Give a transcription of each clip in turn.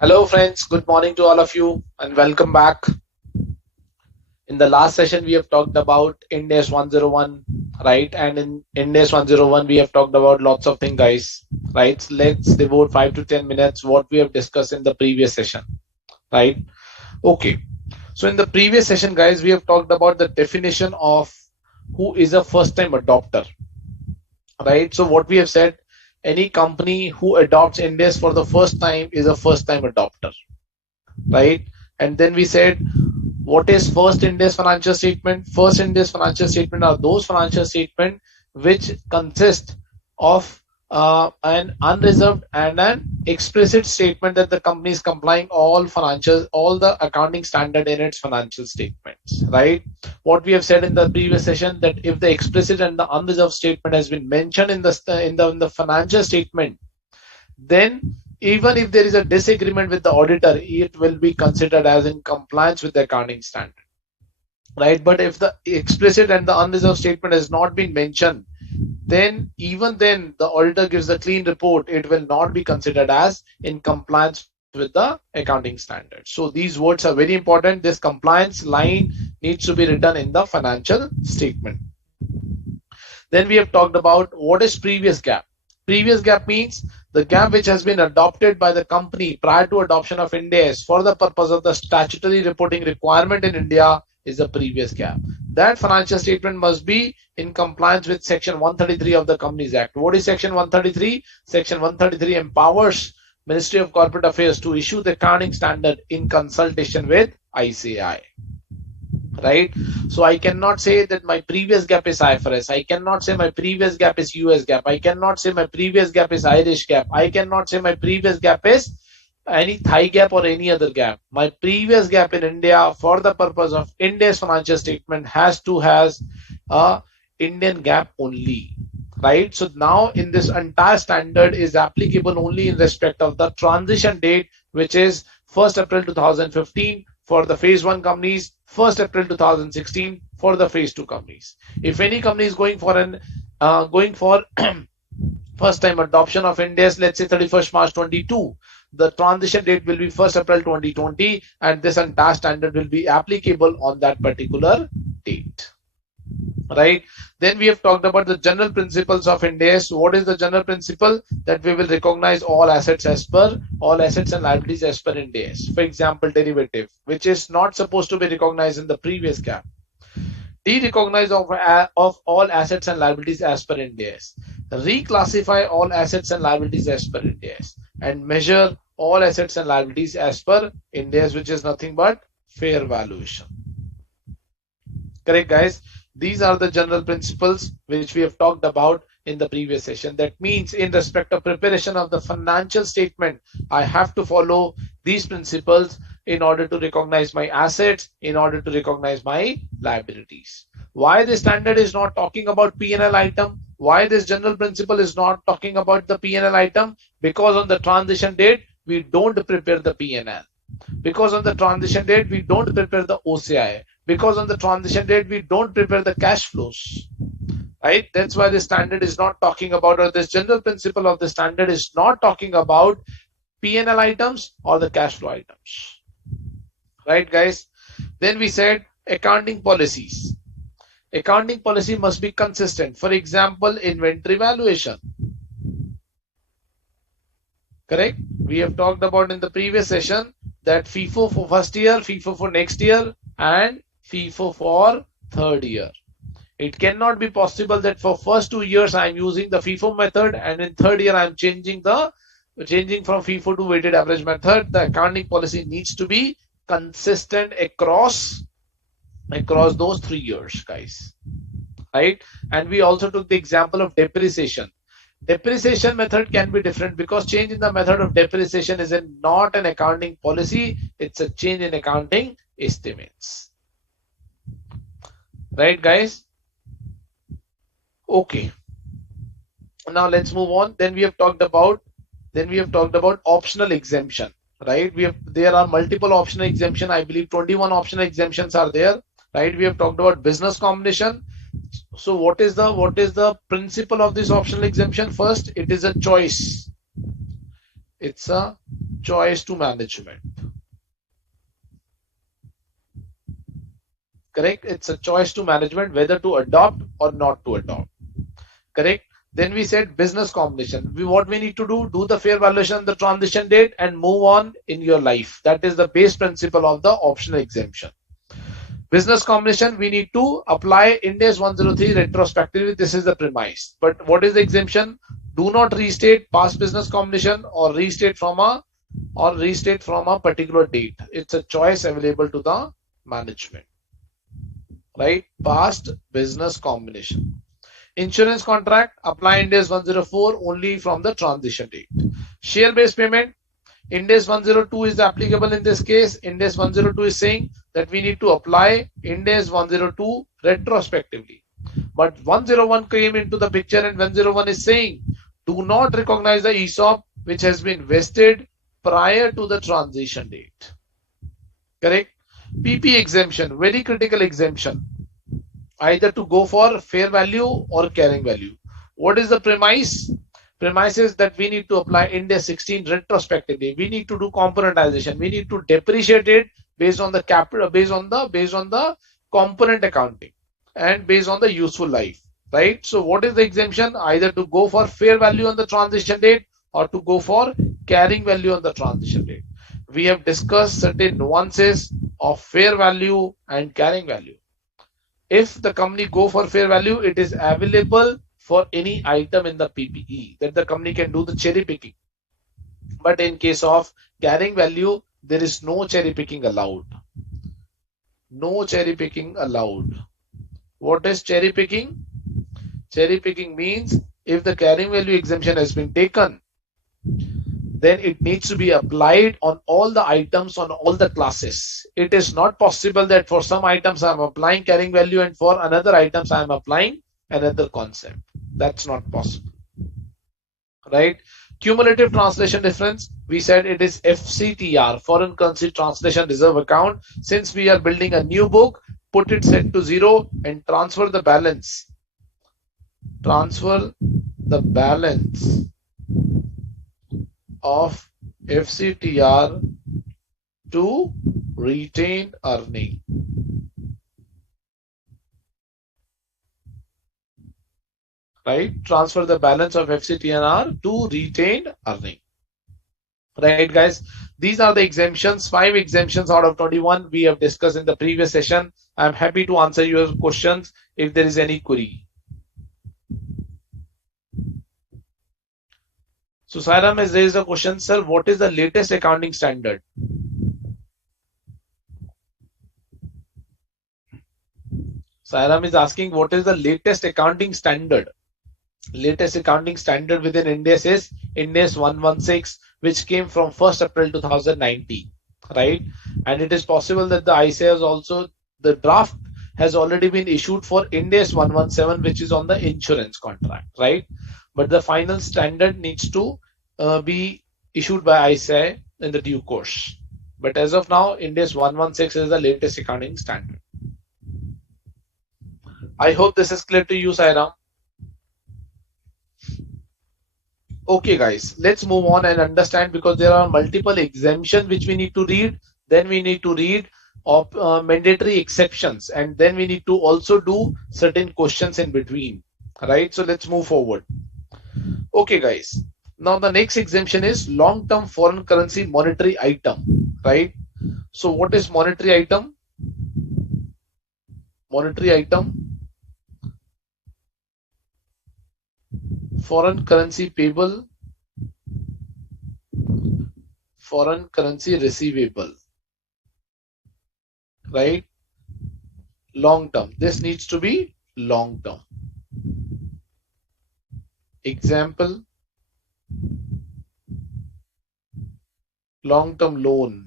Hello friends, good morning to all of you and welcome back. In the last session we have talked about Ind AS 101, right? And in Ind AS 101 we have talked about lots of things, guys, right? So let's devote 5 to 10 minutes what we have discussed in the previous session, right? Okay. So in the previous session, guys, we have talked about the definition of who is a first time adopter, right? So what we have said, any company who adopts Ind AS for the first time is a first time adopter, right? And then we said, what is first Ind AS financial statement? First Ind AS financial statement are those financial statement which consist of an unreserved and an explicit statement that the company is complying all the accounting standard in its financial statements, right? What we have said in the previous session, that if the explicit and the unreserved statement has been mentioned in the financial statement, then even if there is a disagreement with the auditor, it will be considered as in compliance with the accounting standard, right? But if the explicit and the unreserved statement has not been mentioned, then even then the auditor gives a clean report, it will not be considered as in compliance with the accounting standard. So these words are very important. This compliance line needs to be written in the financial statement. Then we have talked about what is previous gap. Previous gap means the gap which has been adopted by the company prior to adoption of Ind AS for the purpose of the statutory reporting requirement in India is the previous gap. That financial statement must be in compliance with Section 133 of the Companies Act. What is Section 133? Section 133 empowers Ministry of Corporate Affairs to issue the accounting standard in consultation with ICAI. Right? So I cannot say that my previous gap is IFRS. I cannot say my previous gap is US gap. I cannot say my previous gap is Irish gap. I cannot say my previous gap is any Thai gap or any other gap. My previous gap in India for the purpose of India's financial statement has to has a Indian gap only. Right? So now in this entire standard is applicable only in respect of the transition date, which is 1st April 2015 for the phase 1 companies, 1st April 2016 for the phase 2 companies. If any company is going for first time adoption of Ind AS, let's say 31st March 22, the transition date will be 1st April 2020 and this entire standard will be applicable on that particular date. Right? Then we have talked about the general principles of Ind AS. What is the general principle? That we will recognize all assets and liabilities as per Ind AS. For example, derivative, which is not supposed to be recognized in the previous gap. De-recognize of all assets and liabilities as per Ind AS. Reclassify all assets and liabilities as per Ind AS. And measure all assets and liabilities as per Ind AS, which is nothing but fair valuation. Correct, guys? These are the general principles which we have talked about in the previous session. That means in respect of preparation of the financial statement, I have to follow these principles in order to recognize my assets, in order to recognize my liabilities. Why this standard is not talking about P&L item? Why this general principle is not talking about the P&L item? Because on the transition date, we don't prepare the P&L. Because on the transition date, we don't prepare the OCI. Because on the transition date, we don't prepare the cash flows. Right? That's why the standard is not talking about, or this general principle of the standard is not talking about P&L items or the cash flow items. Right, guys? Then we said accounting policies. Accounting policy must be consistent. For example, inventory valuation. Correct? We have talked about in the previous session that FIFO for first year, FIFO for next year, and FIFO for third year. It cannot be possible that for first 2 years I am using the FIFO method and in third year I am changing from FIFO to weighted average method. The accounting policy needs to be consistent across those 3 years, guys. Right? And we also took the example of depreciation. Depreciation method can be different because change in the method of depreciation is not an accounting policy, it's a change in accounting estimates. Right, guys? Okay. Now let's move on. Then we have talked about optional exemption. Right? There are multiple optional exemption. I believe 21 optional exemptions are there. Right? We have talked about business combination. So what is the principle of this optional exemption? First, it is a choice. It's a choice to management. Correct? It's a choice to management whether to adopt or not to adopt. Correct? Then we said business combination. What we need to do the fair valuation, the transition date, and move on in your life. That is the base principle of the optional exemption. Business combination, we need to apply Ind AS 103 retrospectively. This is the premise. But what is the exemption? Do not restate past business combination or restate from a particular date. It's a choice available to the management. Right? Past business combination. Insurance contract, apply Ind AS 104 only from the transition date. Share-based payment, Ind AS 102 is applicable in this case. Ind AS 102 is saying that we need to apply Ind AS 102 retrospectively. But 101 came into the picture, and 101 is saying do not recognize the ESOP which has been vested prior to the transition date. Correct? PP exemption, very critical exemption. Either to go for fair value or carrying value. What is the premise? Premise is that we need to apply Ind AS 16 retrospectively. We need to do componentization. We need to depreciate it based on the capital, based on the component accounting, and based on the useful life. Right? So what is the exemption? Either to go for fair value on the transition date or to go for carrying value on the transition date. We have discussed certain nuances of fair value and carrying value. If the company go for fair value, it is available for any item in the PPE that the company can do the cherry picking. But in case of carrying value, there is no cherry picking allowed. No cherry picking allowed. What is cherry picking? Cherry picking means if the carrying value exemption has been taken, then it needs to be applied on all the items, on all the classes. It is not possible that for some items I am applying carrying value and for another items I am applying another concept. That's not possible. Right? Cumulative translation difference, we said it is FCTR, foreign currency translation reserve account. Since we are building a new book, put it set to 0 and transfer the balance. Transfer the balance of FCTR to retained earning. Right? Transfer the balance of FCTR to retained earning. Right, guys? These are the exemptions, 5 exemptions out of 21 we have discussed in the previous session. I'm happy to answer your questions if there is any query. So Sairam has raised a question, sir, what is the latest accounting standard? Sairam is asking what is the latest accounting standard? Latest accounting standard within Ind AS is Ind AS 116, which came from 1st April 2019, right? And it is possible that the ICA has also, the draft has already been issued for Ind AS 117, which is on the insurance contract, right? But the final standard needs to be issued by ICA in the due course. But as of now, Ind AS 116 is the latest accounting standard. I hope this is clear to you, Sairam. Okay, guys, let's move on and understand, because there are multiple exemptions which we need to read. Then we need to read of mandatory exceptions, and then we need to also do certain questions in between. Right? So let's move forward. Okay, guys. Now the next exemption is long-term foreign currency monetary item. Right? So what is monetary item? Monetary item. Foreign currency payable, foreign currency receivable, right? Long term. This needs to be long term. Example, long term loan,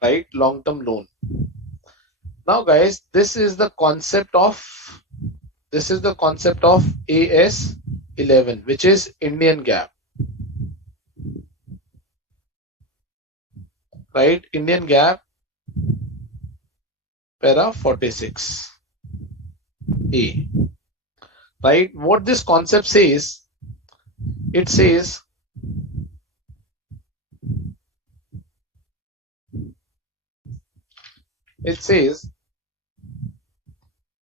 right? Long term loan. Now, guys, this is the concept of AS 11, which is Indian GAAP, right? Indian GAAP, para 46A, right? What this concept says, it says it says,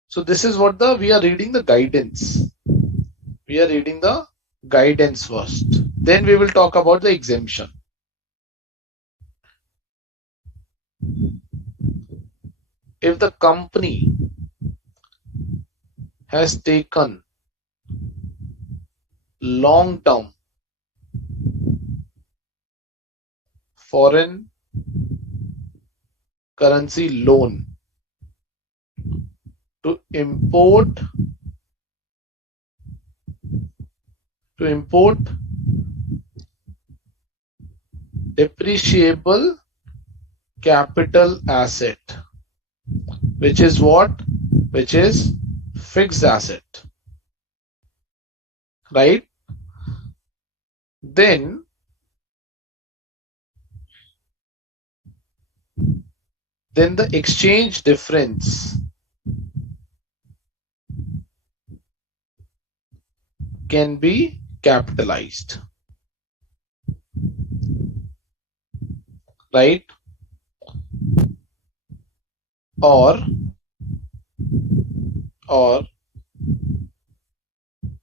so this is what we are reading the guidance. We are reading the guidance first. Then we will talk about the exemption. If the company has taken long-term foreign currency loan to import depreciable capital asset, which is what? Which is fixed asset, right? Then the exchange difference can be capitalized, right? Or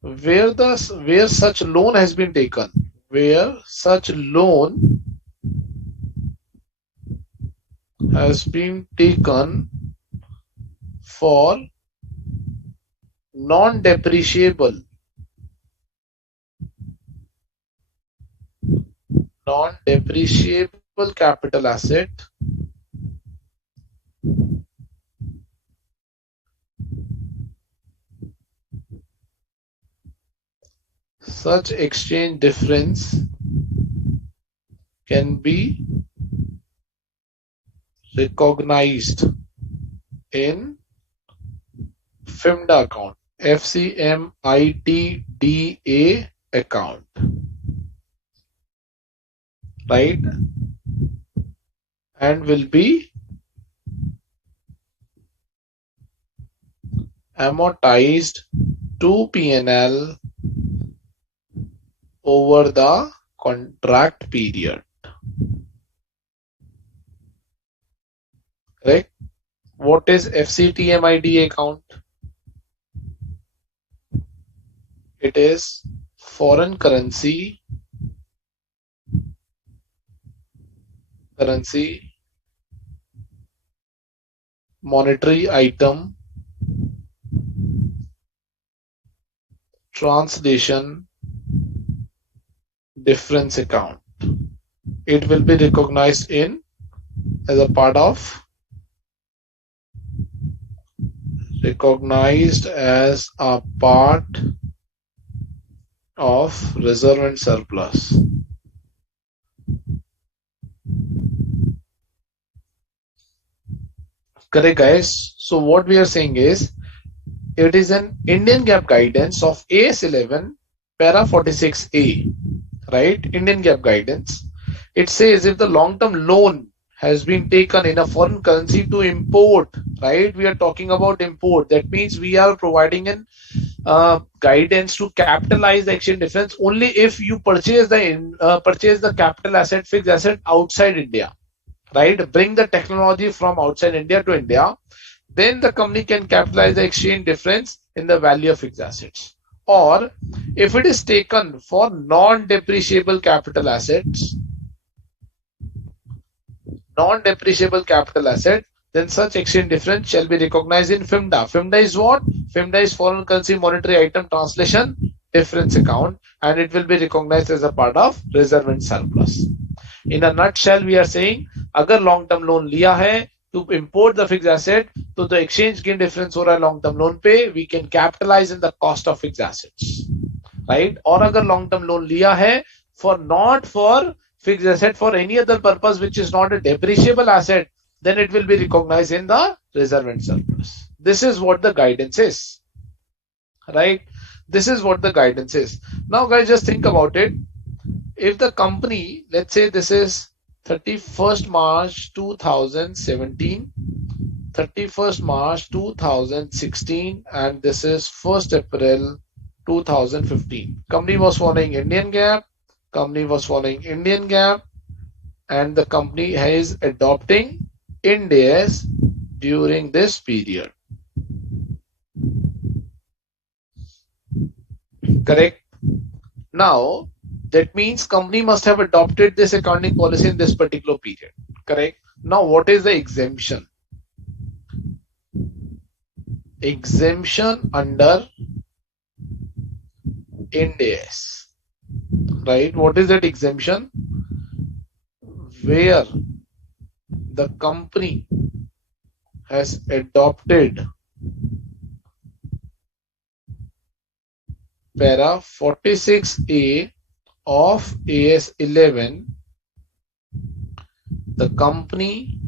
where such loan has been taken, where such loan has been taken for non-depreciable capital asset such exchange difference can be recognized in FCMITDA account, FCMITDA account, right? And will be amortized to P&L over the contract period. Correct? What is FCTMIDA account? It is foreign currency monetary item translation difference account. It will be recognized as a part of reserve and surplus. Correct, guys? So what we are saying is, it is an Indian GAAP guidance of AS 11 para 46A, right? Indian GAAP guidance. It says if the long-term loan has been taken in a foreign currency to import, right? We are talking about import. That means we are providing an guidance to capitalize the exchange difference only if you purchase the capital asset, fixed asset outside India, right? Bring the technology from outside India to India. Then the company can capitalize the exchange difference in the value of fixed assets. Or if it is taken for non-depreciable capital assets, then such exchange difference shall be recognized in FCMITDA. FCMITDA is what? FCMITDA is foreign currency monetary item translation difference account, and it will be recognized as a part of reserve and surplus. In a nutshell, we are saying, अगर long term loan लिया है to import the fixed asset, तो the exchange gain difference हो रहा है long term loan पे, we can capitalize in the cost of fixed assets, right? और अगर long term loan लिया है not for fixed asset, for any other purpose which is not a depreciable asset, then it will be recognized in the reserve and surplus. This is what the guidance is, right? This is what the guidance is. Now guys, just think about it. If the company, let's say this is 31st March 2017, 31st March 2016, and this is 1st April 2015. Company was following Indian GAAP, and the company is adopting Ind AS during this period. Correct. Now, that means company must have adopted this accounting policy in this particular period. Correct. Now, what is the exemption? Exemption under Ind AS. Right. What is that exemption? Where the company has adopted para 46A of AS 11, the company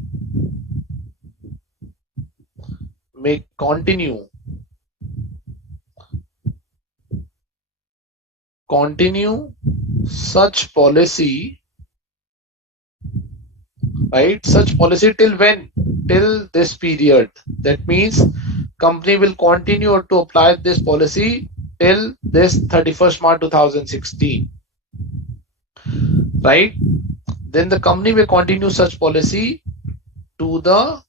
may continue such policy, right? Such policy till when? Till this period. That means company will continue to apply this policy till this 31st March 2016, right? Then the company will continue such policy to the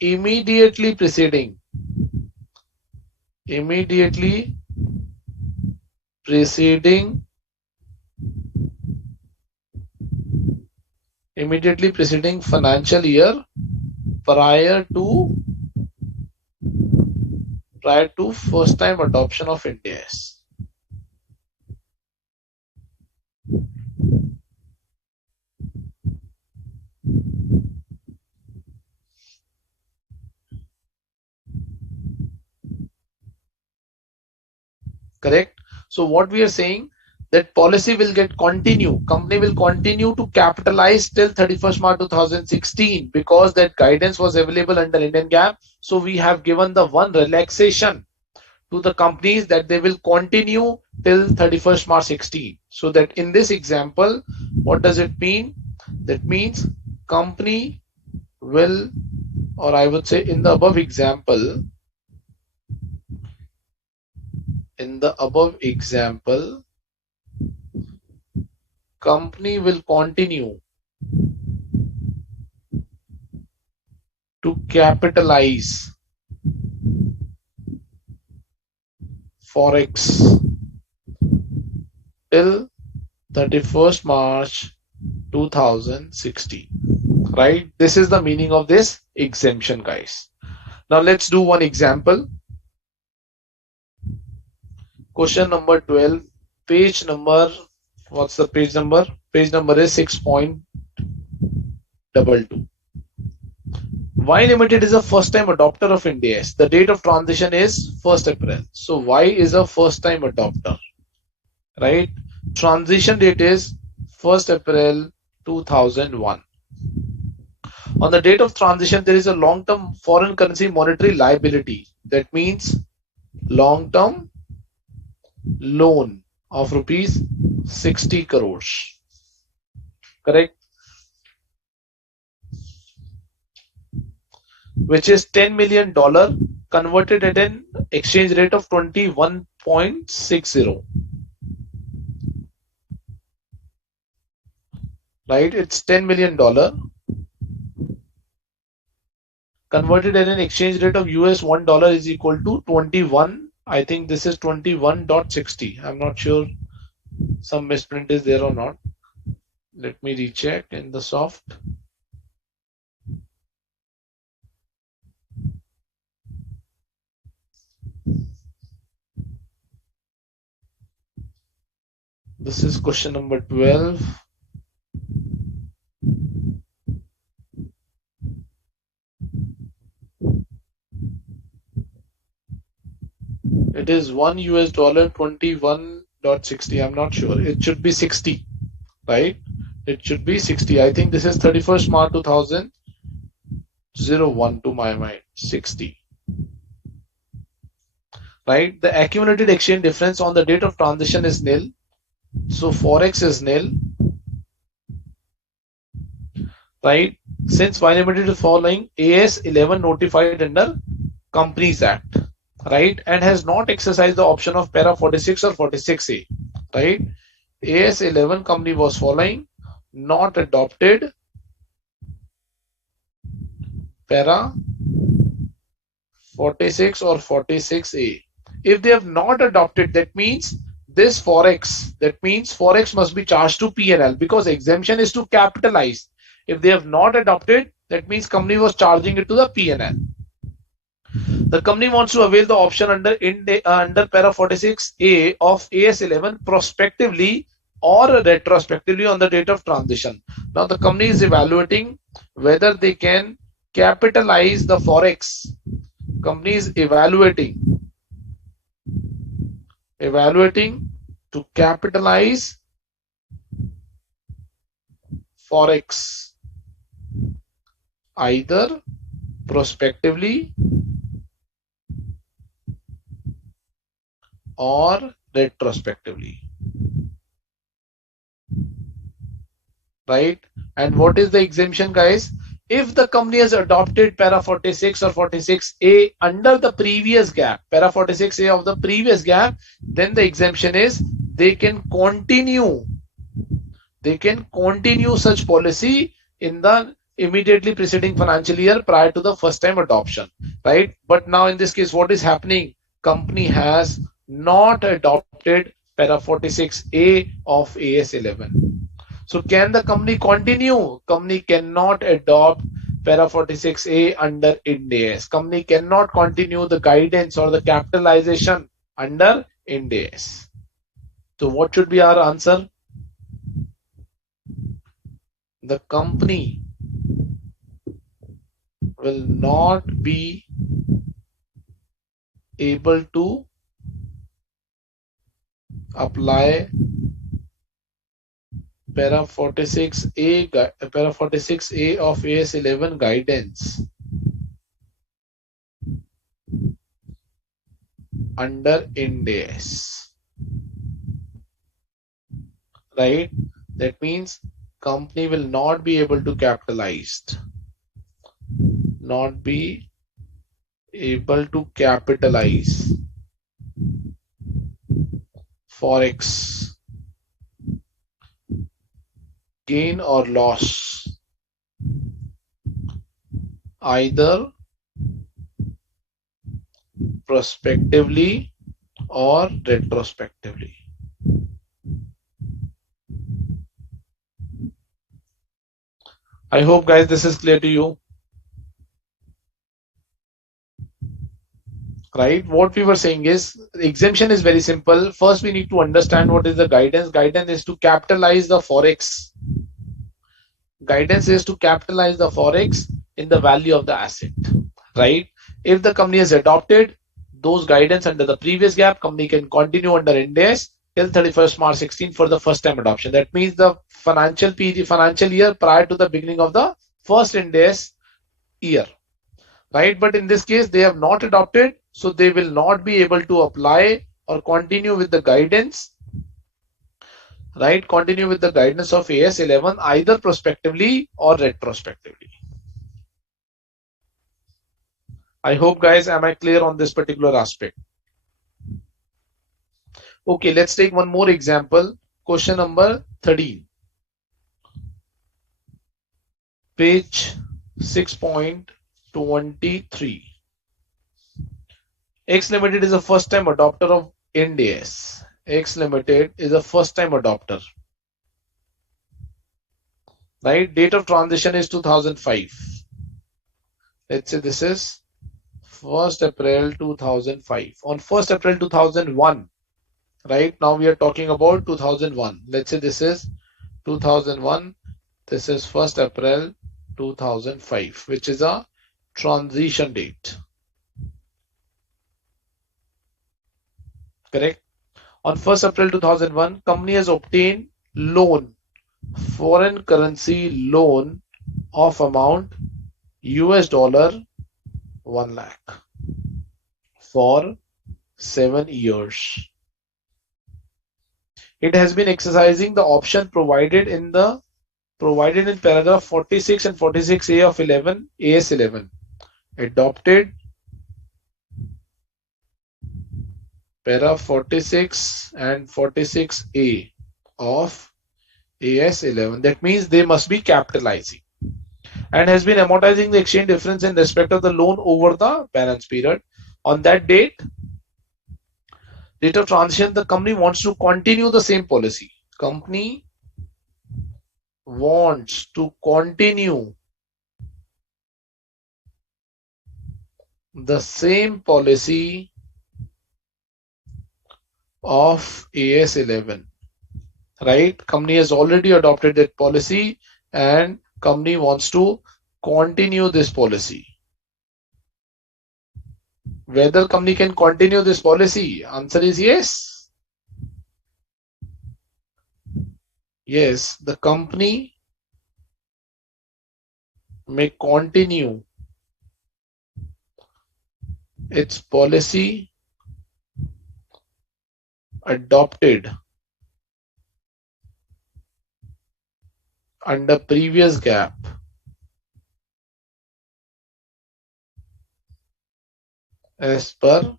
immediately preceding financial year prior to first time adoption of Ind AS. Correct. So what we are saying, that policy will company will continue to capitalize till 31st March 2016 because that guidance was available under Indian GAAP. So we have given the one relaxation to the companies that they will continue till 31st March 16. So that in this example, what does it mean? That means company will, or I would say in the above example, company will continue to capitalize Forex till 31st March 2016. Right? This is the meaning of this exemption, guys. Now let's do one example. Question number 12, page number, what's the page number? Page number is 6.22. Y Limited is a first time adopter of Ind AS. The date of transition is 1st April. So Y is a first time adopter, right? Transition date is 1st April 2001. On the date of transition, there is a long-term foreign currency monetary liability. That means long-term loan of rupees 60 crores. Correct? Which is $10 million converted at an exchange rate of 21.60. Right? It's $10 million converted at an exchange rate of US $1 is equal to 21. I think this is 21.60. I'm not sure some misprint is there or not. Let me recheck in the soft. This is question number 12. It is $1 21.60. I'm not sure. It should be 60, right? It should be 60. I think this is 31st March 2001 to my mind. 60. Right? The accumulated exchange difference on the date of transition is nil. So Forex is nil. Right? Since Y Limited is following AS 11 notified under Companies Act, right, and has not exercised the option of para 46 or 46A, right? AS 11 company was following, not adopted para 46 or 46A. If they have not adopted, that means this forex, that means forex must be charged to P&L because exemption is to capitalize. If they have not adopted, that means company was charging it to the P&L. The company wants to avail the option under para 46A of AS11 prospectively or retrospectively on the date of transition. Now the company is evaluating whether they can capitalize the forex. Company is evaluating to capitalize forex either prospectively or retrospectively, right? And what is the exemption, guys? If the company has adopted para 46 or 46A under the previous gap, para 46A of the previous gap, then the exemption is they can continue such policy in the immediately preceding financial year prior to the first time adoption, right? But now in this case, what is happening? Company has not adopted para 46A of AS11. So can the company continue? Company cannot adopt para 46A under Ind AS. Company cannot continue the guidance or the capitalization under Ind AS. So what should be our answer? The company will not be able to apply para 46A of AS11 guidance under Ind AS, right? That means company will not be able to capitalize forex gain or loss either prospectively or retrospectively. I hope, guys, this is clear to you. Right? What we were saying is exemption is very simple. First, we need to understand what is the guidance. Guidance is to capitalize the forex. Guidance is to capitalize the forex in the value of the asset. Right? If the company has adopted those guidance under the previous gap, company can continue under Ind AS till 31st March 16 for the first time adoption. That means the financial year prior to the beginning of the first Ind AS year. Right? But in this case, they have not adopted, so they will not be able to apply or continue with the guidance, right? Continue with the guidance of AS11 either prospectively or retrospectively. I hope, guys, am I clear on this particular aspect? Okay, let's take one more example. Question number 13. Page 6.23. X Limited is a first time adopter of Ind AS. X Limited is a first time adopter. Right? Date of transition is 2005. Let's say this is 1st April 2005. On 1st April 2001, right? Now we are talking about 2001. Let's say this is 2001. This is 1st April 2005, which is a transition date. Correct? On 1st April 2001, company has obtained loan, foreign currency loan of amount $1 lakh for 7 years. It has been exercising the option provided in paragraph 46 and 46A of AS11. Adopted para 46 and 46A of AS11. That means they must be capitalizing. and has been amortizing the exchange difference in respect of the loan over the balance period. On that date of transition, the company wants to continue the same policy. Company wants to continue the same policy of AS 11, right? Company has already adopted that policy and company wants to continue this policy. Whether company can continue this policy? Answer is yes. Yes, the company may continue its policy adopted under previous gap as per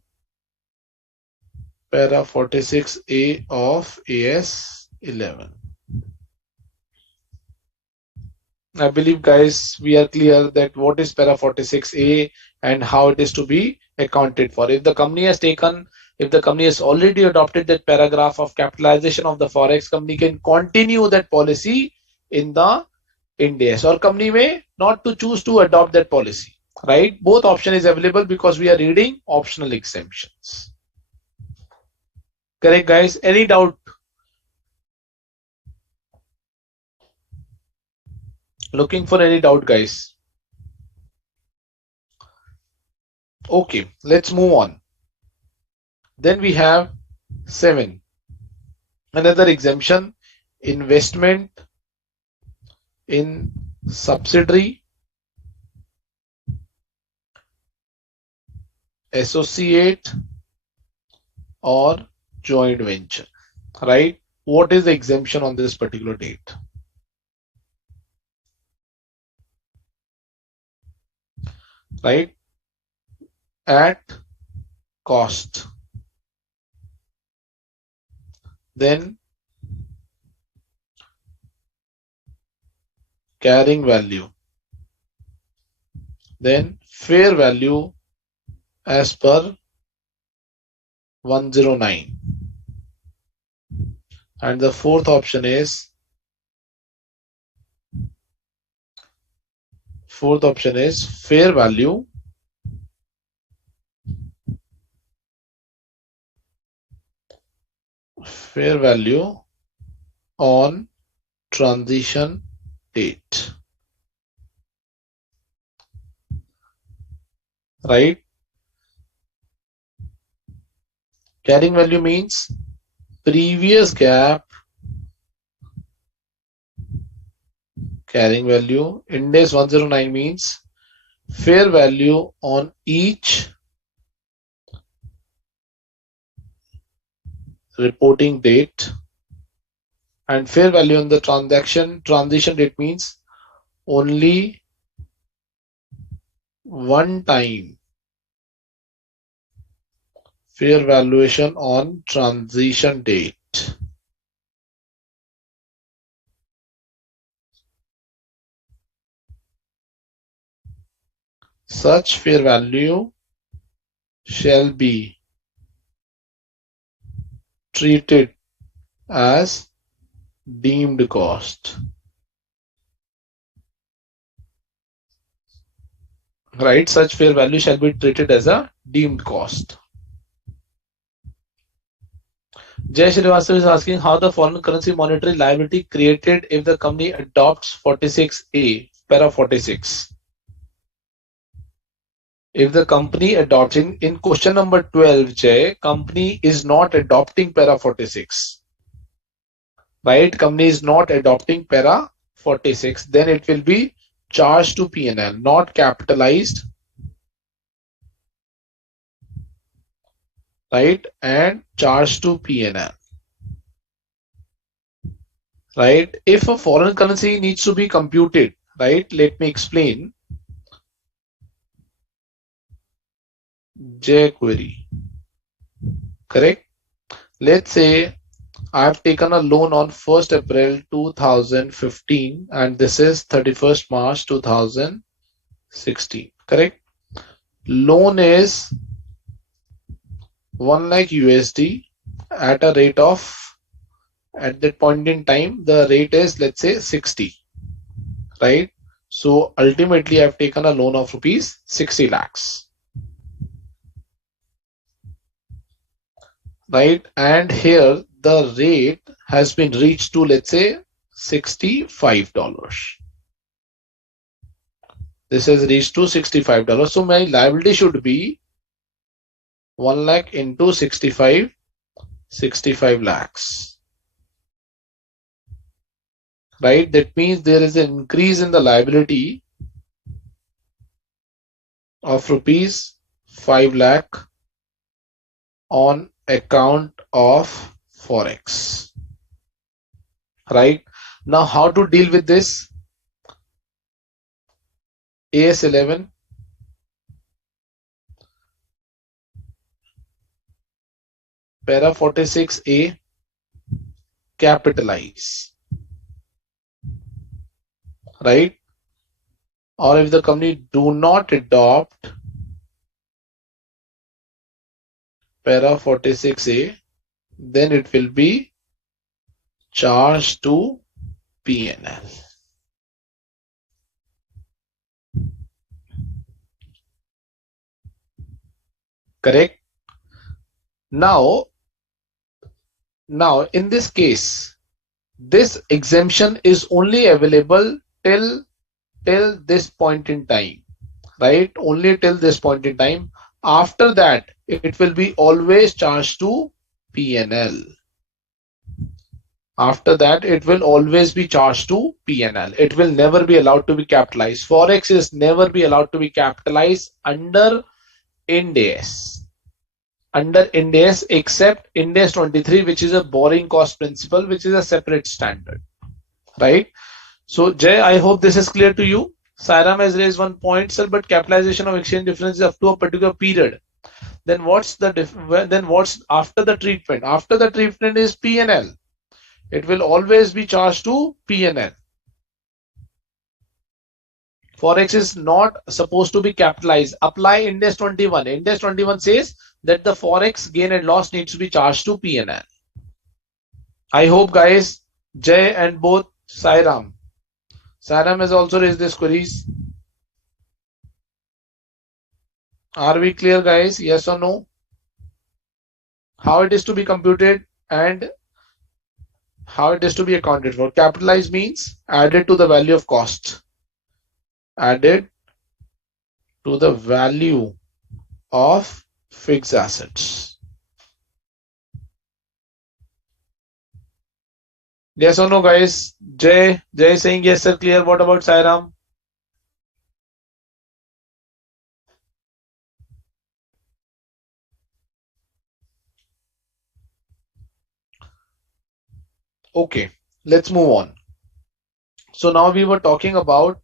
para 46A of AS 11. I believe, guys, we are clear that what is para 46A and how it is to be accounted for. If the company has already adopted that paragraph of capitalization of the forex, company can continue that policy in the Ind AS, or company may not to choose to adopt that policy, right? Both option is available because we are reading optional exemptions. Correct, guys? Any doubt? Looking for any doubt, guys? Okay, let's move on. Then we have 7. Another exemption, investment in subsidiary, associate, or joint venture, right? What is the exemption on this particular date? Right? At cost. Then carrying value. Then fair value as per 109. And the fourth option is fair value on transition date, right? Carrying value means previous gap carrying value. Ind AS 109 means fair value on each reporting date, and fair value on the transition date means only one time fair valuation on transition date. Such fair value shall be treated as deemed cost. Right? Such fair value shall be treated as a deemed cost. Jay Srivastava is asking how the foreign currency monetary liability created if the company adopts 46A, para 46. If the company adopts in question number 12, Jay, company is not adopting para 46. Right? Company is not adopting para 46. Then it will be charged to P&L, not capitalized. Right? And charged to P&L. Right? If a foreign currency needs to be computed, right? Let me explain. J query. Correct? Let's say I have taken a loan on 1st April 2015 and this is 31st March 2016. Correct? Loan is 1 lakh USD at a rate of, at that point in time, the rate is, let's say, 60. Right? So ultimately, I've taken a loan of rupees 60 lakhs. Right? And here the rate has been reached to, let's say, $65. This has reached to $65. So my liability should be 1 lakh into 65 lakhs. Right? That means there is an increase in the liability of rupees 5 lakh on account of Forex. Right? Now, how to deal with this? AS 11, para 46A, capitalize. Right? Or if the company do not adopt para 46A, then it will be charged to P&L. Correct? Now in this case, this exemption is only available till this point in time, right? Only till this point in time. After that, it will be always charged to P&L. After that, it will always be charged to P&L. It will never be allowed to be capitalized. Forex is never be allowed to be capitalized under Ind AS. Under Ind AS, except Ind AS 23, which is a borrowing cost principle, which is a separate standard. Right? So, Jay, I hope this is clear to you. Sairam has raised one point, sir, but capitalization of exchange difference is up to a particular period. Then what's after the treatment? After the treatment is P&L. It will always be charged to P&L. Forex is not supposed to be capitalized. Apply Ind AS 21. Ind AS 21 says that the Forex gain and loss needs to be charged to P&L. I hope, guys, Jay and both Sairam has also raised these queries. Are we clear, guys? Yes or no? How it is to be computed and how it is to be accounted for. Capitalized means added to the value of cost. Added to the value of fixed assets. Yes or no, guys? Jay saying yes, sir. Clear. What about Sairam? Okay, let's move on. So now we were talking about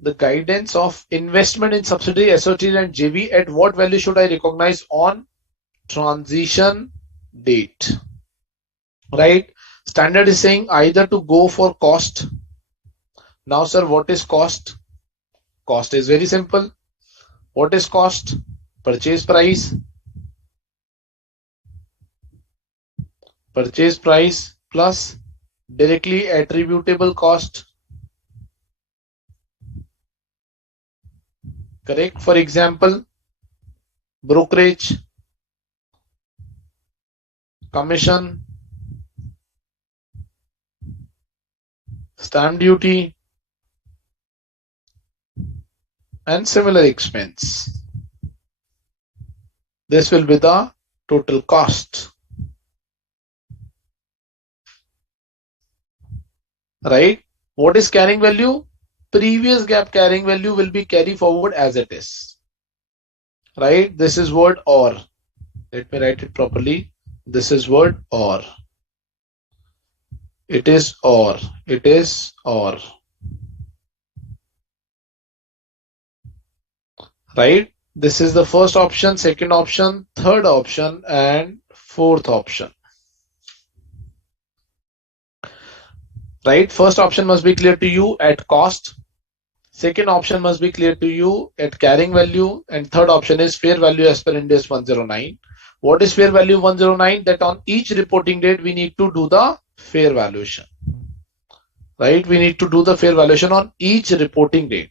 the guidance of investment in subsidiary, associate and JV. At what value should I recognize on transition date? Right? Standard is saying either to go for cost. Now, sir, what is cost? Cost is very simple. What is cost? Purchase price. Purchase price plus directly attributable cost. Correct? For example, brokerage, commission, stamp duty, and similar expense. This will be the total cost. Right? What is carrying value? Previous gap carrying value will be carry forward as it is. Right? This is word or. Let me write it properly. This is word or. It is or. It is or. Right? This is the first option, second option, third option, and fourth option. right? First option must be clear to you at cost. Second option must be clear to you at carrying value. And third option is fair value as per Ind AS 109. What is fair value 109? That on each reporting date, we need to do the fair valuation, right? We need to do the fair valuation on each reporting date.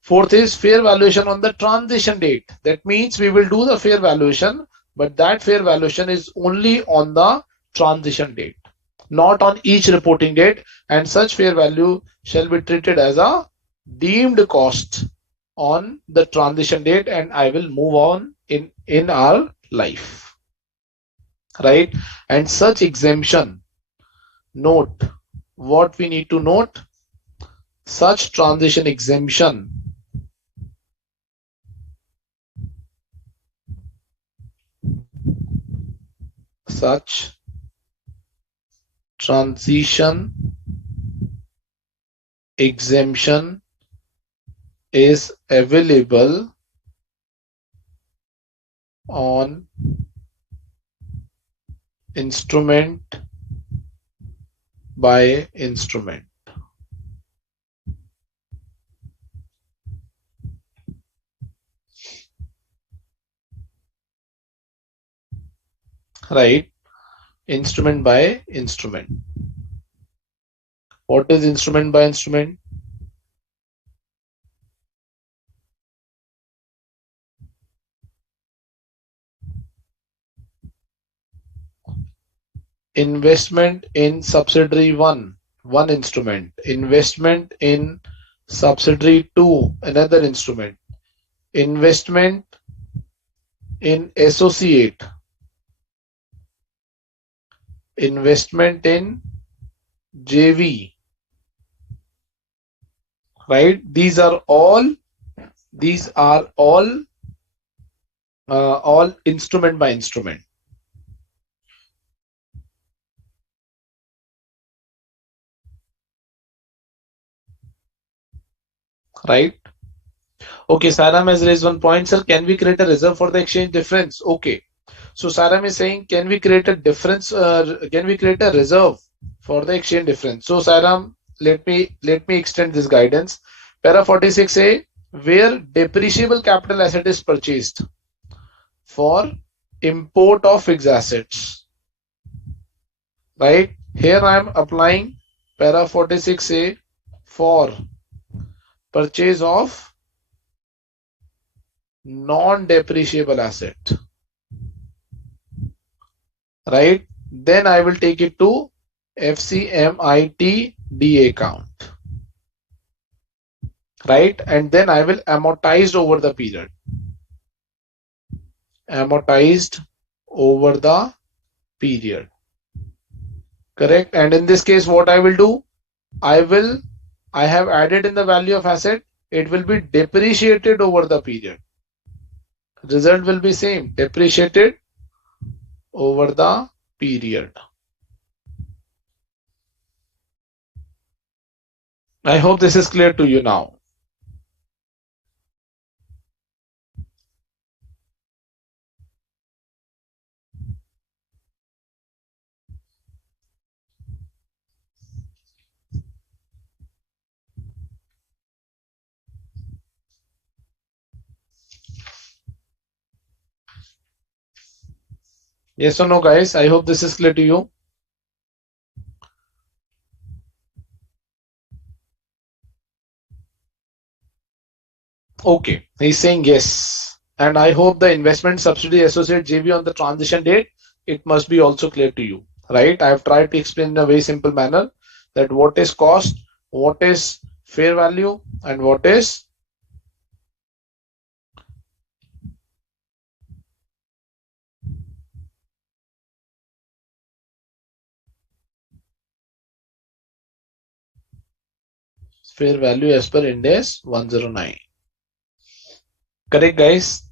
Fourth is fair valuation on the transition date. That means we will do the fair valuation, but that fair valuation is only on the transition date, not on each reporting date, and such fair value shall be treated as a deemed cost on the transition date, and I will move on in our life, right? And such exemption, note what we need to note: such transition exemption such transition exemption is available on instrument by instrument. Right? Instrument by instrument. What is instrument by instrument? Investment in subsidiary 1, one instrument. Investment in subsidiary 2, another instrument. Investment in associate. Investment in JV. Right? These are all instrument by instrument. Right? Okay, Saram has raised one point, sir. Can we create a reserve for the exchange difference? Okay. So Saram is saying, can we create a difference? Can we create a reserve for the exchange difference? So Saram, let me extend this guidance. Para 46A, where depreciable capital asset is purchased for import of fixed assets. Right? Here I am applying para 46A for purchase of non-depreciable asset. Right? Then I will take it to FCMITD account. Right? And then I will amortize over the period. Amortized over the period. Correct? And in this case, what I will do? I have added in the value of asset. It will be depreciated over the period. Result will be same. Depreciated over the period. I hope this is clear to you now. Yes or no, guys? I hope this is clear to you. Okay, he's saying yes. And I hope the investment subsidy associate JV on the transition date, it must be also clear to you, right? I have tried to explain in a very simple manner that what is cost, what is fair value, and what is fair value as per Ind AS 109. Correct, guys?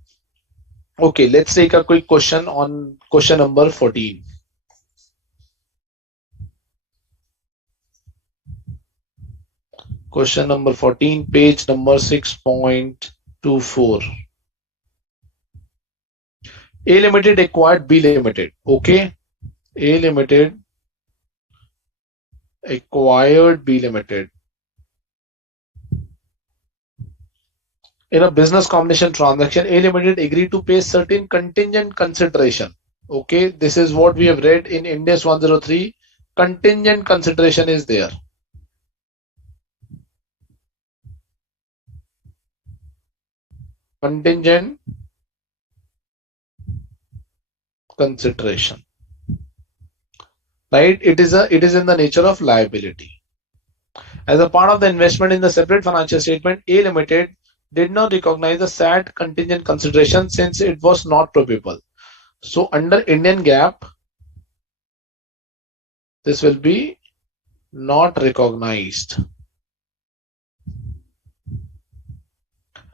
Okay, let's take a quick question on question number 14. Question number 14, page number 6.24. A Limited acquired B Limited. Okay. A Limited acquired B Limited. In a business combination transaction, A Limited agreed to pay certain contingent consideration. Okay, this is what we have read in Ind AS 103. Contingent consideration is there. Contingent consideration, right? It is in the nature of liability. As a part of the investment in the separate financial statement, A Limited did not recognize the SAT contingent consideration since it was not probable. So under Indian GAAP, this will be not recognized.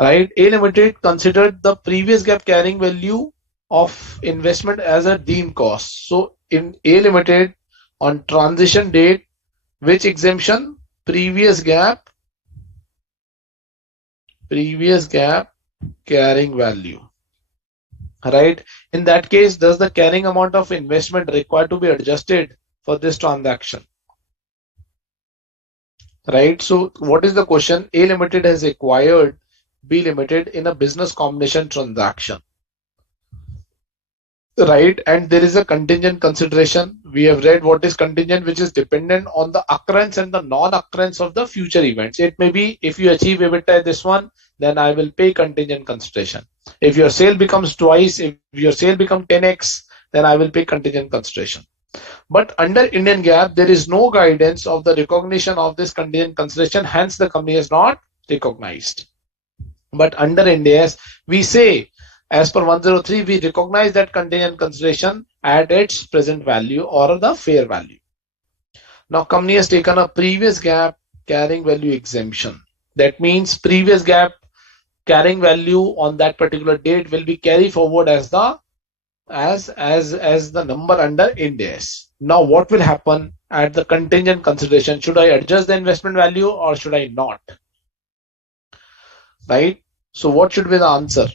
Right? A Limited considered the previous GAAP carrying value of investment as a deemed cost. So in A Limited, on transition date, which exemption? Previous GAAP carrying value. Right? In that case, does the carrying amount of investment require to be adjusted for this transaction? Right? So what is the question? A Limited has acquired B Limited in a business combination transaction. Right, and there is a contingent consideration. We have read what is contingent, which is dependent on the occurrence and the non-occurrence of the future events. It may be if you achieve EBITDA this one, then I will pay contingent consideration. If your sale becomes twice, if your sale becomes 10x, then I will pay contingent consideration. But under Indian GAAP, there is no guidance of the recognition of this contingent consideration. Hence, the company is not recognized. But under Ind AS, we say, as per 103, we recognize that contingent consideration at its present value or the fair value. Now, company has taken a previous GAAP carrying value exemption. That means previous GAAP carrying value on that particular date will be carried forward as the number under Ind AS. Now, what will happen at the contingent consideration? Should I adjust the investment value or should I not? Right? So, what should be the answer?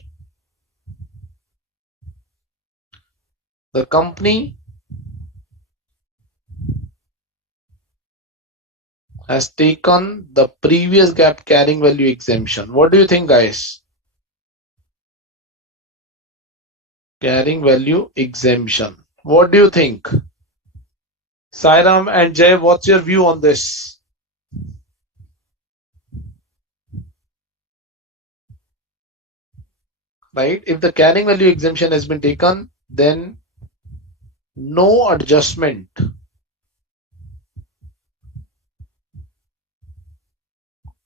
The company has taken the previous GAAP carrying value exemption. What do you think, guys? Carrying value exemption. What do you think? Sairam and Jay, what's your view on this? Right? If the carrying value exemption has been taken, then no adjustment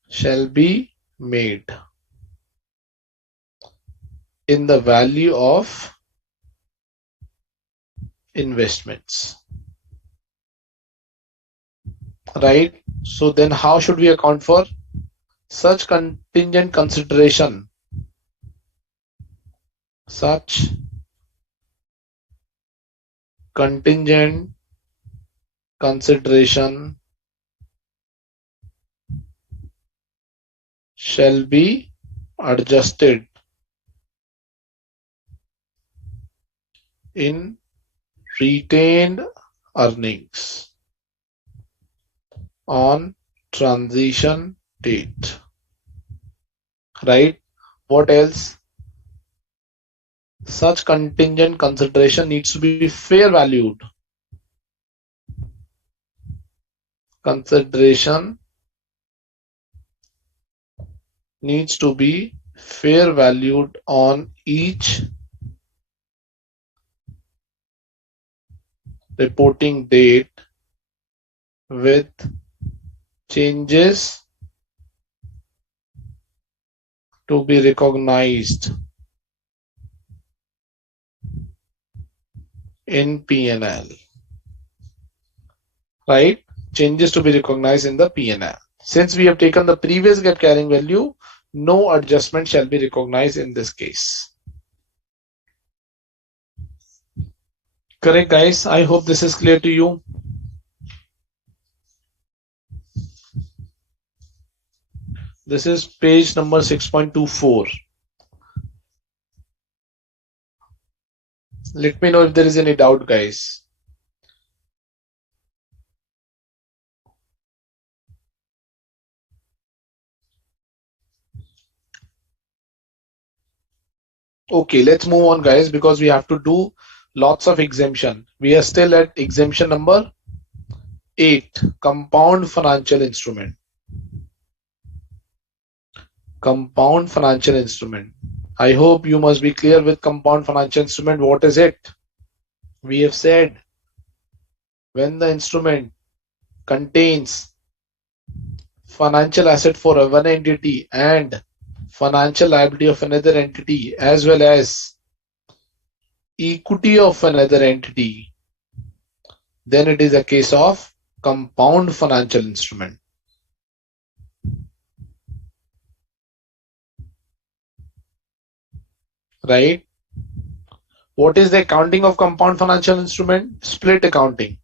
shall be made in the value of investments. Right? So then how should we account for such contingent consideration? Such contingent consideration shall be adjusted in retained earnings on transition date. Right? What else? Such contingent consideration needs to be fair valued. Consideration needs to be fair valued on each reporting date with changes to be recognized in P&L. Right? Changes to be recognized in the P&L. Since we have taken the previous GAAP carrying value, no adjustment shall be recognized in this case. Correct, guys? I hope this is clear to you. This is page number 6.24. Let me know if there is any doubt, guys. Okay, let's move on, guys, because we have to do lots of exemption. We are still at exemption number 8, compound financial instrument. Compound financial instrument. I hope you must be clear with compound financial instrument. What is it? We have said when the instrument contains financial asset for one entity and financial liability of another entity as well as equity of another entity, then it is a case of compound financial instrument. Right? What is the accounting of compound financial instrument? Split accounting.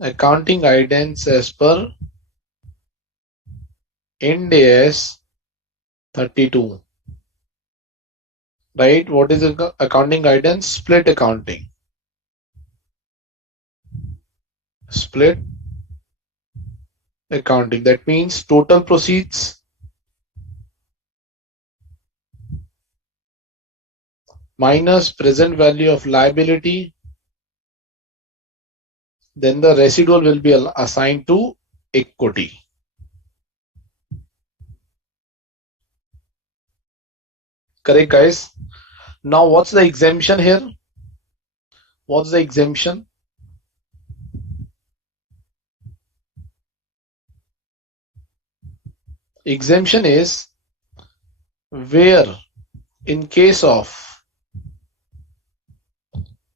Accounting guidance as per Ind AS 32. Right? What is the accounting guidance? Split accounting. Split accounting. That means total proceeds minus present value of liability, then the residual will be assigned to equity. Correct, guys? Now, what's the exemption here? What's the exemption? Exemption is where in case of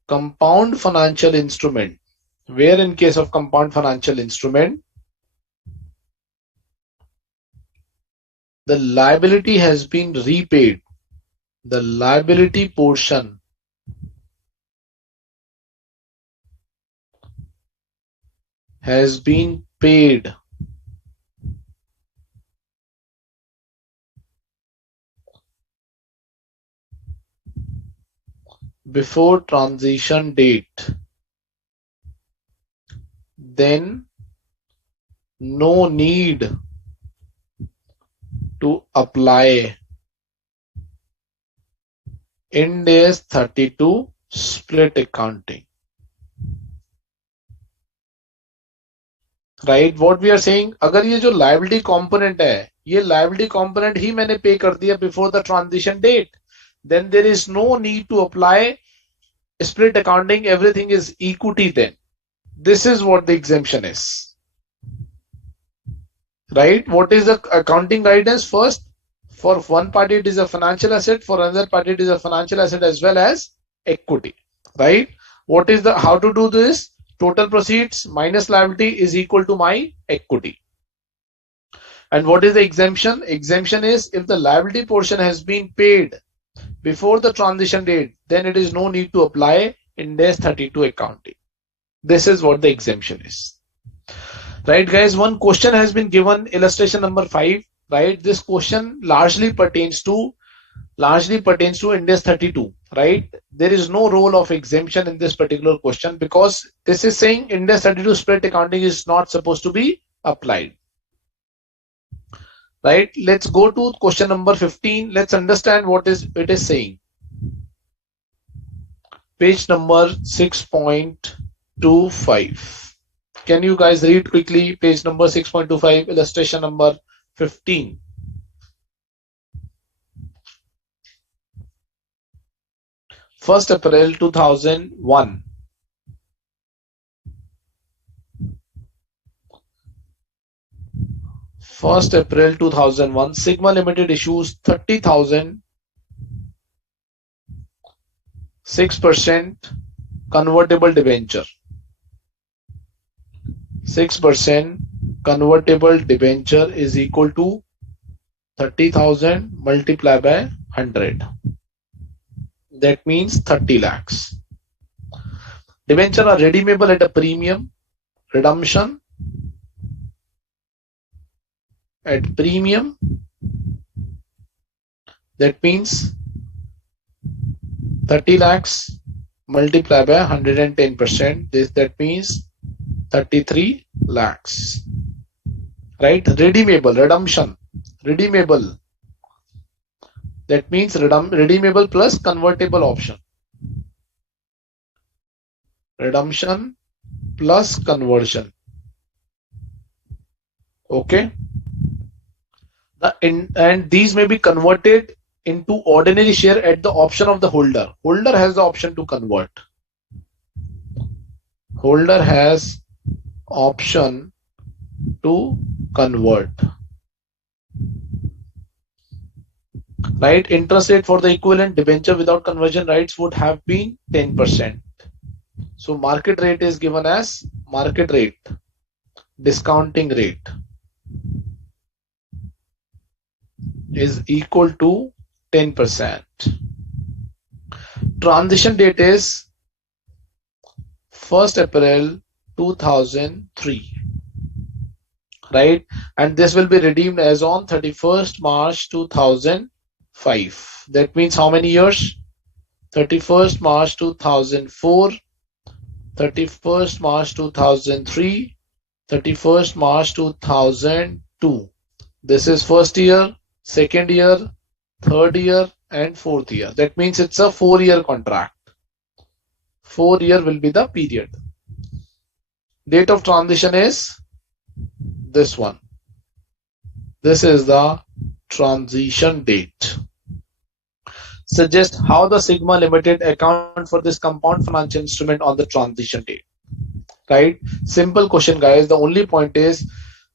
compound financial instrument, the liability has been repaid, the liability portion has been paid before transition date, then no need to apply Ind AS 32 split accounting. Right? What we are saying, अगर ये जो liability component है, ये liability component ही मैंने pay कर दिया before the transition date, then there is no need to apply split accounting. Everything is equity then. This is what the exemption is. Right? What is the accounting guidance? First, for one party it is a financial asset, for another party it is a financial asset as well as equity. Right? What is the how to do this? Total proceeds minus liability is equal to my equity. And what is the exemption? Exemption is if the liability portion has been paid before the transition date, then it is no need to apply Ind AS 32 accounting. This is what the exemption is. Right, guys? One question has been given, illustration number 5. Right? This question largely pertains to Ind AS 32. Right? There is no role of exemption in this particular question because this is saying Ind AS 32 split accounting is not supposed to be applied. Right? Let's go to question number 15. Let's understand what it is saying. Page number 6.25. Can you guys read quickly page number 6.25, illustration number 15. First April 2001. First April 2001, Sigma Limited issues 30,000 6% convertible debenture. 6% convertible debenture is equal to 30,000 multiplied by 100. That means 30 lakhs. Debenture are redeemable at a premium. Redemption at premium. That means 30 lakhs multiplied by 110%. That means 33 lakhs. right? Redeemable, redemption, redeemable. That means redeemable plus convertible option. Redemption plus conversion. Okay. And these may be converted into ordinary share at the option of the holder. Holder has the option to convert. Holder has option to convert. Right? Interest rate for the equivalent debenture without conversion rights would have been 10%. So market rate is given as market rate, discounting rate is equal to 10%. Transition date is 1st April 2003, right? And this will be redeemed as on 31st March 2005. That means how many years? 31st March 2004, 31st March 2003, 31st March 2002. This is first year, second year, third year, and fourth year. That means it's a 4-year contract. 4-year will be the period. Date of transition is this one. This is the transition date. Suggest how the Sigma Limited account for this compound financial instrument on the transition date. Right? Simple question, guys. The only point is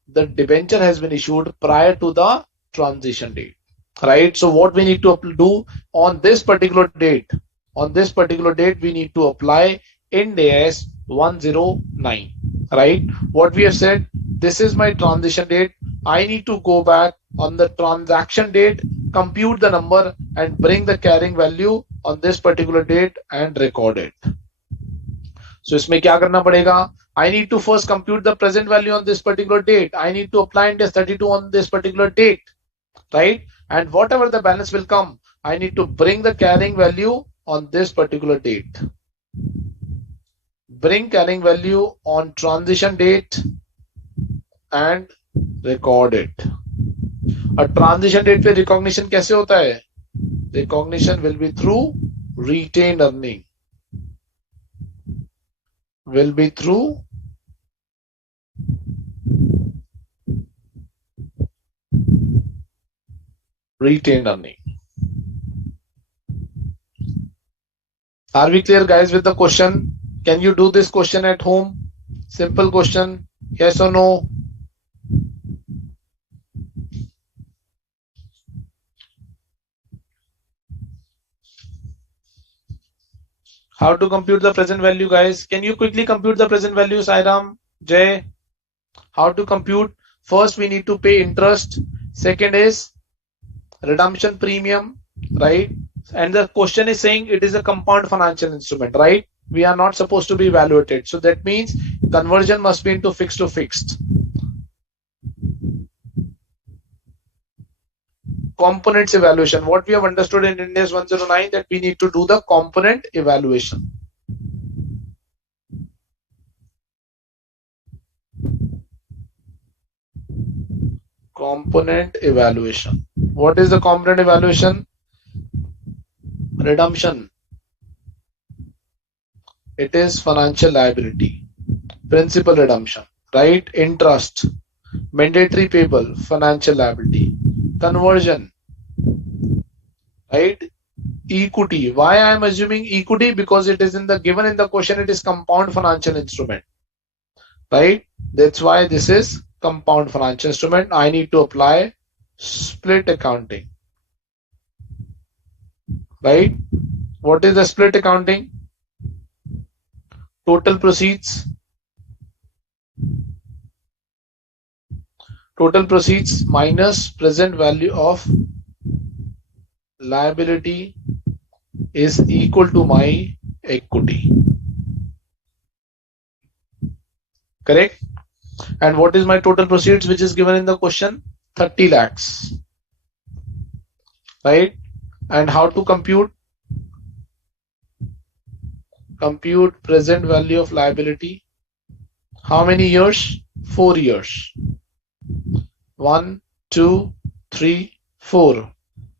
the debenture has been issued prior to the transition date. Right? So what we need to do on this particular date? On this particular date, we need to apply Ind AS 109. Right? What we have said, this is my transition date. I need to go back on the transaction date, compute the number and bring the carrying value on this particular date and record it. So इसमें क्या करना पड़ेगा? I need to first compute the present value on this particular date. I need to apply Ind AS 32 on this particular date, right? And whatever the balance will come, I need to bring the carrying value on this particular date. Bring carrying value on transition date and record it. A transition date पे recognition कैसे होता है? Recognition will be through retained earning. Will be through retained earning. Are we clear, guys, with the question? Can you do this question at home? Simple question. Yes or no? How to compute the present value, guys? Can you quickly compute the present value, Sairam, Jay? How to compute? First, we need to pay interest. Second is redemption premium, right? And the question is saying it is a compound financial instrument, right? We are not supposed to be evaluated. So that means conversion must be into fixed to fixed. Components evaluation. What we have understood in Ind AS 109 that we need to do the component evaluation. Component evaluation. What is the component evaluation? Redemption. It is financial liability. Principal redemption, right? Interest. Mandatory payable, financial liability. Conversion, right? Equity. Why I am assuming equity? Because it is given in the question, it is compound financial instrument, right? That's why this is compound financial instrument. I need to apply split accounting, right? What is the split accounting? Total proceeds. Total proceeds minus present value of liability is equal to my equity. Correct? And what is my total proceeds which is given in the question? 30 lakhs. Right? And how to compute? Compute present value of liability. How many years? 4 years. 1, 2, 3, 4.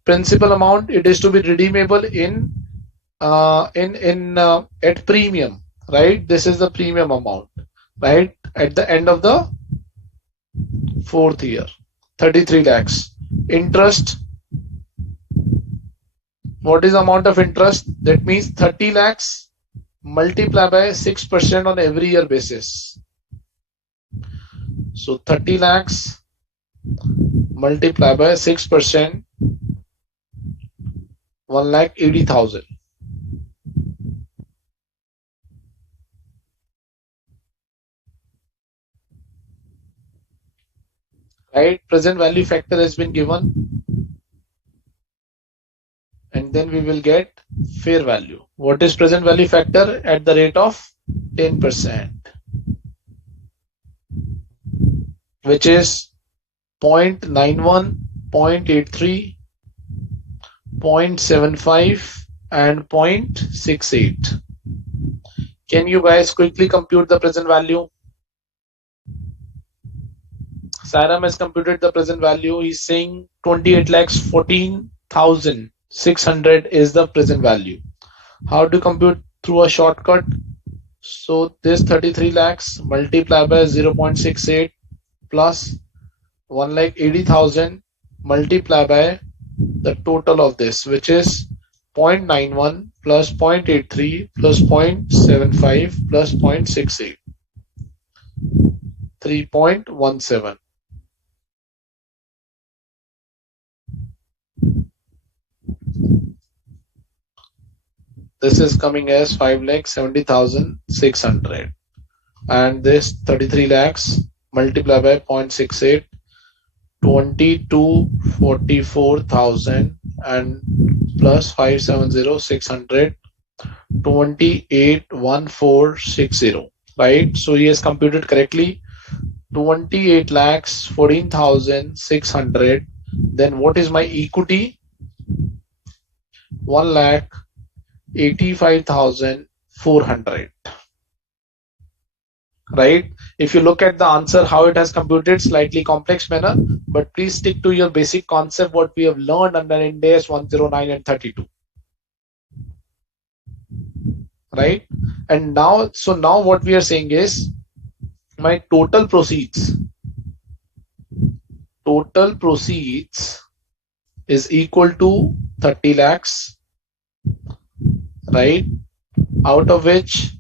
Principal amount, it is to be redeemable at premium, right? This is the premium amount, right? At the end of the fourth year, 33 lakhs. Interest, what is the amount of interest? That means 30 lakhs multiply by 6% on every year basis. So 30 lakhs multiply by 6%, 1,80,000. Right? Present value factor has been given, and then we will get fair value. What is present value factor? At the rate of 10%, which is 0.91, 0.83, 0.75 and 0.68. Can you guys quickly compute the present value? Saram has computed the present value. He's saying 28,14,600 is the present value. How to compute? Through a shortcut. So this 33 lakhs multiply by 0.68 plus 1,80,000 multiply by the total of this, which is 0.91 plus 0.83 plus 0.75 plus 0.68, 3.17. This is coming as 5,70,600, and this 33 lakhs multiplied by 0.68, 22,44,000 and plus 570,600, 28,1460. Right? So he has computed correctly. 28 lakhs 14,600. Then what is my equity? 1,85,400. Right? If you look at the answer, how it has computed, slightly complex manner, but please stick to your basic concept what we have learned under Ind AS 109 and 32. Right? And now, so now what we are saying is my total proceeds is equal to 30 lakhs, right? Out of which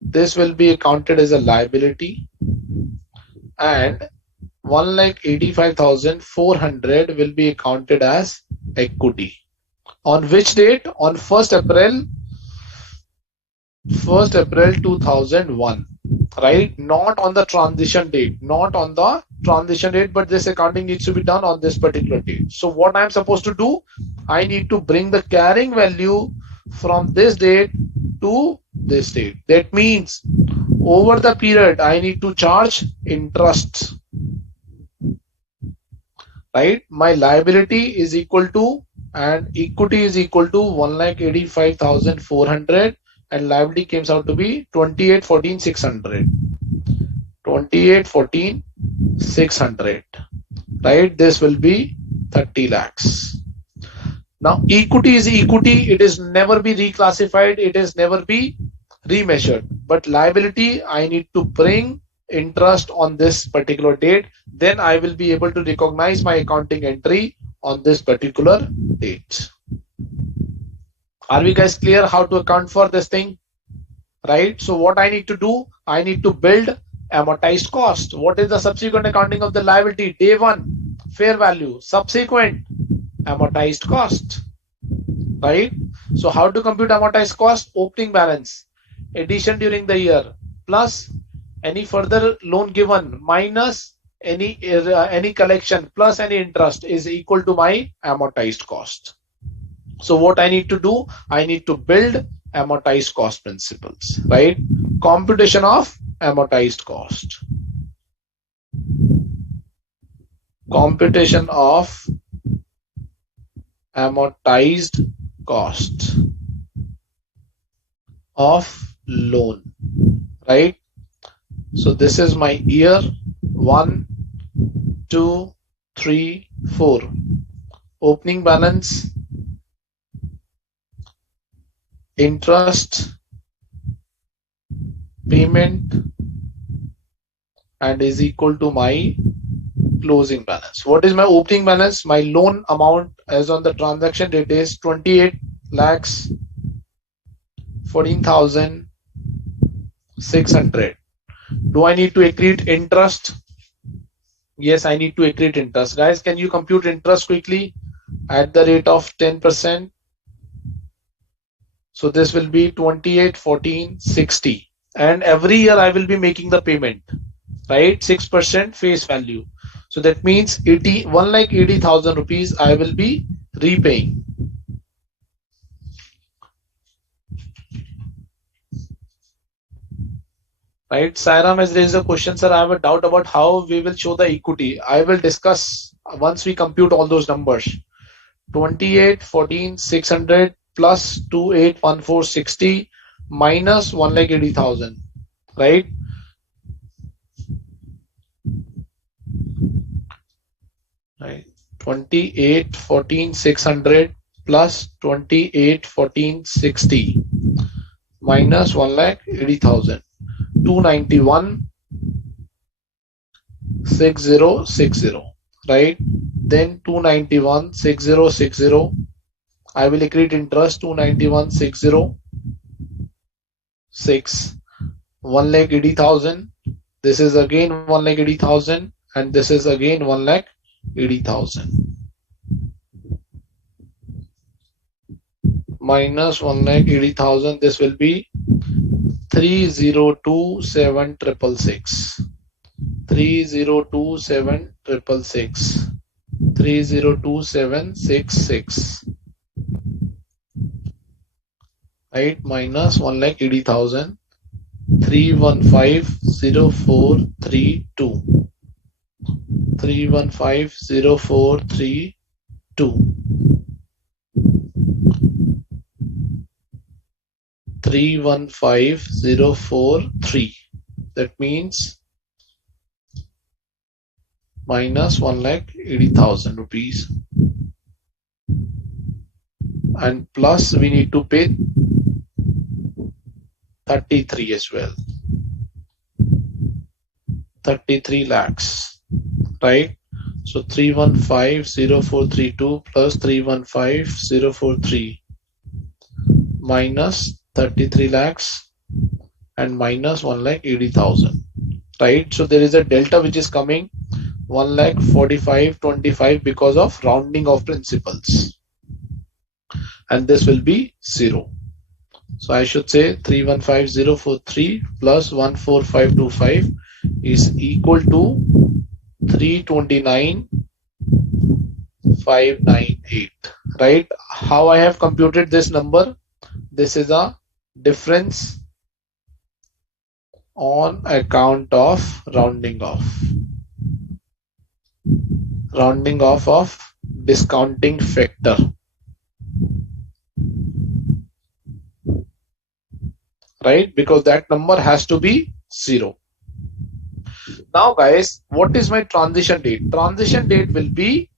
this will be accounted as a liability, and 1,85,400 will be accounted as equity. On which date? On 1st April 2001, right? Not on the transition date, but this accounting needs to be done on this particular date. So what I'm supposed to do, I need to bring the carrying value from this date to this date. That means over the period I need to charge interest, right? My liability is equal to and equity is equal to 1,85,400, and liability comes out to be 28,14,600. 28,14,600, right? This will be 30 lakhs. Now equity is equity, it is never be reclassified, it is never be remeasured. But liability, I need to bring interest on this particular date, then I will be able to recognize my accounting entry on this particular date. Are we guys clear how to account for this thing? Right? So what I need to do, I need to build amortized cost. What is the subsequent accounting of the liability? Day one, fair value. Subsequent, amortized cost. Right? So how to compute amortized cost? Opening balance, addition during the year, plus any further loan given, minus any collection, plus any interest is equal to my amortized cost. So what I need to do, I need to build amortized cost principles, right? Computation of amortized cost. Computation of amortized cost of loan, right? So this is my year 1, 2, 3, 4. Opening balance, interest, payment, and is equal to my closing balance. What is my opening balance? My loan amount as on the transaction date is 28 lakhs 14,600. Do I need to accrete interest? Yes, I need to accrete interest. Guys, can you compute interest quickly at the rate of 10%? So this will be 28, 14, 60. And every year I will be making the payment, right? 6% face value. So that means 1,80,000 rupees I will be repaying. Right, Sairam has raised a question, sir. I have a doubt about how we will show the equity. I will discuss once we compute all those numbers. 28, 14, 600 plus 281460 minus 1,80,000, right? Right. 28, 14, 600 plus 28, 14, 60 minus 1,80,000. 291 6060, right? Then 291 6060. I will accrete interest 291 606. 1,80,000. This is again 1,80,000, and this is again 1,80,000. Minus 1,80,000. This will be 3,027,666. 3,027,666. 3,027,666. Right, minus 1,80,000. 315,0432. 315,0432. 315,043. That means minus 1,80,000 rupees, and plus we need to pay 33 as well. 33 lakhs, right? So 315,0432 plus 315,043 minus 33 lakhs and minus 1,80,000, right? So there is a delta which is coming 1,45,25 because of rounding of principles, and this will be 0. So I should say 315,043 plus 14525 is equal to 329,598, right? How I have computed this number? This is a difference on account of rounding off. Rounding off of discounting factor. Right? Because that number has to be 0. Now guys, what is my transition date? Transition date will be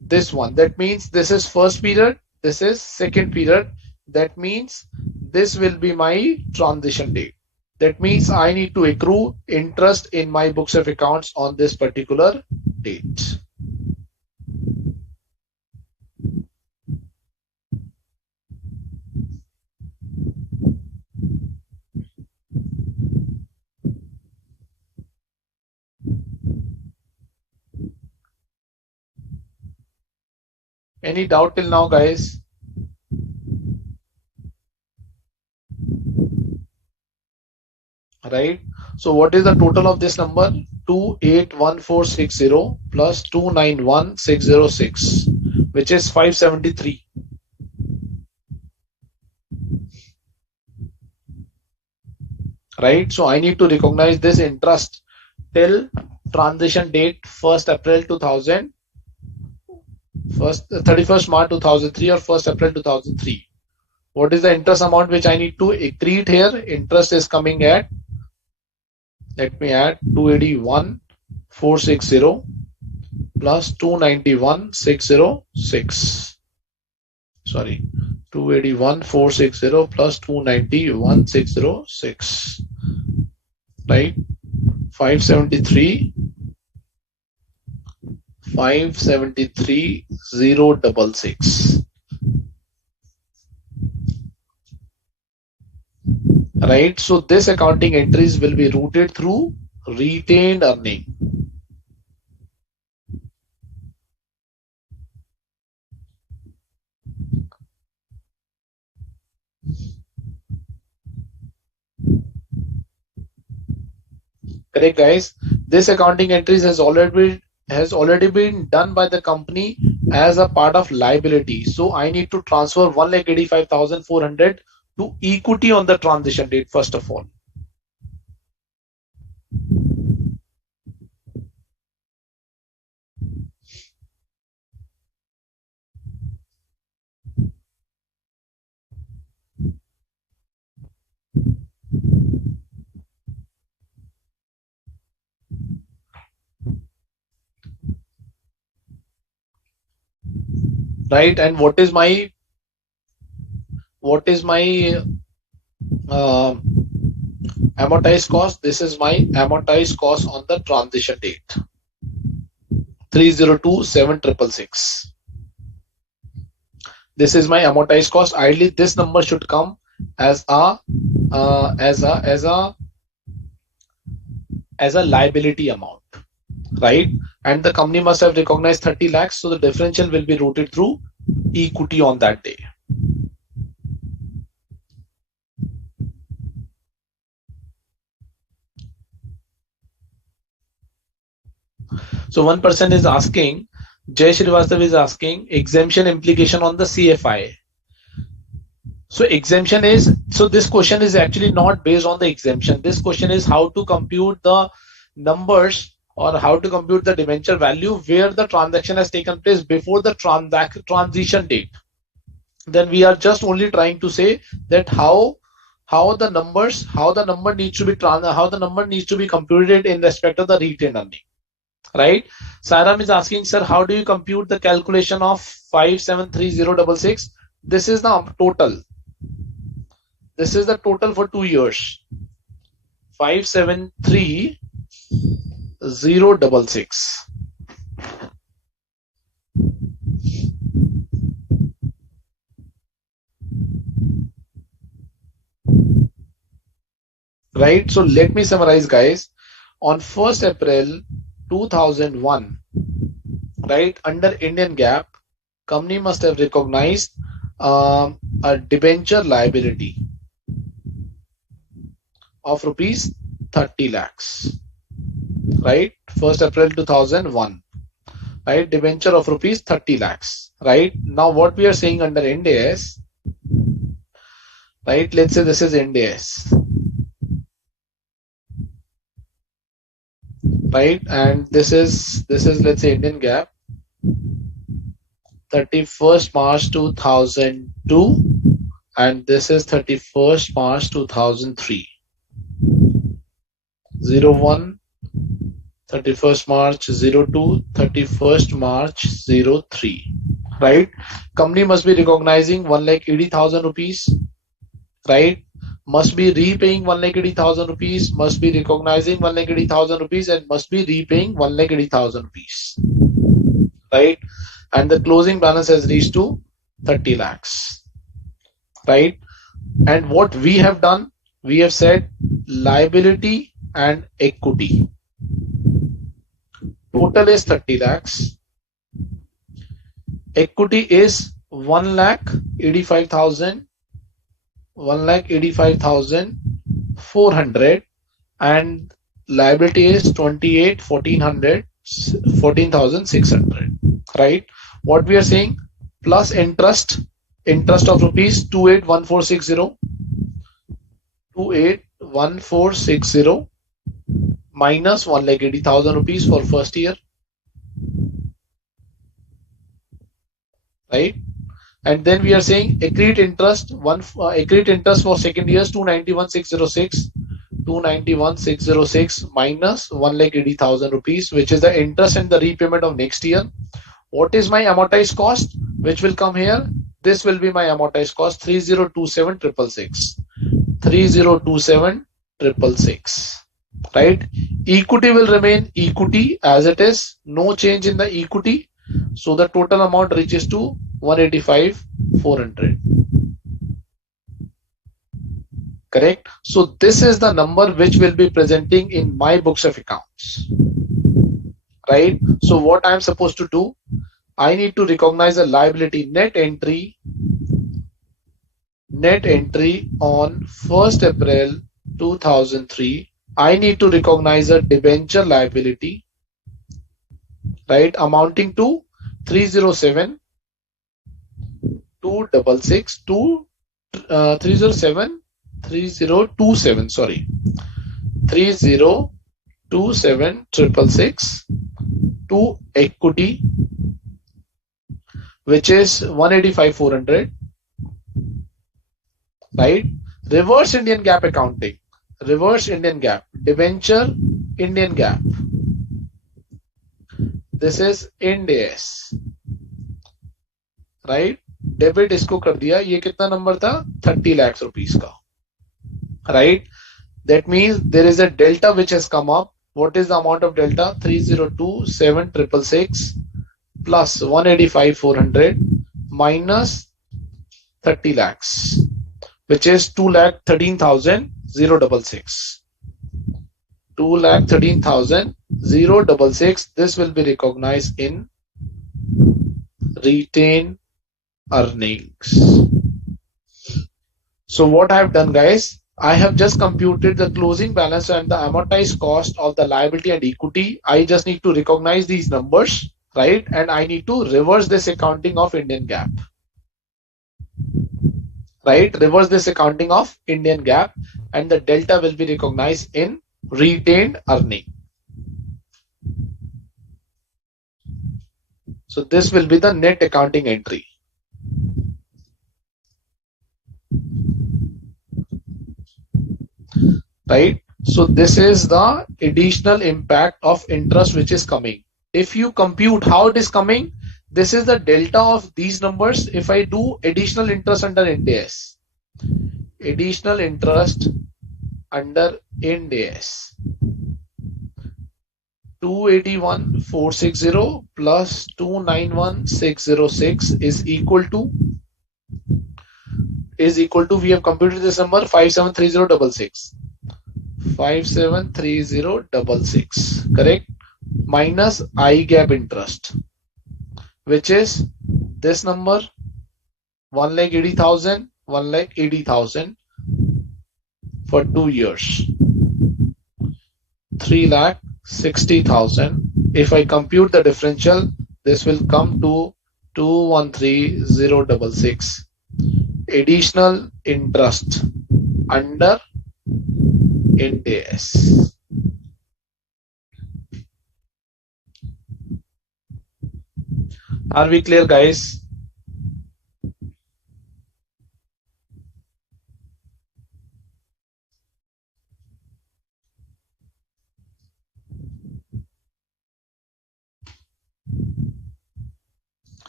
this one. That means this is first period, this is second period. That means this will be my transition date. That means I need to accrue interest in my books of accounts on this particular date. Any doubt till now, guys? Right. So what is the total of this number? 281460 plus 291,606, which is 573. Right. So I need to recognize this interest till transition date 1st April 2000. 31st March 2003 or 1st April 2003. What is the interest amount which I need to accrete here? Interest is coming at, let me add, 281,460 plus 291,606. Sorry, 281,460 plus 291,606. Right? 573, 573,066. Right? So this accounting entries will be routed through retained earning. Correct, guys? This accounting entries has already been done by the company as a part of liability. So I need to transfer 1,85,400 to equity on the transition date first of all. Right? And what is my amortized cost? This is my amortized cost on the transition date, 302,766. This is my amortized cost. Ideally, this number should come as a liability amount, right? And the company must have recognized 30 lakhs, so the differential will be routed through equity on that day. So one person is asking, Jay Srivastav is asking, exemption implication on the CFI. So exemption is, so this question is actually not based on the exemption. This question is how to compute the numbers or how to compute the debenture value where the transaction has taken place before the transition date. Then we are just only trying to say that how the number needs to be computed in respect of the retained earning. Right? Sairam is asking, sir, how do you compute the calculation of 573066? This is the total. This is the total for 2 years. 573066. Right? So let me summarize, guys. On 1st April 2001, right, under Indian GAAP, company must have recognized a debenture liability of rupees 30 lakhs, right? 1st April 2001, right? Debenture of rupees 30 lakhs, right? Now what we are saying under Ind AS, right? Let's say this is Ind AS, right? And this is let's say Indian GAAP, 31st March 2002, and this is 31st March 2003. 01, 31st March 02, 31st March 03. Right? Company must be recognizing 1,80,000 rupees. Right? Must be repaying 1,80,000 rupees. Must be recognizing 1,80,000 rupees and must be repaying 1,80,000 rupees. Right? And the closing balance has reached to 30 lakhs. Right? And what we have done, we have said liability and equity. Total is 30 lakhs. Equity is 1,85,400 and liability is 14,600, right? What we are saying, plus interest of rupees 28,1,460 minus 1,80,000 rupees for first year, right? And then we are saying accrued interest for second year is 291,606, 291,606 minus 1,80,000 rupees, which is the interest and the repayment of next year. What is my amortized cost, which will come here? This will be my amortized cost, 3027,666. 3027,666. Right? Equity will remain equity as it is, no change in the equity. So the total amount reaches to 185,400. Correct? So this is the number which will be presenting in my books of accounts. Right? So what I am supposed to do, I need to recognize a liability net entry on 1st April 2003. I need to recognize a debenture liability, right, amounting to 307 266 307 3027, sorry, 3027,666 to equity, which is 185,400, right? Reverse Indian GAAP accounting, reverse Indian GAAP, debenture Indian GAAP. This is Ind AS, right? Debit इसको कर दिया, ये कितना number था, 30 lakhs rupees का, right? That means there is a delta which has come up. What is the amount of delta? 302,766 plus 185,400 minus 30 lakhs, which is 2,13,066. 2,13,066. This will be recognized in retained earnings. So what I have done, guys, I have just computed the closing balance and the amortized cost of the liability and equity. I just need to recognize these numbers, right? And I need to reverse this accounting of Indian GAAP, right? Reverse this accounting of Indian GAAP, and the delta will be recognized in retained earning. So this will be the net accounting entry. Right? So this is the additional impact of interest which is coming. If you compute how it is coming, this is the delta of these numbers. If I do additional interest under Ind AS, additional interest under Ind AS, 281,460 plus 291,606 is equal to, we have computed this number, 573066. 573066, correct, minus I gap interest, which is this number, 1,80,000, 1,80,000 for 2 years, 3,60,000. If I compute the differential, this will come to 213,066. Additional interest under Ind AS. Are we clear, guys?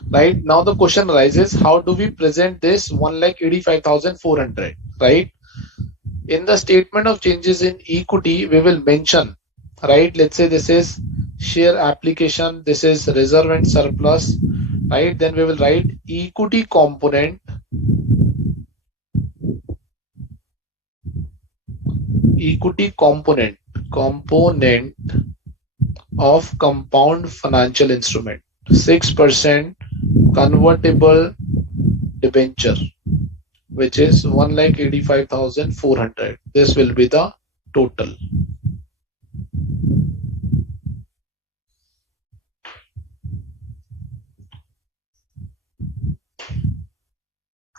Right, now the question arises, how do we present this 1,85,400, right? In the statement of changes in equity, we will mention, right? Let's say this is share application, this is reserve and surplus, right? Then we will write equity component, component of compound financial instrument, 6% convertible debenture, which is 1,85,400. This will be the total.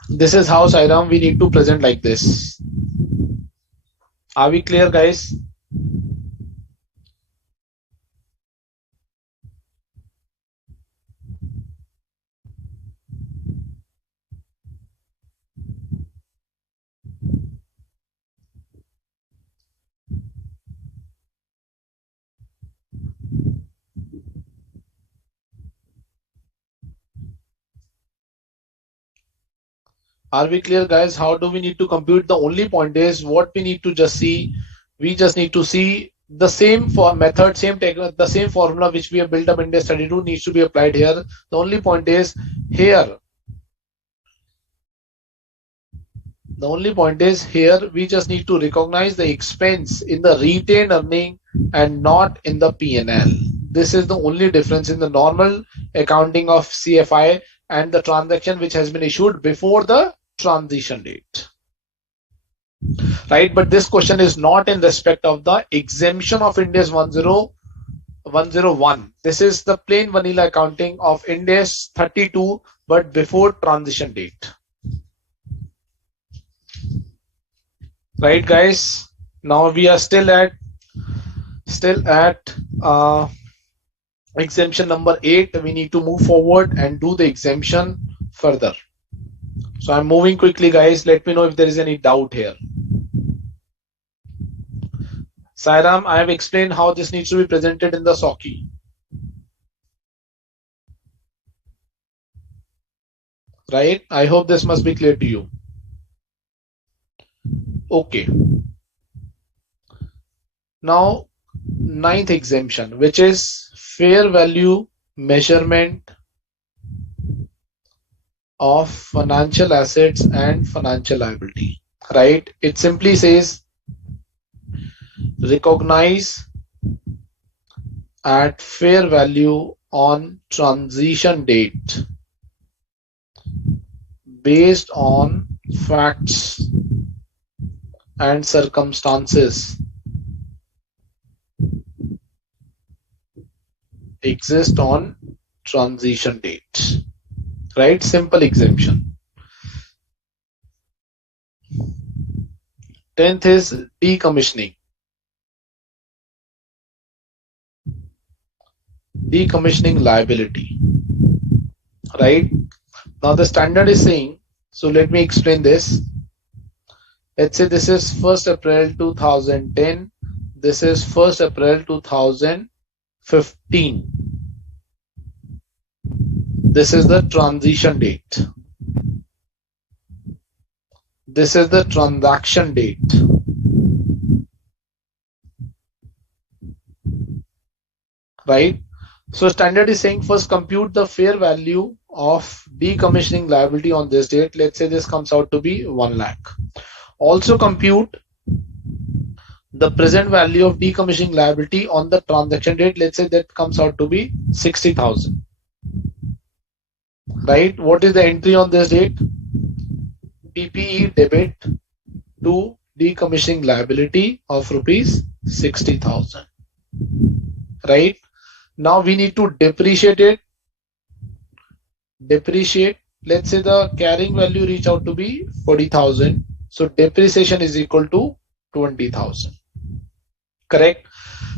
This is how, Sairam, we need to present like this. Are we clear, guys? Are we clear, guys? How do we need to compute? The only point is what we need to just see. We just need to see the same for method, same technique, the same formula which we have built up in Index 32 needs to be applied here. The only point is here. The only point is here we just need to recognize the expense in the retained earning and not in the P&L. This is the only difference in the normal accounting of CFI and the transaction which has been issued before the transition date. Right, but this question is not in respect of the exemption of Ind AS 101. This is the plain vanilla accounting of Ind AS 32 but before transition date. Right, guys, now we are still at exemption number 8. We need to move forward and do the exemption further. So I'm moving quickly, guys. Let me know if there is any doubt here. Sairam, I have explained how this needs to be presented in the SOCI. Right? I hope this must be clear to you. Okay. Now, ninth exemption, which is fair value measurement of financial assets and financial liability. Right? It simply says recognize at fair value on transition date based on facts and circumstances exist on transition date. Right? Simple exemption. 10th is decommissioning. Decommissioning liability. Right? Now the standard is saying, so let me explain this. Let's say this is 1st April 2010. This is 1st April 2015. This is the transition date. This is the transaction date. Right? So standard is saying first compute the fair value of decommissioning liability on this date. Let's say this comes out to be 1 lakh. Also compute the present value of decommissioning liability on the transaction date. Let's say that comes out to be 60,000. Right? What is the entry on this date? PPE debit to decommissioning liability of rupees 60,000. Right? Now we need to depreciate it. Depreciate. Let's say the carrying value reach out to be 40,000. So depreciation is equal to 20,000. Correct?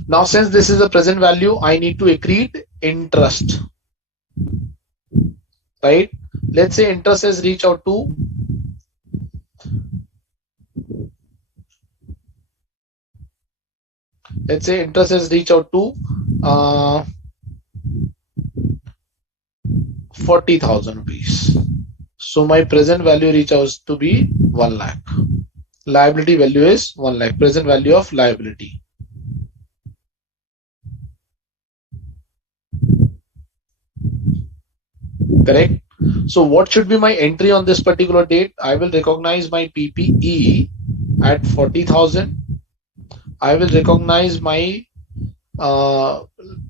Now since this is the present value, I need to accrete interest. Right? Let's say interest has reached out to 40,000 rupees. So my present value reaches out to be 1 lakh. Liability value is 1 lakh. Present value of liability. Correct? So what should be my entry on this particular date? I will recognize my PPE at 40,000. I will recognize my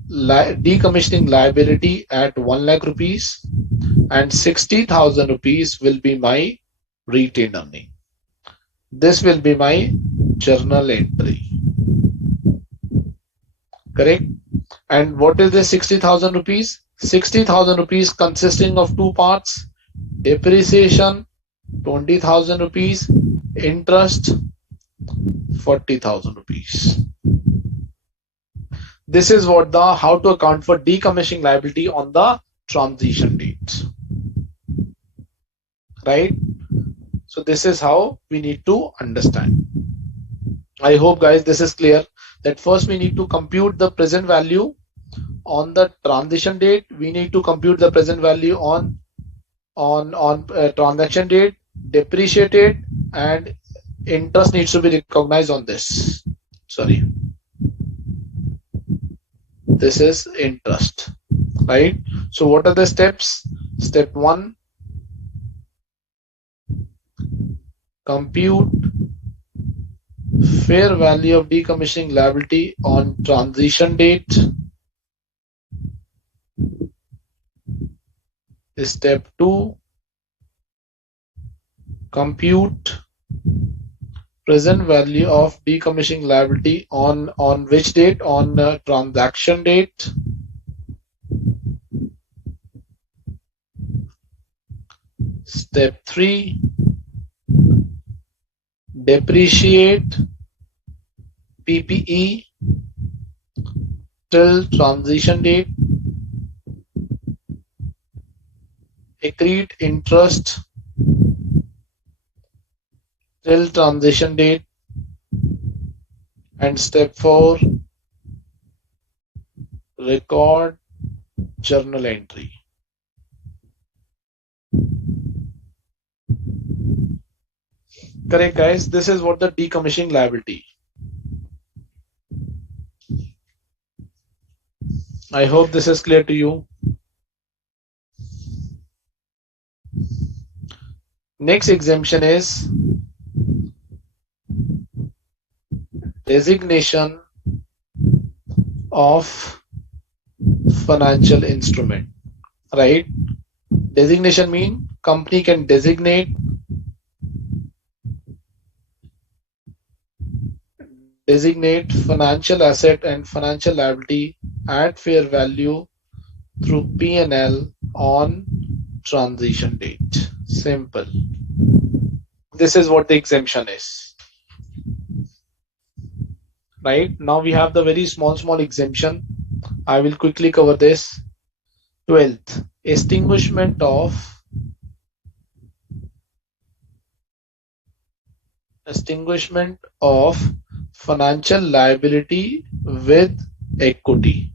decommissioning liability at 1 lakh rupees, and 60,000 rupees will be my retained earning. This will be my journal entry. Correct? And what is the 60,000 rupees? 60,000 rupees consisting of two parts: depreciation 20,000 rupees, interest 40,000 rupees. This is what the how to account for decommissioning liability on the transition date. Right? So this is how we need to understand. I hope guys this is clear, that first we need to compute the present value on the transition date. We need to compute the present value on transaction date. depreciated, and interest needs to be recognized on this. Sorry, this is interest, right? So what are the steps? Step 1, compute fair value of decommissioning liability on transition date. Step 2, compute present value of decommissioning liability on which date? On transaction date. Step 3, depreciate PPE till transition date, accrete interest till transition date, and step 4, record journal entry. Correct, guys. This is what the decommissioning liability. I hope this is clear to you. Next exemption is designation of financial instrument, right? Designation mean company can designate financial asset and financial liability at fair value through P&L on transition date. Simple. This is what the exemption is. Right now we have the very small exemption. I will quickly cover this. 12th, extinguishment of financial liability with equity.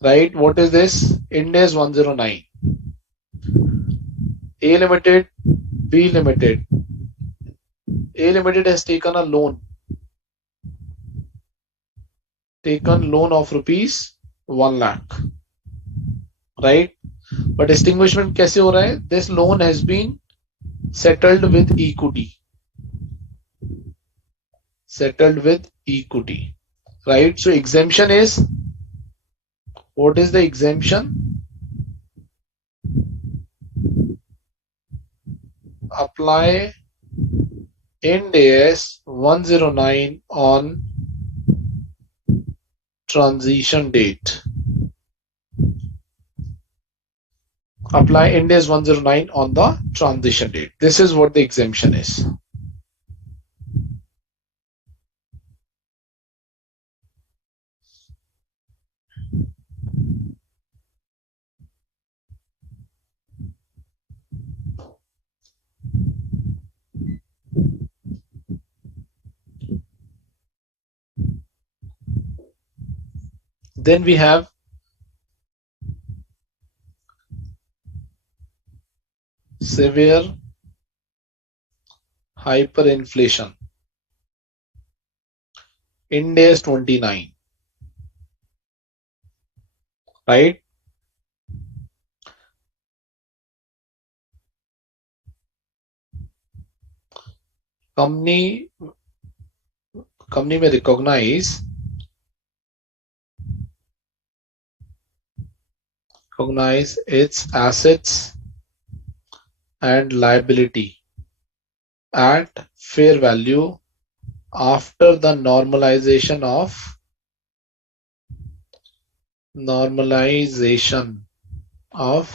Right? What is this? Ind AS 109. A Limited, B Limited. A Limited has taken a loan. Taken loan of rupees 1 lakh. Right? But extinguishment कैसे हो रहा है? This loan has been settled with equity. Settled with equity. Right? So exemption is, what is the exemption? Apply Ind AS 109 on transition date. Apply Ind AS 109 on the transition date. This is what the exemption is. Then we have severe hyperinflation. Ind AS 29. Right? Company may recognize its assets and liability at fair value after the normalization of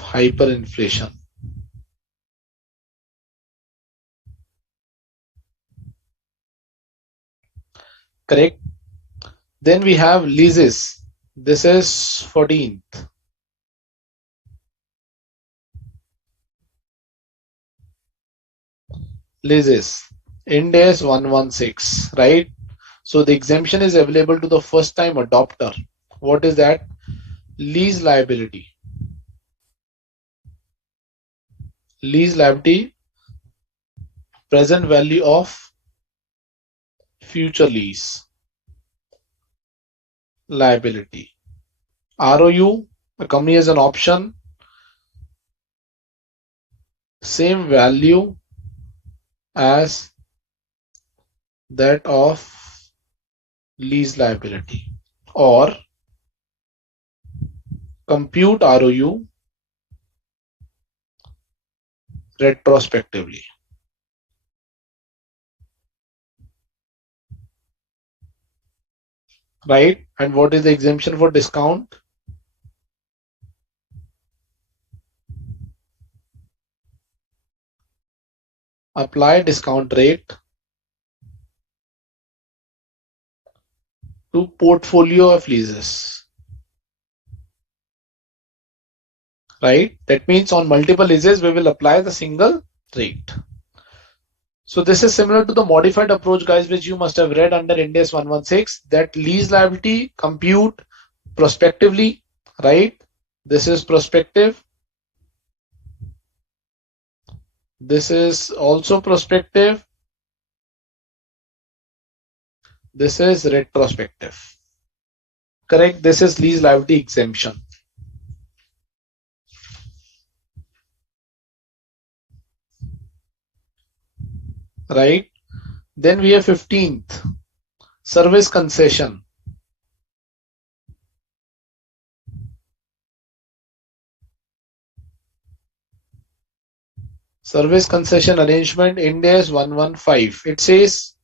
hyperinflation. Correct. Then we have leases. This is 14th. Leases. Ind AS 116, right? So the exemption is available to the first time adopter. What is that? Lease liability. lease liability, present value of future lease liability. ROU, the company has an option, same value as that of lease liability, or compute ROU retrospectively. Right? And what is the exemption for discount? Apply discount rate to portfolio of leases. Right? That means on multiple leases, we will apply the single rate. So this is similar to the modified approach, guys, which you must have read under Ind AS 116, that lease liability compute prospectively, right? This is prospective. This is also prospective. This is retrospective. Correct? This is lease liability exemption. Right? Then we have 15th, service concession. Service concession arrangement, Ind AS 115. It says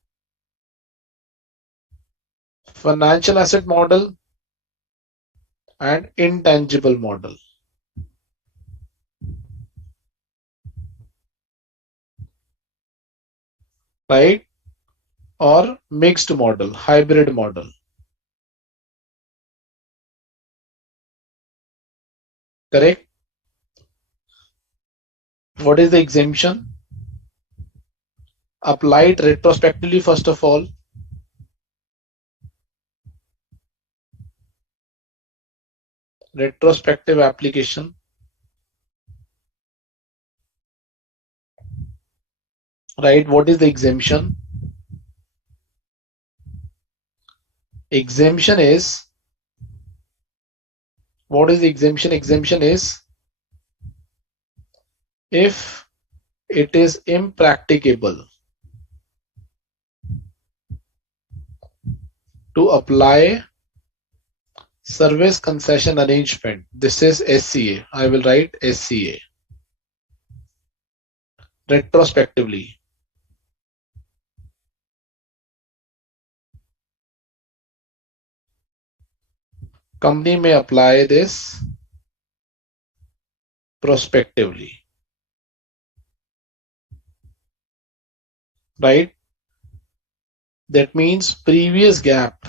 financial asset model and intangible model. Right? Or mixed model, hybrid model. Correct? What is the exemption? Applied retrospectively, first of all. Retrospective application. Right? What is the exemption? Exemption is, what is the exemption? Exemption is if it is impracticable to apply service concession arrangement. This is SCA. I will write SCA. Retrospectively. Company may apply this prospectively. Right? That means previous gap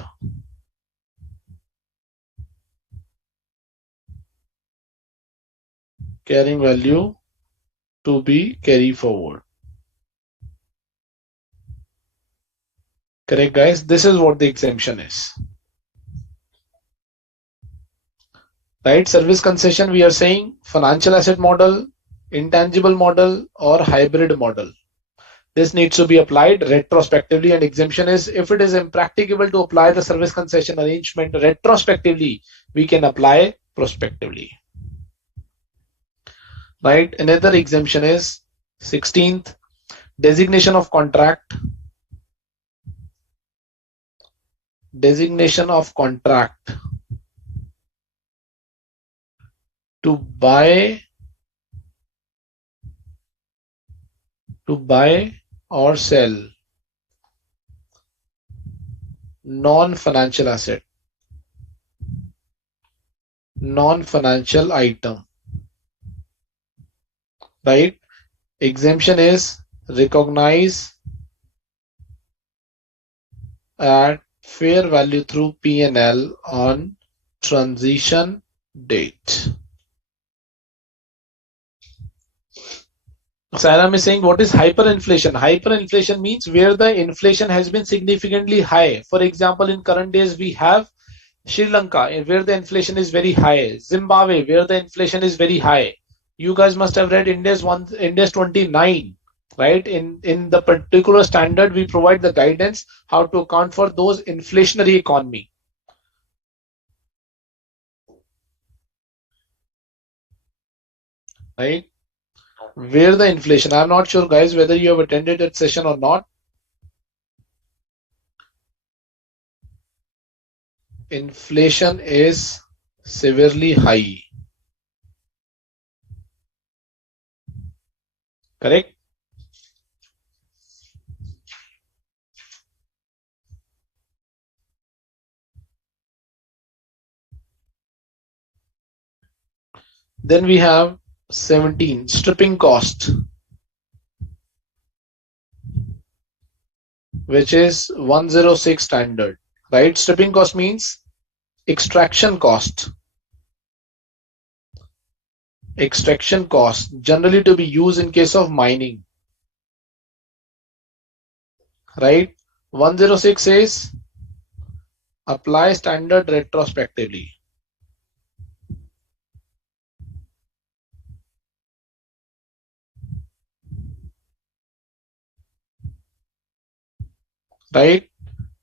carrying value to be carried forward. Correct, guys? This is what the exemption is. Right? Service concession, we are saying financial asset model, intangible model, or hybrid model. This needs to be applied retrospectively, and exemption is if it is impracticable to apply the service concession arrangement retrospectively, we can apply prospectively. Right? Another exemption is 16th, designation of contract. Designation of contract to buy or sell non-financial asset, non-financial item. Right? Exemption is recognize at fair value through P&L on transition date. Sairam is saying, what is hyperinflation? Hyperinflation means where the inflation has been significantly high. For example, in current days, we have Sri Lanka, where the inflation is very high. Zimbabwe, where the inflation is very high. You guys must have read Ind AS 1, Ind AS 29, right? In the particular standard, we provide the guidance how to account for those inflationary economy, right? Where the inflation, I'm not sure guys whether you have attended that session or not. Inflation is severely high, correct? Then we have 17, stripping cost, which is 106 standard, right? Stripping cost means extraction cost. Extraction cost generally to be used in case of mining, right? 106 says apply standard retrospectively. Right?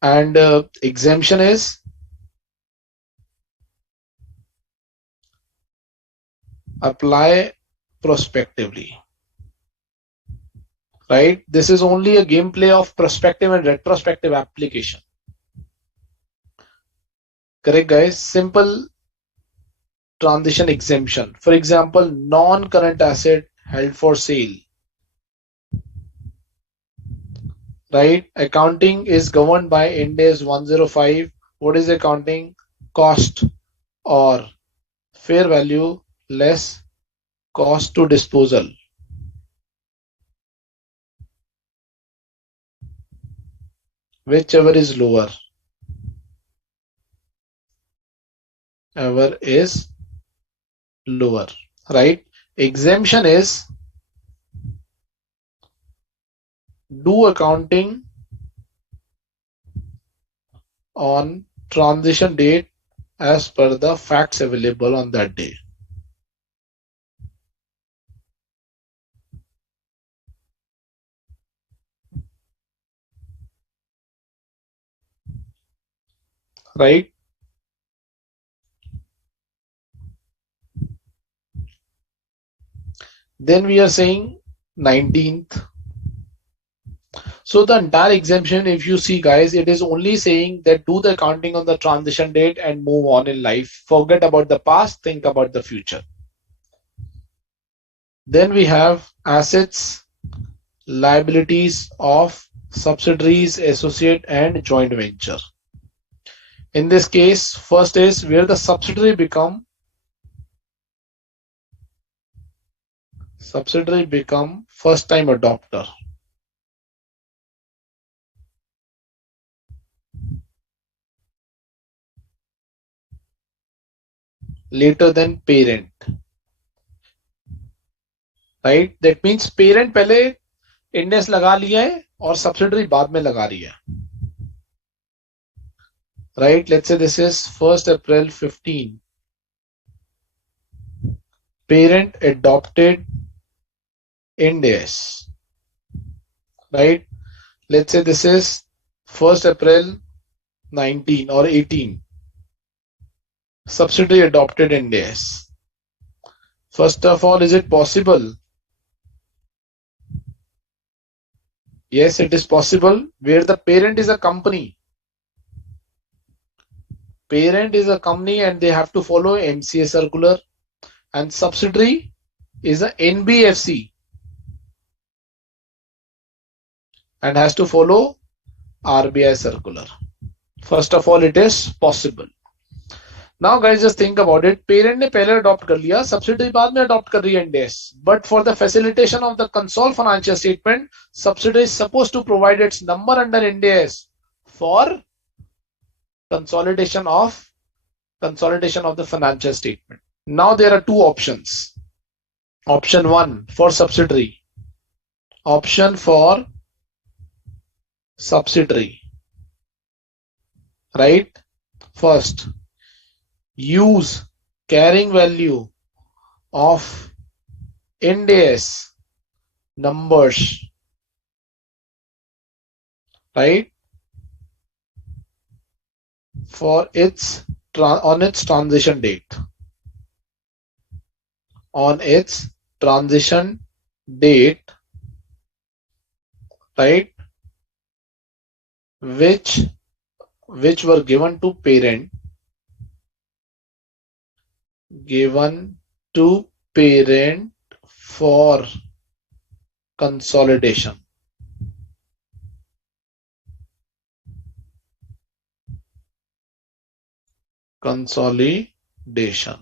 And exemption is apply prospectively. Right? This is only a gameplay of prospective and retrospective application. Correct, guys? Simple transition exemption. For example, non-current asset held for sale. Right? Accounting is governed by Ind AS 105. What is accounting? Cost or fair value less cost to disposal. Whichever is lower. Ever is lower. Right? Exemption is do accounting on transition date as per the facts available on that day. Right? Then we are saying 19th. So the entire exemption, if you see guys, it is only saying that do the accounting on the transition date and move on in life. Forget about the past, think about the future. Then we have assets, liabilities of subsidiaries, associate and joint venture. In this case, first is where the subsidiary become first time adopter. Later than parent. Right? That means parent पहले index लगा लिया है और subsidiary बाद में लगा रही है. Right? Let's say this is 1st April 15. Parent adopted index. Right? Let's say this is 1st April 19 or 18. Subsidiary adopted index. First of all, is it possible? Yes, it is possible where the parent is a company. Parent is a company and they have to follow MCA circular, and subsidiary is a NBFC and has to follow RBI circular. First of all, it is possible. Now guys, just think about it. Parent ने पहले adopt कर लिया, subsidiary बाद में adopt कर रही है Ind AS. But for the facilitation of the consolidated financial statement, subsidiary is supposed to provide its number under Ind AS for consolidation of the financial statement. Now there are two options. Option 1 for subsidiary. Option for subsidiary. Right? First, use carrying value of Ind AS numbers, right, for its on its transition date, on its transition date, right, which were given to parent for consolidation. Consolidation.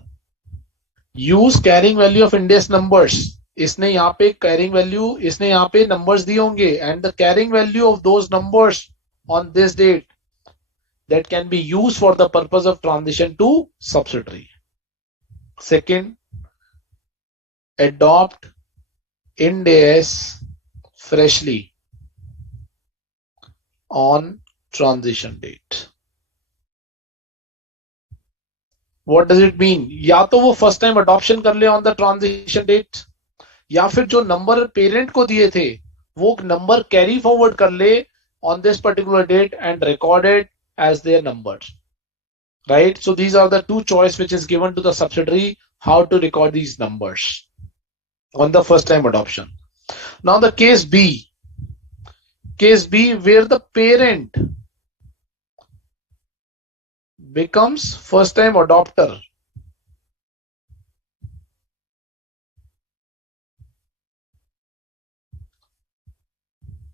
Use carrying value of Ind-AS numbers. इसने यहाँ पे carrying value, इसने यहाँ पे numbers दिए होंगे, and the carrying value of those numbers on this date that can be used for the purpose of transition to subsidiary. Second, adopt Ind-AS freshly on transition date. What does it mean? या तो वो first time adoption कर ले on the transition date, या फिर जो number parent को दिए थे वो नंबर कैरी फॉरवर्ड कर ले on this particular date and recorded as their numbers, right? So these are the two choice which is given to the subsidiary how to record these numbers on the first time adoption. Now the case B where the parent becomes first time adopter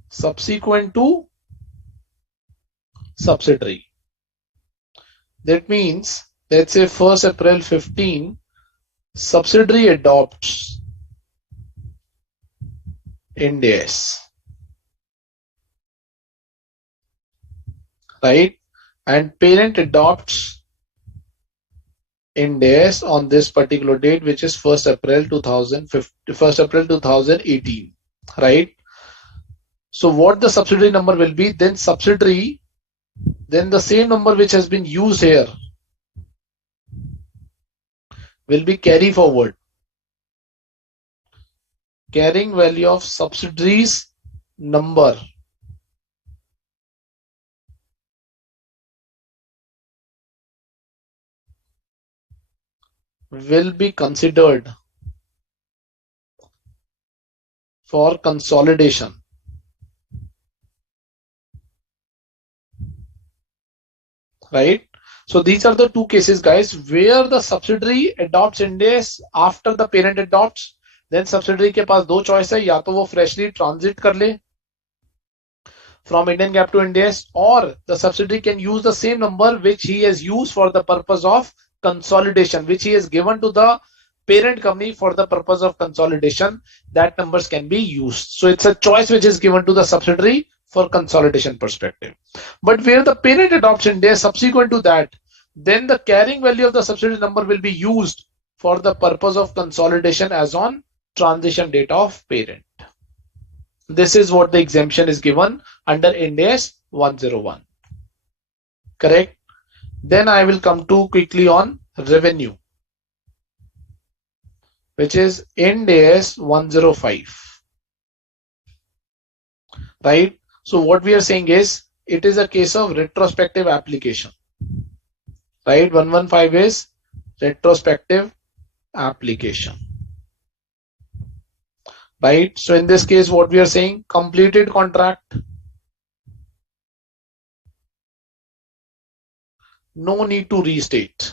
subsequent to subsidiary. That means, let's say 1st April 15, subsidiary adopts Ind AS, right? And parent adopts Ind AS on this particular date, which is 1st April 2018, right? So what the subsidiary number will be, then the same number which has been used here will be carry forward. Carrying value of subsidiaries number will be considered for consolidation. Right? So these are the two cases, guys, where the subsidiary adopts Ind AS after the parent adopts. Then subsidiary के पास दो choice है, या तो वो freshly transit कर ले from Indian GAAP to Ind AS, or the subsidiary can use the same number which he has used for the purpose of consolidation, which he has given to the parent company for the purpose of consolidation. That numbers can be used. So it's a choice which is given to the subsidiary for consolidation perspective. But where the parent adopts Ind AS subsequent to that, then the carrying value of the subsidiary number will be used for the purpose of consolidation as on transition date of parent. This is what the exemption is given under Ind AS 101. Correct? Then I will come to quickly on revenue, which is Ind AS 105. Right? So what we are saying is it is a case of retrospective application. Right? 115 is retrospective application. Right? So in this case, what we are saying, completed contract, no need to restate.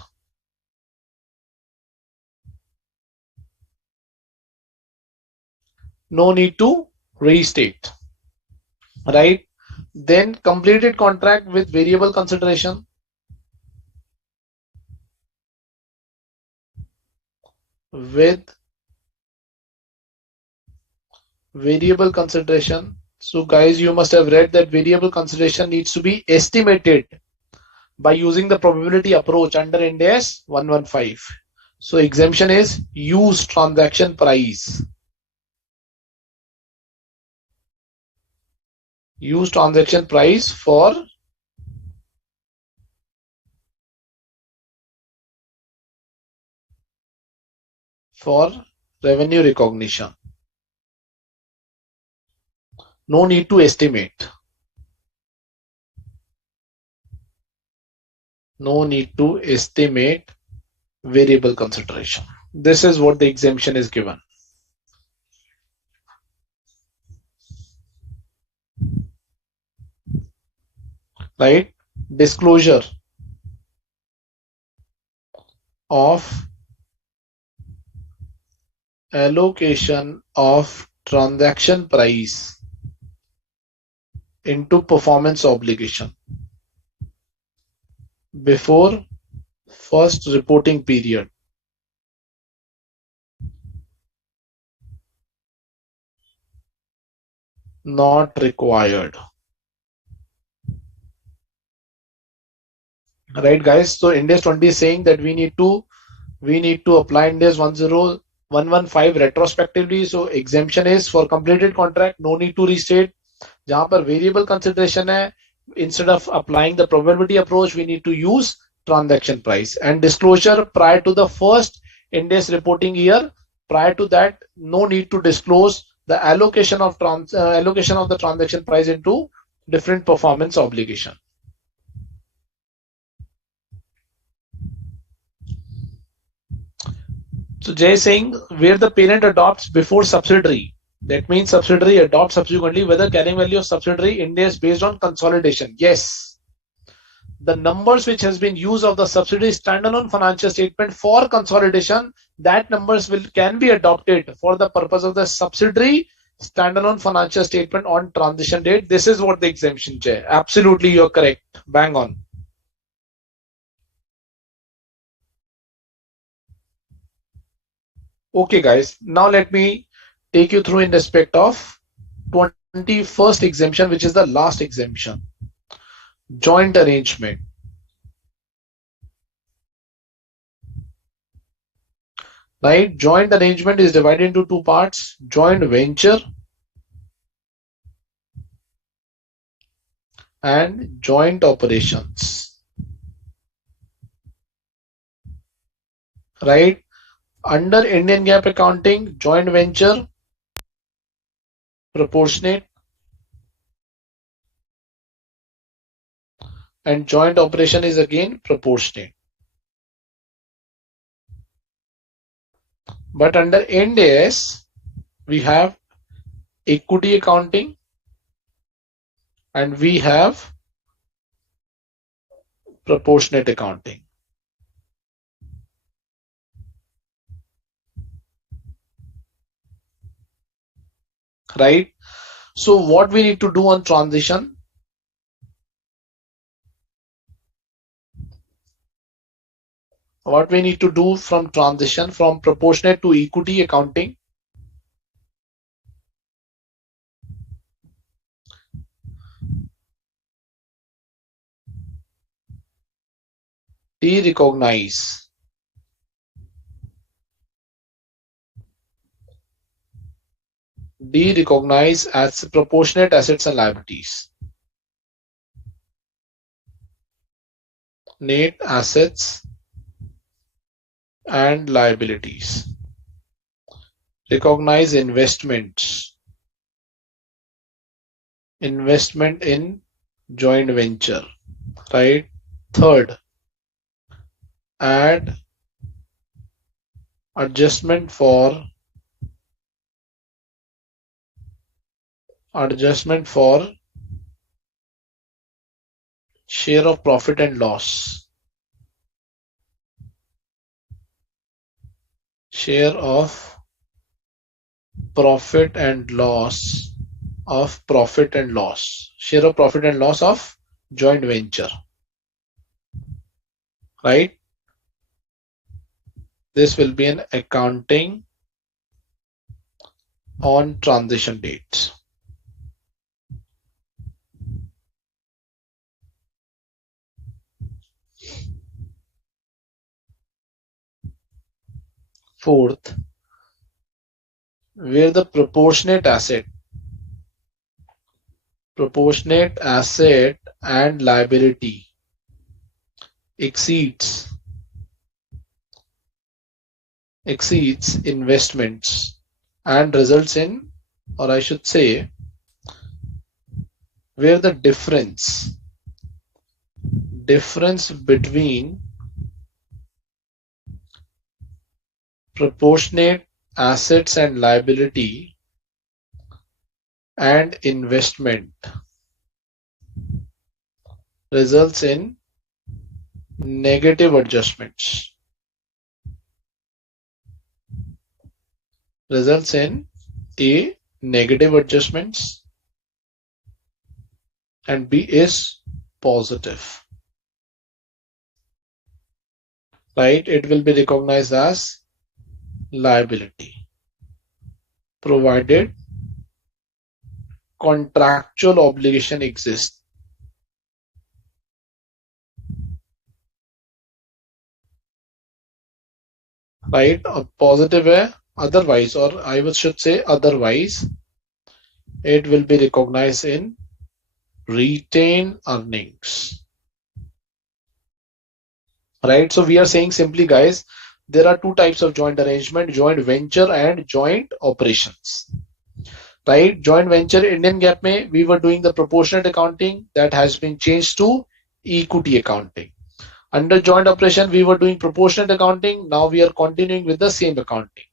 No need to restate. Right? Then completed contract with variable consideration. With variable consideration. So guys, you must have read that variable consideration needs to be estimated by using the probability approach under Ind AS 115. So exemption is use transaction price. Use transaction price for revenue recognition. No need to estimate. No need to estimate variable consideration. This is what the exemption is given. Right? Disclosure of allocation of transaction price into performance obligation before first reporting period. Not required. Right, guys? So Index 20 is saying that we need to apply Index 10115 retrospectively. So exemption is for completed contract, no need to restate. जहां पर variable consideration है, instead of applying the probability approach, we need to use transaction price. And disclosure prior to the first Index reporting year. Prior to that, no need to disclose the allocation of the transaction price into different performance obligation. So Jay is saying where the parent adopts before subsidiary. That means subsidiary adopts subsequently, whether carrying value of subsidiary India is based on consolidation. Yes. The numbers which has been used of the subsidiary standalone financial statement for consolidation, that numbers can be adopted for the purpose of the subsidiary standalone financial statement on transition date. This is what the exemption, Jay. Absolutely, you're correct. Bang on. Okay, guys. Now let me take you through in respect of 21st exemption, which is the last exemption. Joint arrangement. Right? Joint arrangement is divided into two parts: joint venture and joint operations. Right? Under Indian GAAP accounting, joint venture proportionate and joint operation is again proportionate. But under Ind AS, we have equity accounting and we have proportionate accounting. Right? So what we need to do on transition? What we need to do from transition from proportionate to equity accounting? Derecognize as proportionate assets and liabilities. Net assets and liabilities. Recognize investments. Investment in joint venture. Right? Third, add adjustment for share of profit and loss. Share of profit and loss of profit and loss. Share of profit and loss of joint venture. Right? This will be an accounting on transition dates. Fourth, where the proportionate asset and liability exceeds exceeds investments and results in, or I should say, where the difference between proportionate assets and liability and investment results in negative adjustments. Results in A, negative adjustments, and B is positive. Right? It will be recognized as liability, provided contractual obligation exists. Right? A positive है, otherwise, or I should say otherwise, it will be recognized in retained earnings. Right? So we are saying simply, guys, there are two types of joint arrangement: joint venture and joint operations. Right? Joint venture, Indian GAAP mein, we were doing the proportionate accounting, that has been changed to equity accounting. Under joint operation, we were doing proportionate accounting. Now we are continuing with the same accounting.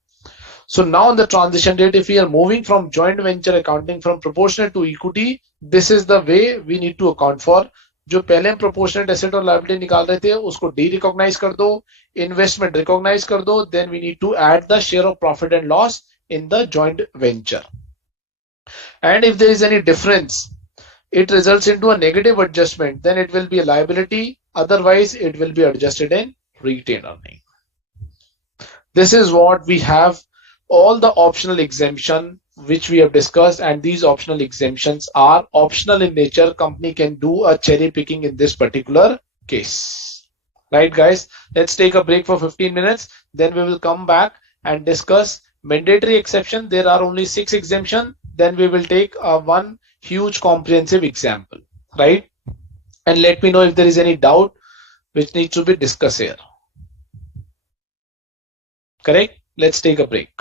So now on the transition date, if we are moving from joint venture accounting from proportionate to equity, this is the way we need to account for. जो पहले हम proportionate asset और liability निकाल रहे थे, उसको de-recognize कर दो, investment recognize कर दो, then we need to add the share of profit and loss in the joint venture. And if there is any difference, it results into a negative adjustment, then it will be a liability. Otherwise, it will be adjusted in retained earning. This is what we have, all the optional exemption which we have discussed, and these optional exemptions are optional in nature. Company can do a cherry picking in this particular case. Right, guys? Let's take a break for 15 minutes. Then we will come back and discuss mandatory exception. There are only 6 exemptions. Then we will take one huge comprehensive example. Right? And let me know if there is any doubt which needs to be discussed here. Correct? Let's take a break.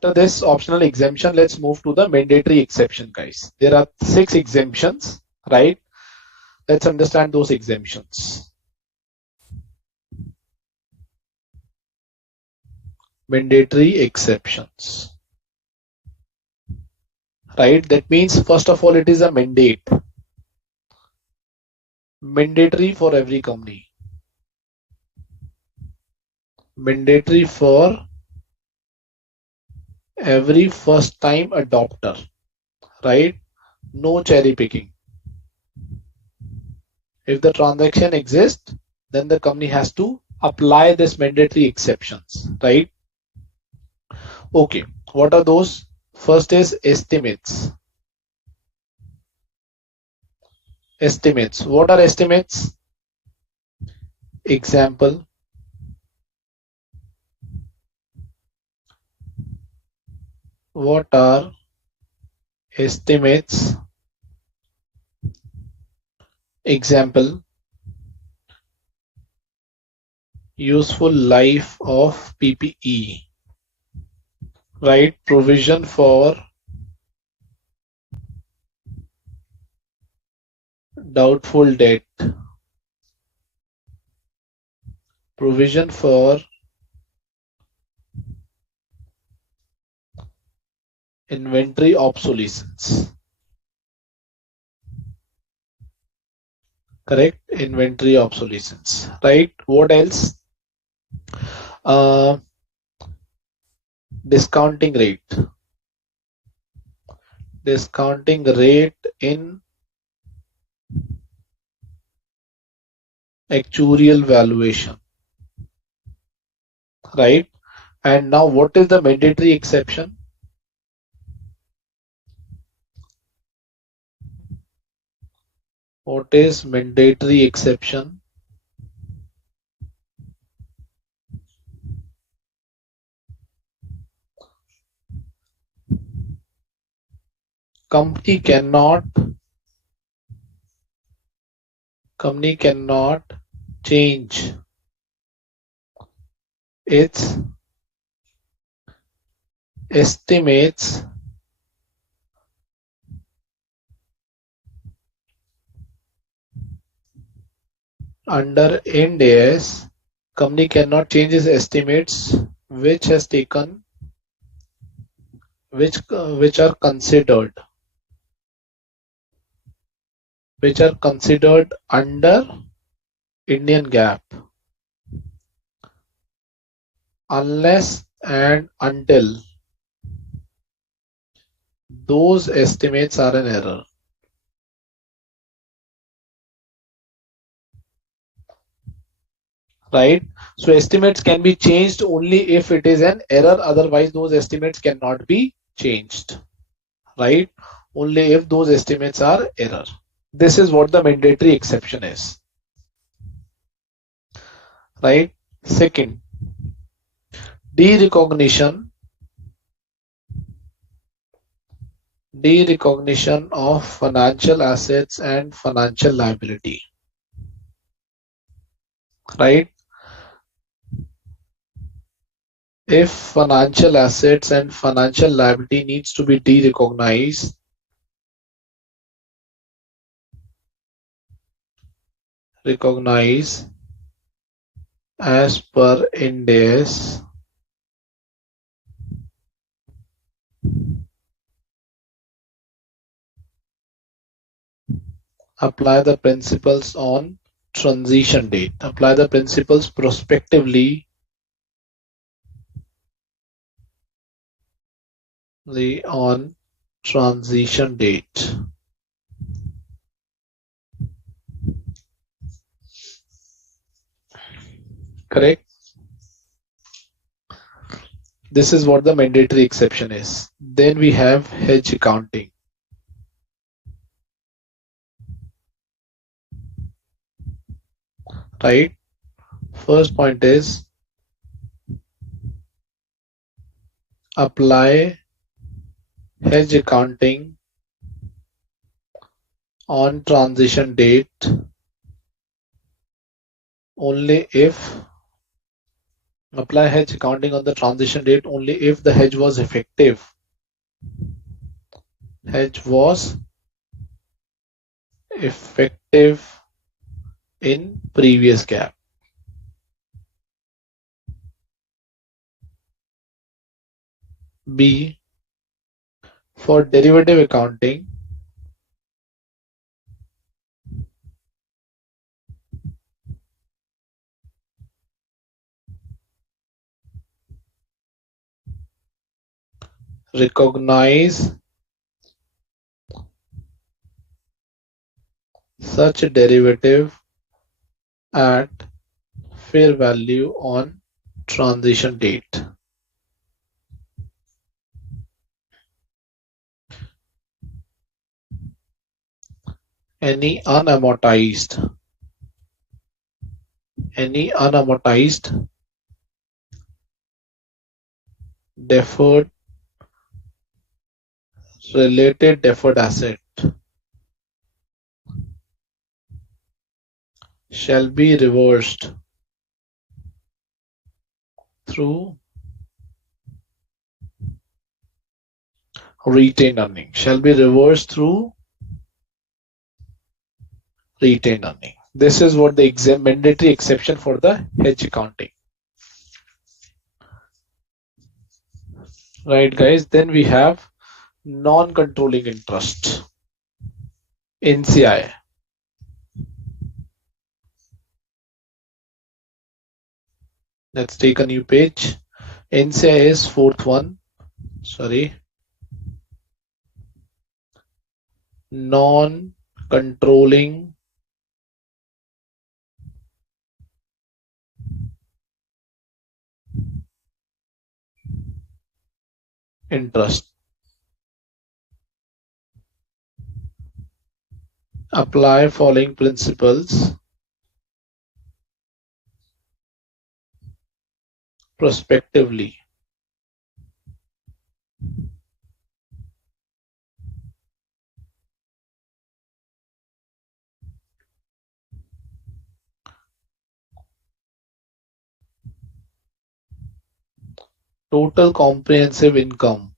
After this optional exemption, let's move to the mandatory exception, guys. There are 6 exemptions, right? Let's understand those exemptions. Mandatory exceptions, right? That means, first of all, it is a mandatory for every company, mandatory for every first time adopter, right? No cherry picking. If the transaction exists, then the company has to apply this mandatory exceptions, right? Okay, what are those? First is estimates. Estimates. What are estimates? Example. What are estimates? Example. Useful life of PPE, right? Provision for doubtful debt. Provision for inventory obsolescence. Correct? Inventory obsolescence. Right? What else? Uh, discounting rate. Discounting rate in actuarial valuation. Right? And now what is the mandatory exception? What is mandatory exception? Company cannot change its estimates under Ind AS. Company cannot change its estimates which has taken which are considered under Indian GAAP unless and until those estimates are an error. Right? So estimates can be changed only if it is an error, otherwise those estimates cannot be changed. Right? Only if those estimates are error. This is what the mandatory exception is. Right? Second, derecognition of financial assets and financial liability. Right? If financial assets and financial liability needs to be derecognized, as per Ind AS, apply the principles on transition date. Apply the principles prospectively on transition date. Correct? This is what the mandatory exception is. Then we have hedge accounting. Right? First point is apply hedge accounting on transition date only if Apply hedge accounting on the transition date only if the hedge was effective. Hedge was effective in previous gap. B. For derivative accounting, recognize such derivative at fair value on transition date. Any unamortized deferred related deferred asset shall be reversed through retained earning. Shall be reversed through retained earning. This is what the mandatory exception for the hedge accounting. Right, guys. Then we have non-controlling interest. NCI. Let's take a new page. NCI is fourth one. Sorry. Non-controlling interest. Apply following principles prospectively. Total comprehensive income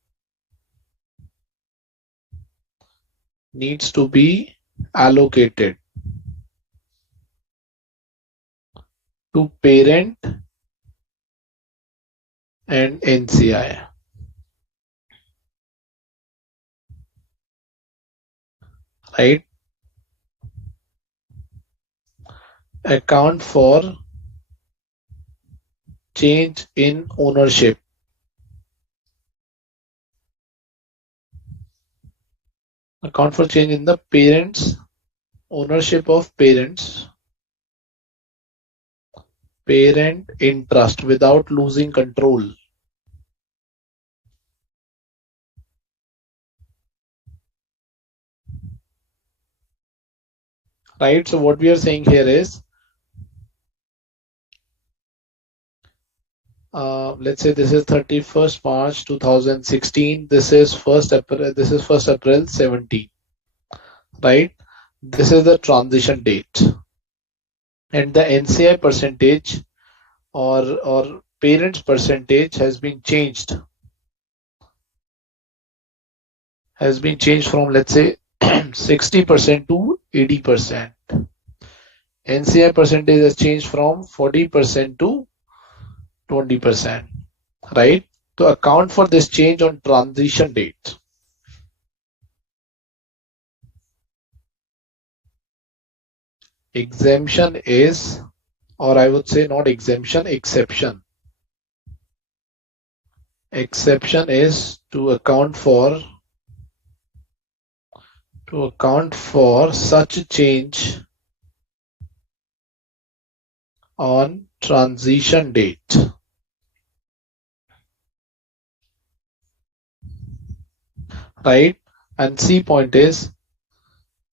needs to be allocated to parent and NCI. Right? Account for change in ownership. Account for change in the parents, ownership of parents, parent interest without losing control. Right? So what we are saying here is, let's say this is 31st March 2016. This is 1st April. This is 1st April 17. Right? This is the transition date, and the NCI percentage or parents percentage has been changed. From, let's say, 60% to 80%. NCI percentage has changed from 40% to 20%, right? To account for this change on transition date, exemption is, or I would say not exemption, exception. Exception is to account for such change on transition date. Right? And C point is,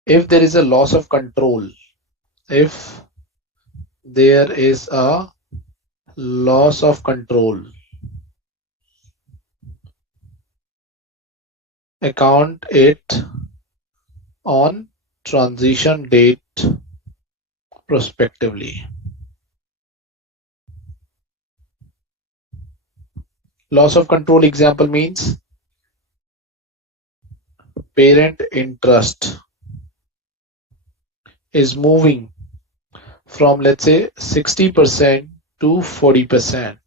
if there is a loss of control, if there is a loss of control, account it on transition date prospectively. Loss of control example means parent interest is moving from, let's say, 60% to 40%,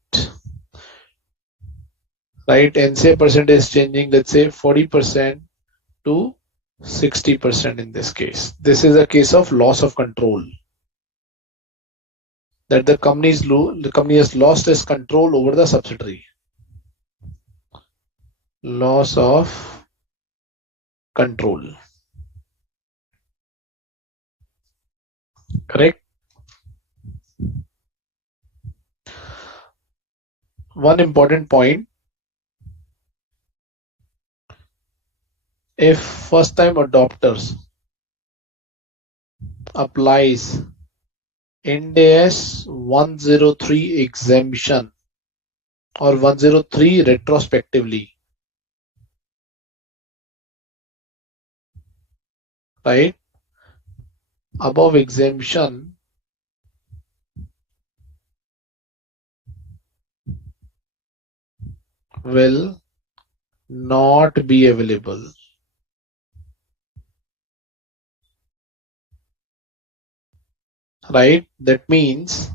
right? NCA percent is changing, let's say 40% to 60% in this case. This is a case of loss of control, that the company has lost its control over the subsidiary. Loss of control. Correct? One important point, if first time adopters applies Ind AS 103 exemption or 103 retrospectively, right? Above exemption will not be available. Right? That means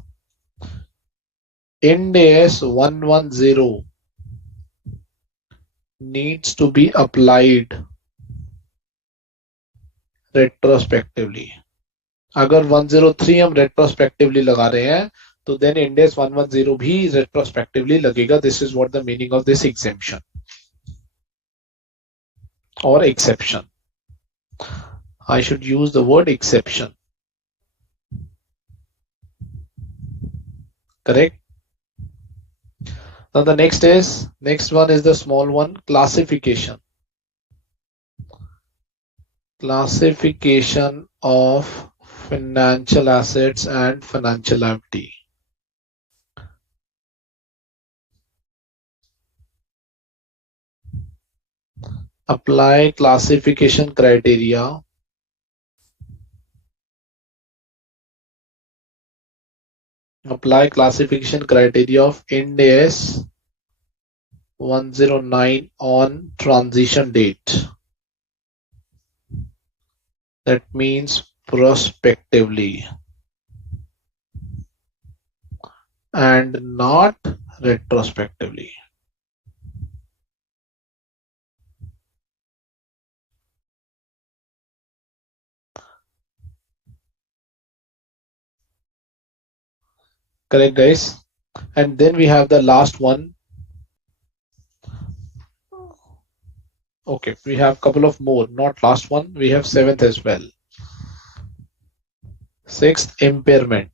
Ind AS 110 needs to be applied retrospectively. अगर 103 हम retrospectively लगा रहे हैं तो then Ind AS 110 भी retrospectively लगेगा. This is what the meaning of this exemption or exception. I should use the word exception. Correct? Now the next one is the small one, classification. Classification of financial assets and financial liability. Apply classification criteria of Ind AS 109 on transition date. That means prospectively and not retrospectively. Correct, guys? And then we have the last one. Okay, we have a couple of more, not last one. We have 7th as well. 6th, impairment.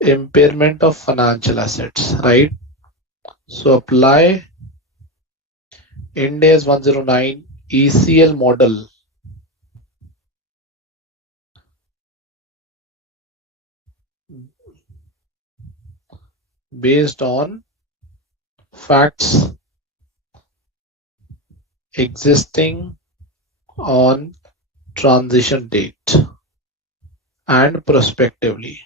Impairment of financial assets, right? So apply Ind AS 109 ECL model based on facts existing on transition date and prospectively.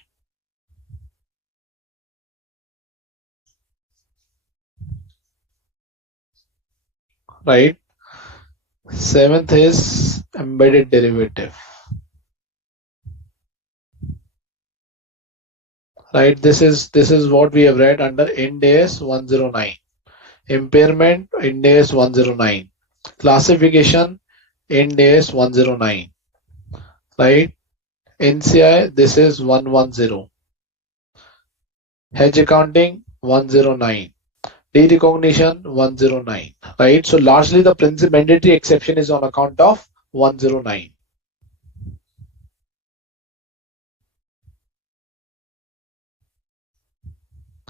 Right? 7th is embedded derivative. Right? This is what we have read under Ind AS 109. Impairment, Ind AS 109. Classification, Ind AS 109. Right? NCI, this is 110. Hedge accounting, 109. Derecognition, 109. Right? So largely the principal mandatory exception is on account of 109.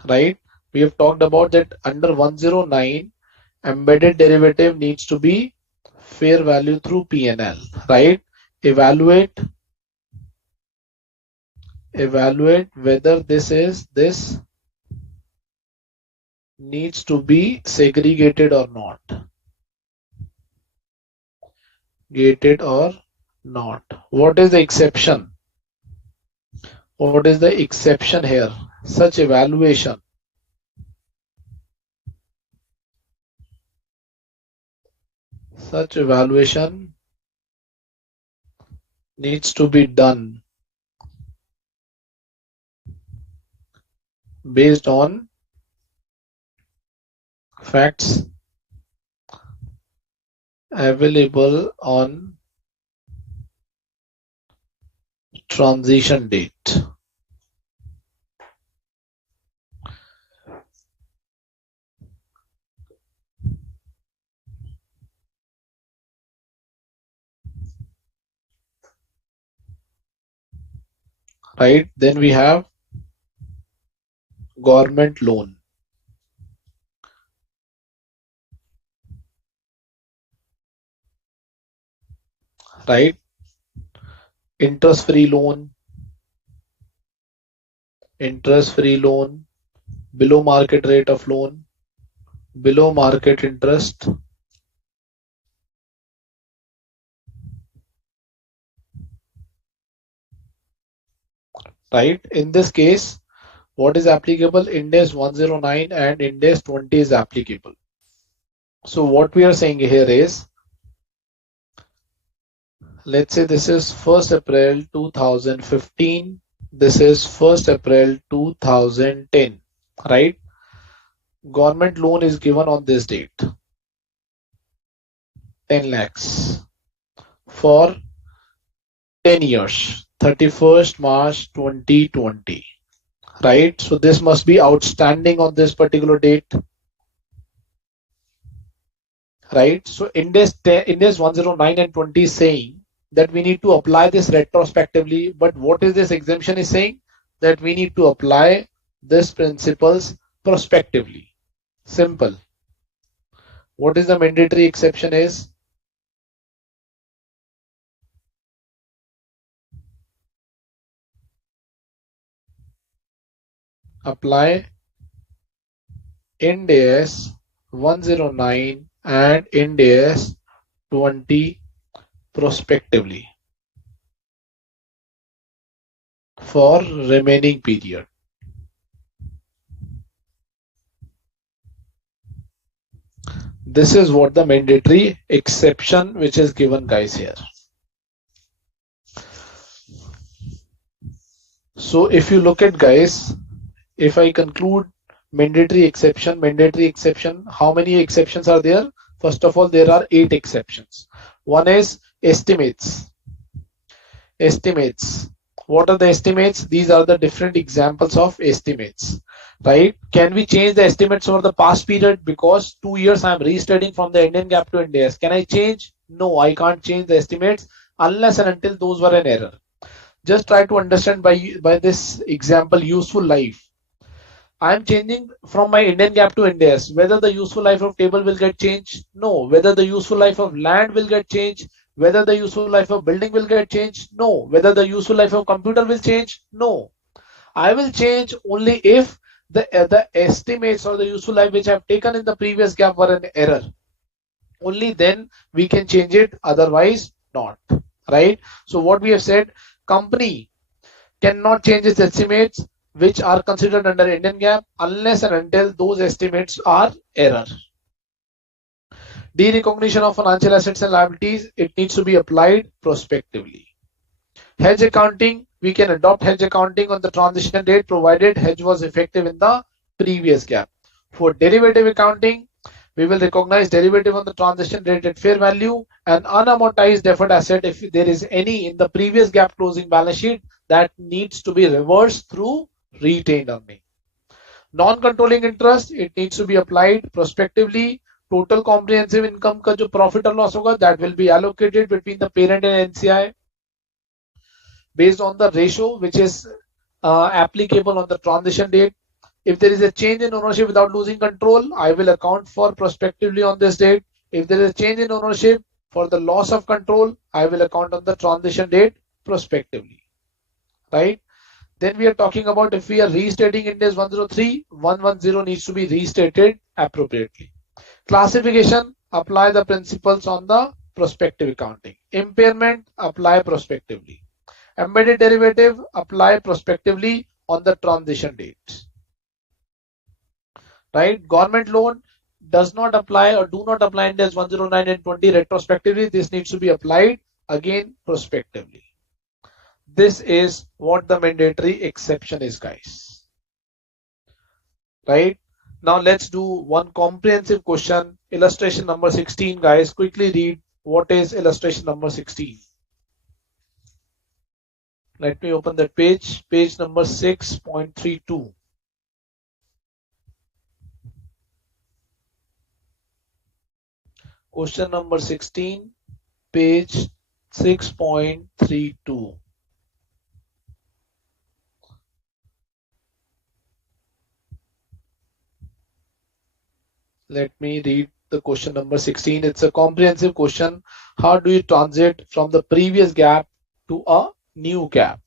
Right? We have talked about that under 109, embedded derivative needs to be fair value through P&L, right? Evaluate whether this needs to be segregated or not. Gated or not. What is the exception? What is the exception here? Such evaluation needs to be done based on facts available on transition date. Right? Then we have government loan. Right? Interest-free loan, below market rate of loan, below market interest, right? In this case, what is applicable? Ind AS 109 and Ind AS 20 is applicable. So what we are saying here is, let's say this is 1st April 2015, this is 1st April 2010, right? Government loan is given on this date, 10 lakhs for 10 years, 31st March 2020, right? So this must be outstanding on this particular date, right? So Ind AS 109 and 20 is saying that we need to apply this retrospectively, but what is this exemption is saying? That we need to apply this principles prospectively. Simple. What is the mandatory exception is? Apply Ind AS 109 and Ind AS 20 prospectively for remaining period. This is what the mandatory exception which is given, guys, here. So if you look at, guys, if I conclude mandatory exception, how many exceptions are there? First of all, there are 8 exceptions. One is estimates. What are the estimates? These are the different examples of estimates, right? Can we change the estimates over the past period? Because 2 years I am restudying from the Indian GAAP to Ind AS. Can I change? No, I can't change the estimates unless and until those were an error. Just try to understand by this example, useful life. I am changing from my Indian GAAP to Ind AS. Whether the useful life of table will get changed? No. Whether the useful life of land will get changed? Whether the useful life of building will get changed? No. Whether the useful life of computer will change? No. I will change only if the estimates or the useful life which I have taken in the previous GAAP were an error. Only then we can change it, otherwise not, right? So what we have said, company cannot change its estimates which are considered under Indian GAAP unless and until those estimates are error. Derecognition of financial assets and liabilities, it needs to be applied prospectively. Hedge accounting, we can adopt hedge accounting on the transition date provided hedge was effective in the previous GAAP. For derivative accounting, we will recognize derivative on the transition date at fair value and unamortized deferred asset if there is any in the previous GAAP closing balance sheet that needs to be reversed through retained earning. Non-controlling interest, it needs to be applied prospectively. Total comprehensive income का जो profit or loss होगा, that will be allocated between the parent and NCI based on the ratio which is applicable on the transition date. If there is a change in ownership without losing control, I will account for prospectively on this date. If there is a change in ownership for the loss of control, I will account on the transition date prospectively, right? Then we are talking about if we are restating Ind AS 103, 110 needs to be restated appropriately. Classification, apply the principles on the prospective accounting. Impairment, apply prospectively. Embedded derivative, apply prospectively. on the transition date. Right? Government loan does not apply or do not apply in days 109 and 20 retrospectively. This needs to be applied again prospectively. This is what the mandatory exception is, guys. Right? Now let's do one comprehensive question. Illustration number 16, guys. Quickly read what is illustration number 16. Let me open that page. Page number 6.32. Question number 16, page 6.32. Let me read the question number 16. It's a comprehensive question. How do you transit from the previous gap to a new gap?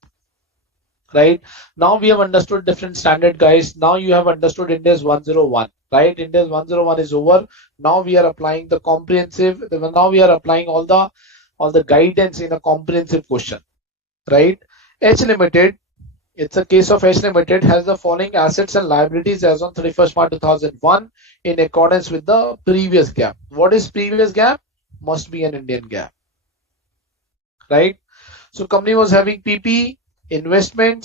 Right? Now we have understood different standard, guys. Now you have understood Ind AS 101. Right? Ind AS 101 is over. Now we are applying the comprehensive. Now we are applying all the guidance in a comprehensive question. Right? H Limited. It's a case of H Limited has the following assets and liabilities as on 31st March 2001 in accordance with the previous gap. What is previous gap? Must be an Indian gap. Right? So company was having PP, investment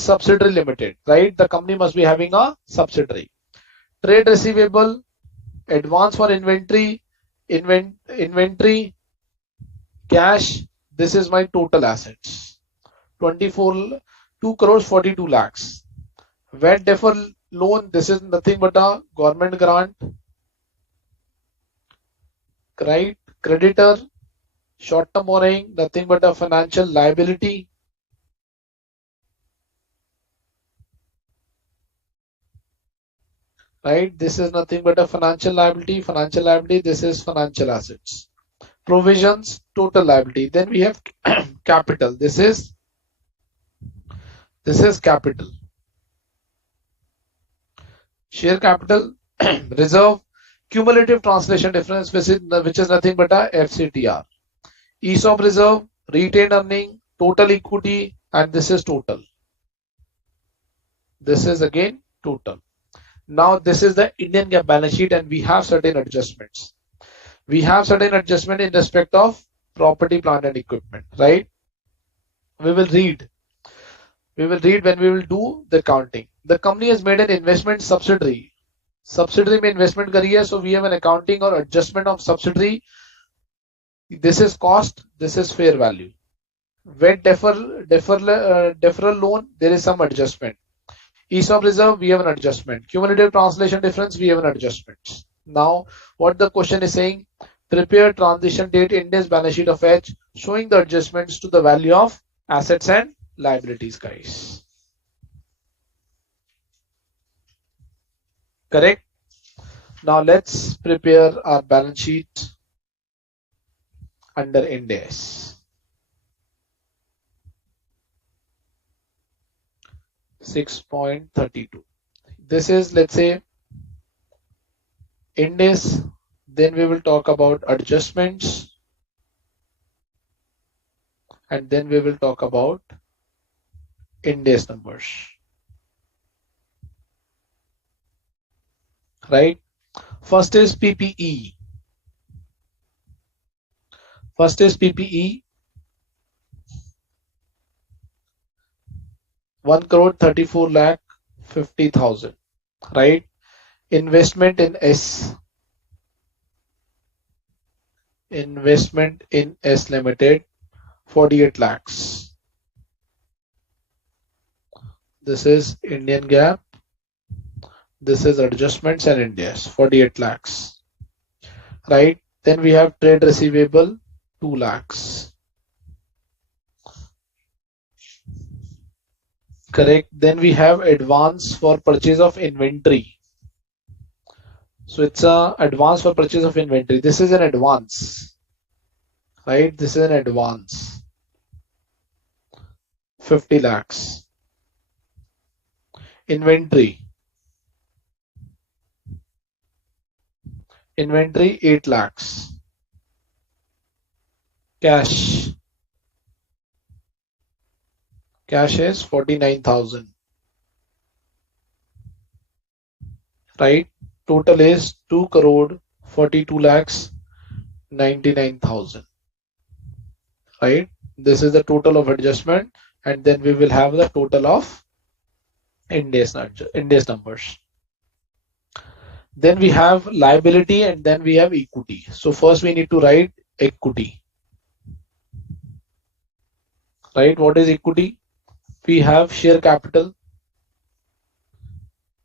subsidiary limited. Right? The company must be having a subsidiary. Trade receivable, advance for inventory, cash. This is my total assets. 2 crores 42 lakhs. VAT defer loan, this is nothing but a government grant. Right? Creditor, short-term borrowing, nothing but a financial liability. Right? This is nothing but a financial liability. Financial liability, this is financial assets. Provisions, total liability. Then we have capital. This is capital. Share capital, reserve, cumulative translation difference, which is nothing but a FCTR. ESOP reserve, retained earning, total equity, and this is total. This is again total. Now this is the Indian GAAP balance sheet, and we have certain adjustments. We have certain adjustment in respect of property, plant, and equipment. Right? We will read when we will do the counting. The company has made an investment subsidiary. Subsidiary में investment करी है, so we have an accounting or adjustment of subsidiary. This is cost, this is fair value. VAT deferral loan, there is some adjustment. ESOP reserve, we have an adjustment. Cumulative translation difference, we have an adjustment. Now, what the question is saying, prepare transition date index balance sheet of H showing the adjustments to the value of assets and liabilities, guys. Correct? Now let's prepare our balance sheet under Ind AS. 6.32. This is, let's say, Ind AS. Then we will talk about adjustments. And then we will talk about Ind AS numbers. Right? First is PPE. First is PPE. 1 crore 34 lakh 50,000. Right? Investment in S. Investment in S Limited 48 lakhs. This is Indian GAAP. This is adjustments and Ind AS 48 lakhs. Right? Then we have trade receivable 2 lakhs. Correct. Then we have advance for purchase of inventory. So it's a advance for purchase of inventory. This is an advance. Right? This is an advance. 50 lakhs. Inventory. Inventory 8 lakhs. Cash Cash is 49,000. Right? Total is 2 crore 42 lakhs 99,000. Right? This is the total of adjustment, and then we will have the total of Ind-AS numbers. Then we have liability and then we have equity. So first we need to write equity. Right? What is equity? We have share capital.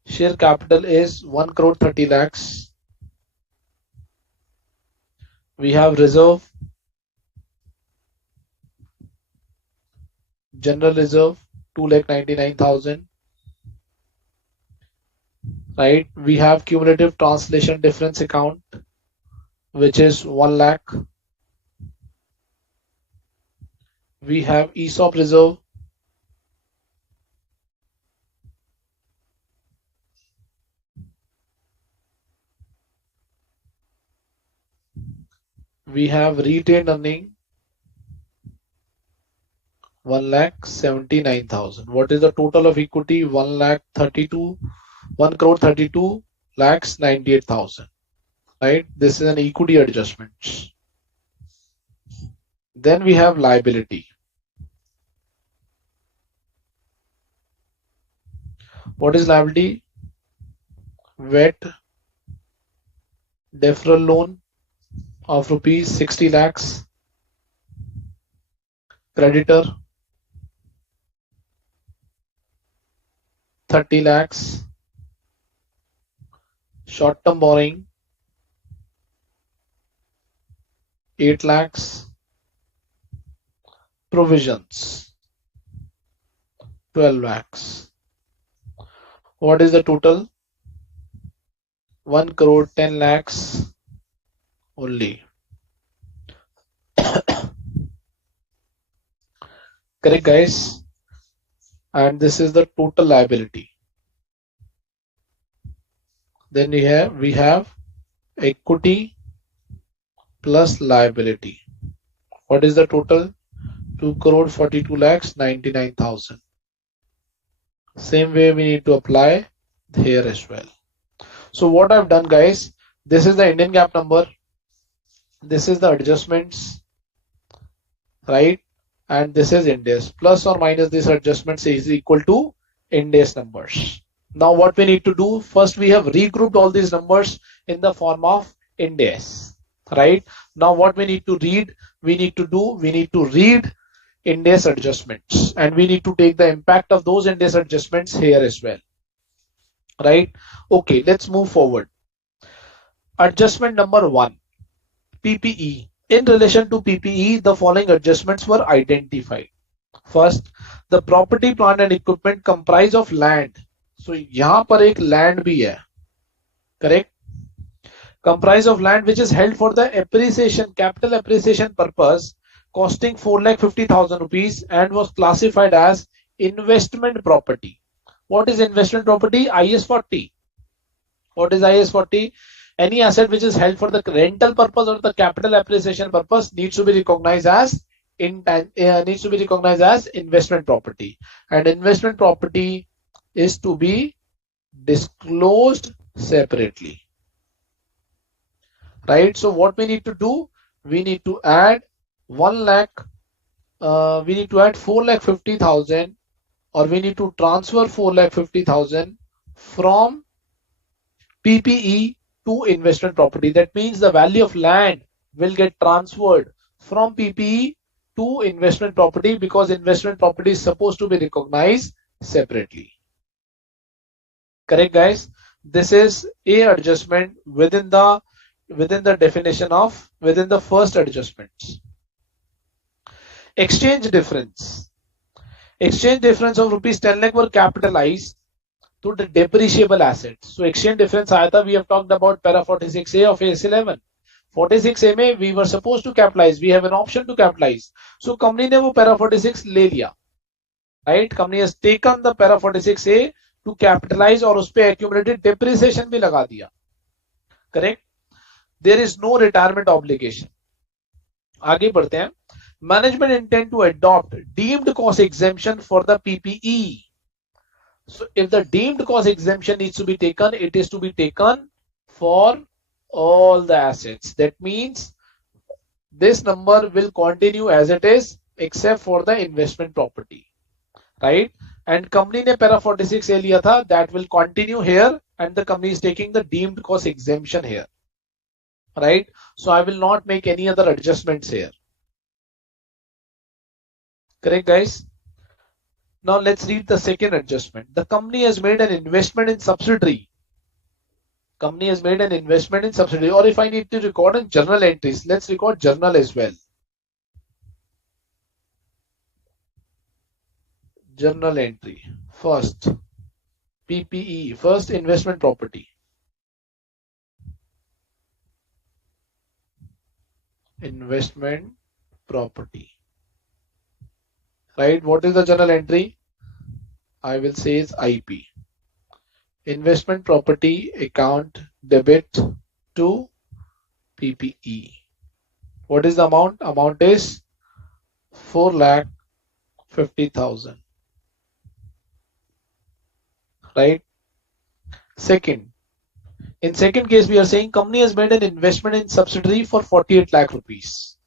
Share capital is 1 crore 30 lakhs. We have reserve, general reserve 2,99,000. Right? We have cumulative translation difference account, which is 1 lakh. We have ESOP reserve. We have retained earning 1,79,000. What is the total of equity? 1 crore 32 lakhs 98,000. Right? This is an equity adjustment. Then we have liability. What is liability? VAT deferral loan of rupees 60 lakhs. Creditor 30 lakhs. Short-term borrowing 8 lakhs. Provisions 12 lakhs. What is the total? 1 crore 10 lakhs only. Correct, guys? And this is the total liability. Then we have equity plus liability. What is the total? 2 crore 42 lakhs 99,000. Same way we need to apply here as well. So what I've done, guys, this is the Indian GAAP number. This is the adjustments, right? And this is Ind-AS. Plus or minus this adjustments is equal to Ind-AS numbers. Now what we need to do, first we have regrouped all these numbers in the form of Ind-AS, right? Now what we need to read, we need to read Ind-AS adjustments, and we need to take the impact of those Ind-AS adjustments here as well, right? Okay, let's move forward. Adjustment number 1, PPE. In relation to PPE, the following adjustments were identified. First, the property, plant and equipment comprise of land. So यहाँ पर एक land भी है, correct? Comprise of land which is held for the appreciation, capital appreciation purpose, costing 4,50,000 rupees and was classified as investment property. What is investment property? IS 40. What is IS 40? Any asset which is held for the rental purpose or the capital appreciation purpose needs to be recognized as investment property, and investment property is to be disclosed separately, right? So what we need to do, we need to add 1 lakh, we need to add 4,50,000, or we need to transfer 4,50,000 from PPE to investment property. That means the value of land will get transferred from PPE to investment property, because investment property is supposed to be recognized separately. Correct, guys? This is a adjustment within the definition of within the first adjustments. Exchange difference. Exchange difference of rupees 10 lakh were capitalized to the depreciable assets. So exchange difference आया था, we have talked about para 46A of AS11. 46A में we were supposed to capitalize, we have an option to capitalize. So company ने वो para 46 ले लिया, right? Company has taken the para 46A to capitalize और उस पे accumulated depreciation भी लगा दिया, correct? There is no retirement obligation. आगे बढ़ते हैं. Management intend to adopt deemed cost exemption for the PPE. So if the deemed cost exemption needs to be taken, it is to be taken for all the assets. That means this number will continue as it is except for the investment property, right? And company ने para 46 ले लिया था, that will continue here, and the company is taking the deemed cost exemption here, right? So I will not make any other adjustments here. Correct, guys? Now let's read the second adjustment. The company has made an investment in subsidiary. Company has made an investment in subsidiary. Or if I need to record in journal entries, let's record journal as well. Journal entry. First, PPE. First, investment property. Investment property. Right? What is the journal entry? I will say is IP. Investment property account debit to PPE. What is the amount? Amount is 4,50,000. Right? Second, in second case, we are saying company has made an investment in subsidiary for 48 lakh rupees.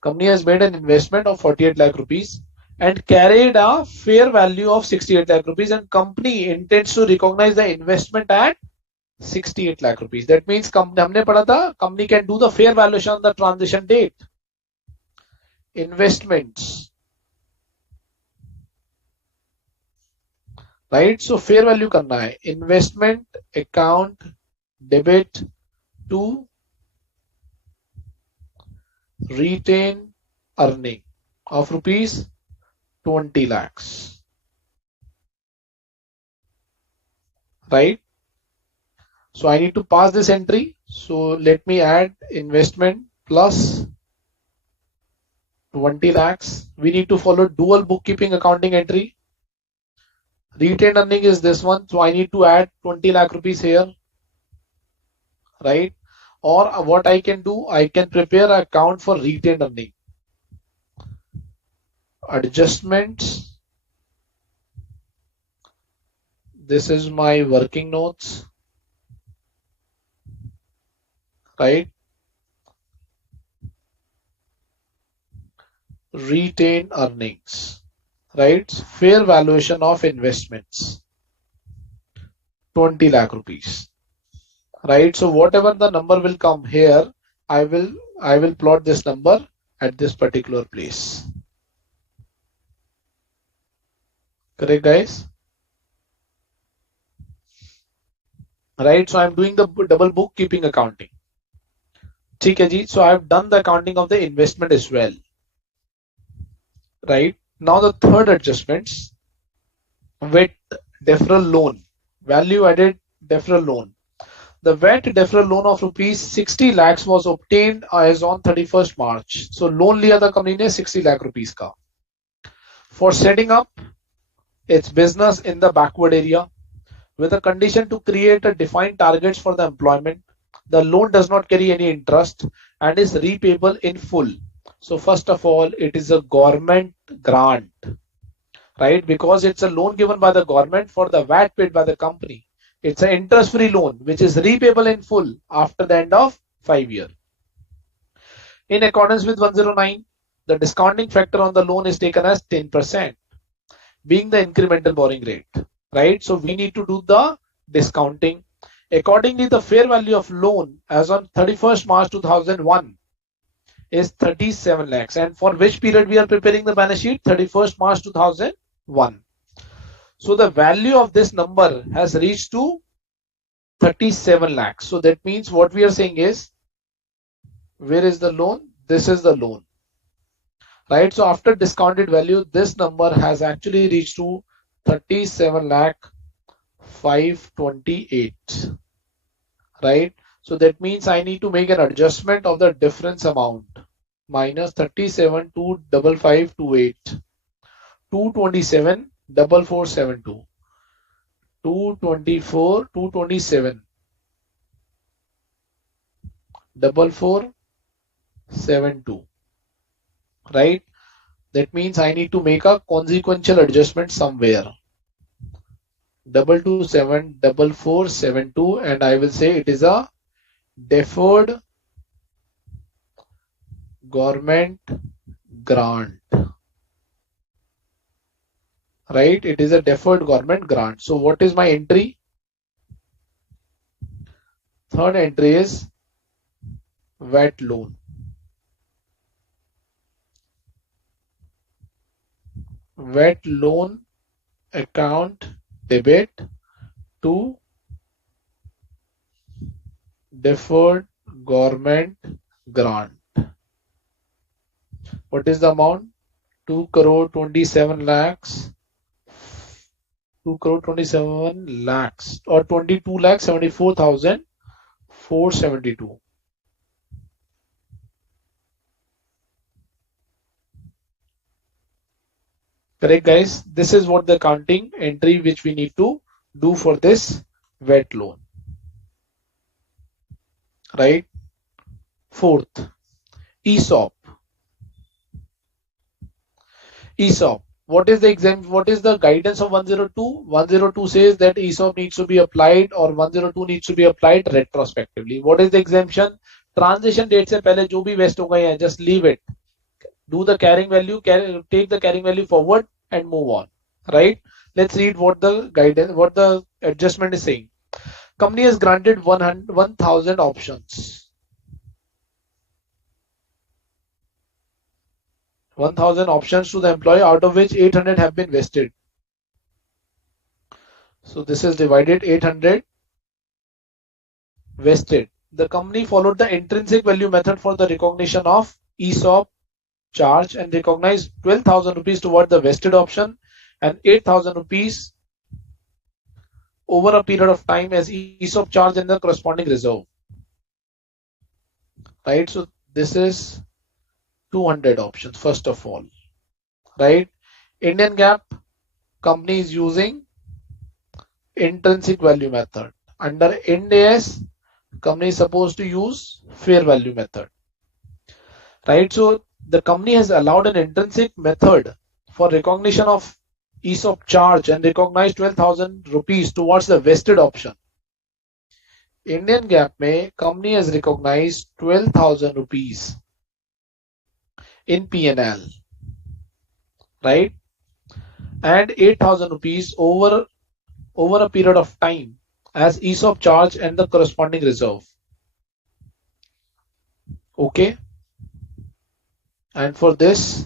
Company has made an investment of 48 lakh rupees and carried a fair value of 68 lakh rupees, and company intends to recognize the investment at 68 lakh rupees. That means हमने पढ़ा था company can do the fair valuation on the transition date. Investments, right? So fair value करना है. Investment account debit to retain earning of rupees 20 lakhs, right? So I need to pass this entry. So let me add investment plus 20 lakhs. We need to follow dual bookkeeping accounting entry. Retained earning is this one. So I need to add 20 lakh rupees here, right? Or what I can do, I can prepare an account for retained earning. Adjustments. This is my working notes, right? Retained earnings, right? Fair valuation of investments, 20 lakh rupees, right? So whatever the number will come here, I will plot this number at this particular place. Correct, guys? Right? So I'm doing the double bookkeeping accounting. ठीक है जी. So I've done the accounting of the investment as well. Right? Now the third adjustments with deferral loan, value added deferral loan. The VAT deferral loan of rupees 60 lakhs was obtained as on 31st March. So loan लिया था company ने 60 lakh rupees का for setting up its business in the backward area with a condition to create a defined targets for the employment. The loan does not carry any interest and is repayable in full. So first of all, it is a government grant, right? Because it's a loan given by the government for the VAT paid by the company. It's an interest-free loan which is repayable in full after the end of 5 years. In accordance with 109, the discounting factor on the loan is taken as 10%, being the incremental borrowing rate, right? So we need to do the discounting. Accordingly, the fair value of loan as on 31st March 2001 is 37 lakhs. And for which period we are preparing the balance sheet? 31st March 2001. So the value of this number has reached to 37 lakhs. So that means what we are saying is, where is the loan? This is the loan, right? So after discounted value, this number has actually reached to 37 lakh 528, right? So that means I need to make an adjustment of the difference amount, minus 37 to 5528, 227 4472, 224 227 4472, right? That means I need to make a consequential adjustment somewhere. 227472, and I will say it is a deferred government grant, right? It is a deferred government grant. So what is my entry? Third entry is VAT loan. VAT loan account debit to deferred government grant. What is the amount? 2 crore 27 lakhs. 2 crore 27 lakhs or 22 lakh 74,472. Correct, guys? This is what the accounting entry which we need to do for this VAT loan, right? Fourth, ESOP. ESOP. What is the What is the guidance of 102? 102 says that ESOP needs to be applied, or 102 needs to be applied retrospectively. What is the exemption? Transition date से पहले जो भी vest हो गए हैं, just leave it. Do the carrying value, take the carrying value forward and move on, right? Let's read what the guidance, what the adjustment is saying. Company has granted 1,000 options. 1,000 options to the employee, out of which 800 have been vested. So this is divided, 800 vested. The company followed the intrinsic value method for the recognition of ESOP charge and recognized 12,000 rupees toward the vested option and 8,000 rupees over a period of time as ESOP charge and the corresponding reserve. Right, so this is 200 options first of all, right? Indian GAAP, company is using intrinsic value method. Under Ind AS, company is supposed to use fair value method, right? So the company has allowed an intrinsic method for recognition of ESOP charge and recognized 12,000 rupees towards the vested option. Indian GAAP में company has recognized 12,000 rupees in P&L, right? And 8,000 rupees over a period of time as ESOP charge and the corresponding reserve. Okay. And for this,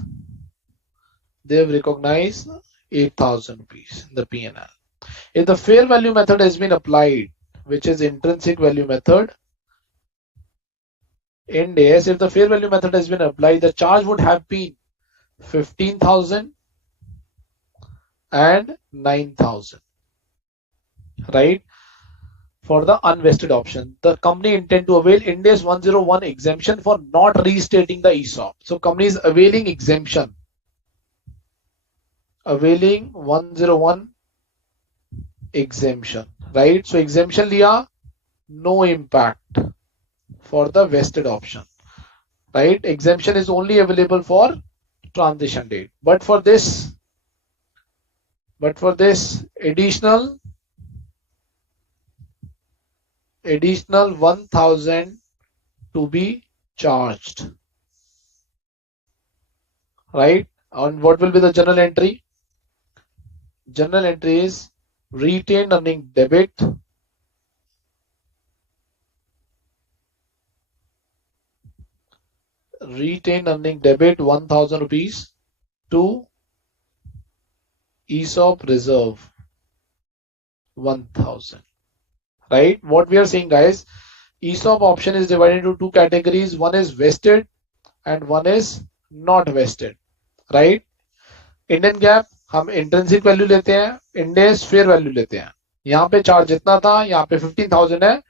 they have recognized 8,000 rupees in the P&L. If the fair value method has been applied, which is intrinsic value method, Ind AS, if the fair value method has been applied, the charge would have been 15,000 and 9,000, right? For the unvested option, the company intend to avail Ind AS 101 exemption for not restating the ESOP. So company is availing exemption, availing 101 exemption, right? So exemption liya, no impact for the vested option, right? Exemption is only available for transition date, but for this additional 1,000 to be charged, right? And what will be the journal entry? Journal entry is retained earning debit, retained earning debit 1,000 rupees to ESOP reserve 1,000, right? What we are saying, guys, ESOP option is divided into two categories. One is vested and one is not vested, right? Indian GAAP हम intrinsic value लेते हैं, Ind AS fair value लेते हैं. यहाँ पे charge जितना था, यहाँ पे 15,000 है,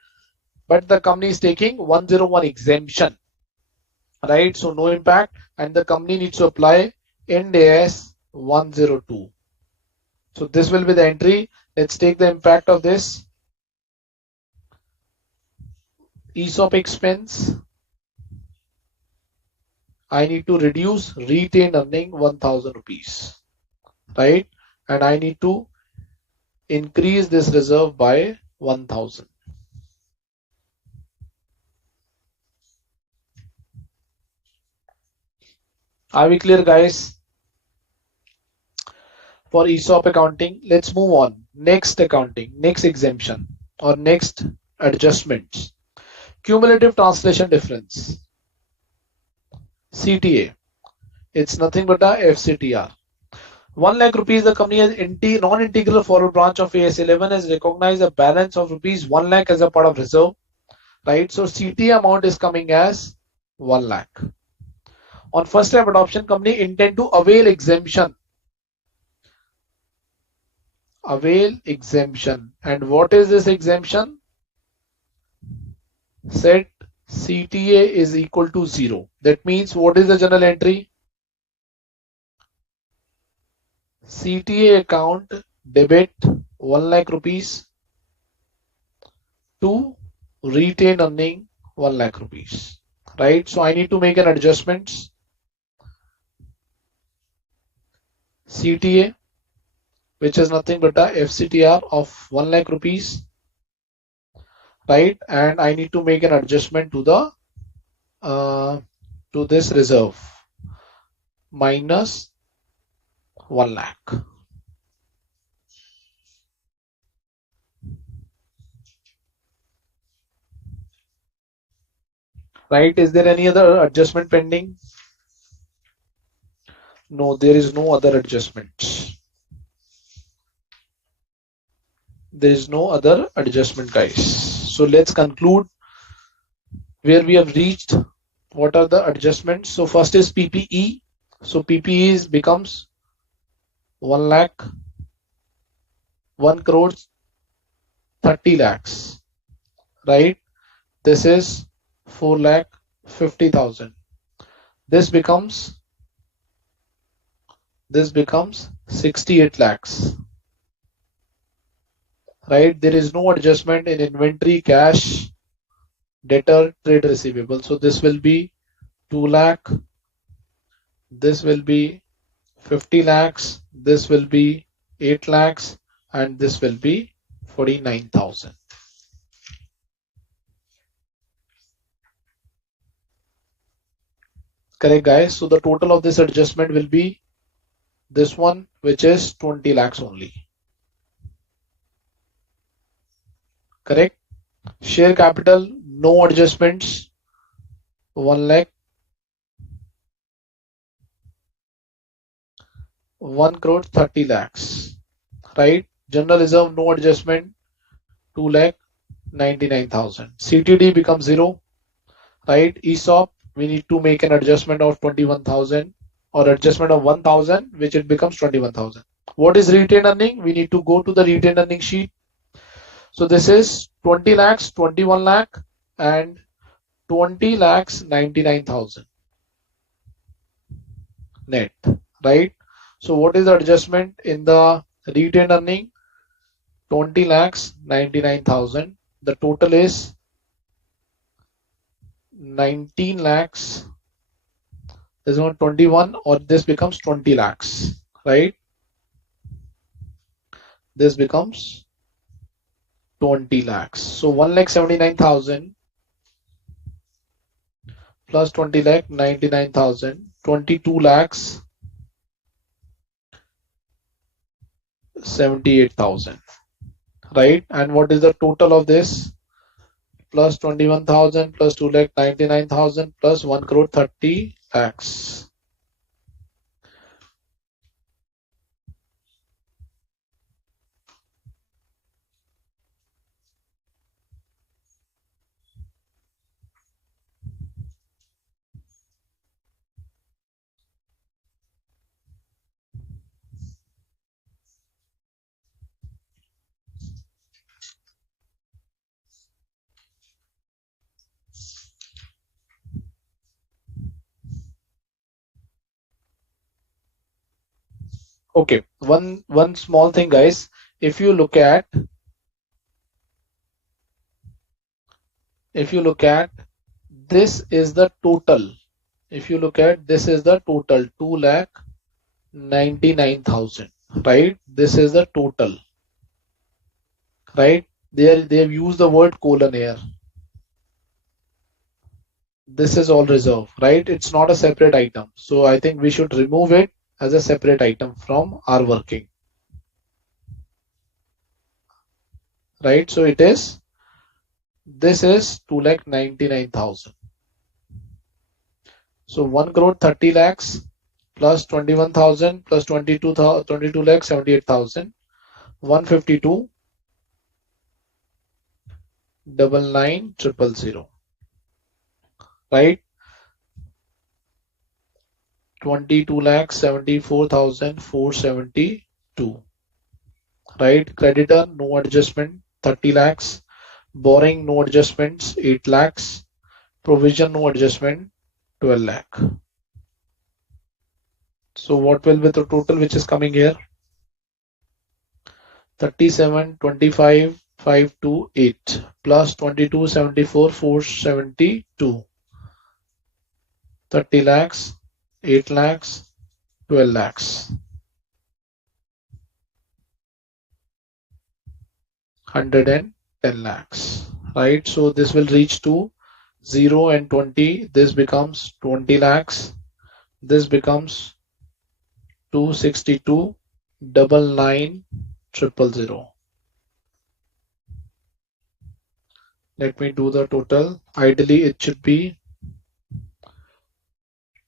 but the company is taking 101 exemption, right? So no impact, and the company needs to apply Ind AS 102. So this will be the entry. Let's take the impact of this. ESOP expense I need to reduce retained earning 1000 rupees, right? And I need to increase this reserve by 1000. Are we clear, guys? For ESOP accounting, let's move on. Next accounting, next exemption or next adjustments. Cumulative translation difference. CTA. It's nothing but a FCTR. 1 lakh rupees, the company has non-integral forward branch of AS11 has recognized a balance of rupees 1 lakh as a part of reserve, right? So CTA amount is coming as 1 lakh. On first time adoption, company intend to avail exemption. Avail exemption. And what is this exemption? Set CTA is equal to 0. That means what is the journal entry? CTA account debit 1 lakh rupees to retain earning 1 lakh rupees, right? So I need to make an adjustments. CTA, which is nothing but a FCTR of 1 lakh rupees, right? And I need to make an adjustment to the to this reserve minus 1 lakh. Right? Is there any other adjustment pending? No, there is no other adjustments. There is no other adjustment, guys. So let's conclude where we have reached. What are the adjustments? So first is PPE. So PPE becomes 1 lakh, 1 crore 30 lakhs, right? This is 4 lakh 50,000. This becomes 68 lakhs, right? There is no adjustment in inventory, cash, debtor, trade receivable. So this will be 2 lakh, this will be 50 lakhs, this will be 8 lakhs, and this will be 49,000. Correct, guys? So the total of this adjustment will be this one, which is 20 lakhs only. Correct? Share capital, no adjustments, 1 lakh, 1 crore 30 lakhs, right? General reserve, no adjustment, 2 lakh 99,000. CTD becomes 0, right? ESOP, we need to make an adjustment of 21,000 or adjustment of 1,000, which it becomes 21,000. What is retained earning? We need to go to the retained earning sheet. So this is 20 lakhs, 21 lakh, and 20 lakhs 99,000 net, right? So what is the adjustment in the retained earning? 20 lakhs 99,000. The total is 19 lakhs. This one 21, or this becomes 20 lakhs, right? This becomes 20 lakhs. So 1 lakh 79,000 plus 20 lakh 99,000, 22 lakhs 78,000, right? And what is the total of this? Plus 21,000 plus 2 lakh 99,000 plus 1 crore 30 lakhs. Okay, one small thing, guys. If you look at this is the total. if you look at, this is the total 2,99,000, right? This is the total, right? They've used the word colon here. This is all reserve, right? It's not a separate item. So I think we should remove it as a separate item from our working, right? So it is, this is 2,99,000. So 1 crore 30 lakhs plus 21,000 plus 22 lakhs 78,000, 152 99,000, right? 22 lakhs 74,472, right? Creditor no adjustment 30 lakhs, borrowing no adjustments 8 lakhs, provision no adjustment 12 lakh. So what will be the total which is coming here? 37 25 528 plus 22 74 472, 30 lakhs, 8 lakhs, 12 lakhs, 110 lakhs, right? So this will reach to 0 and 20. This becomes 20 lakhs. This becomes 262 99,000. Let me do the total. Ideally, it should be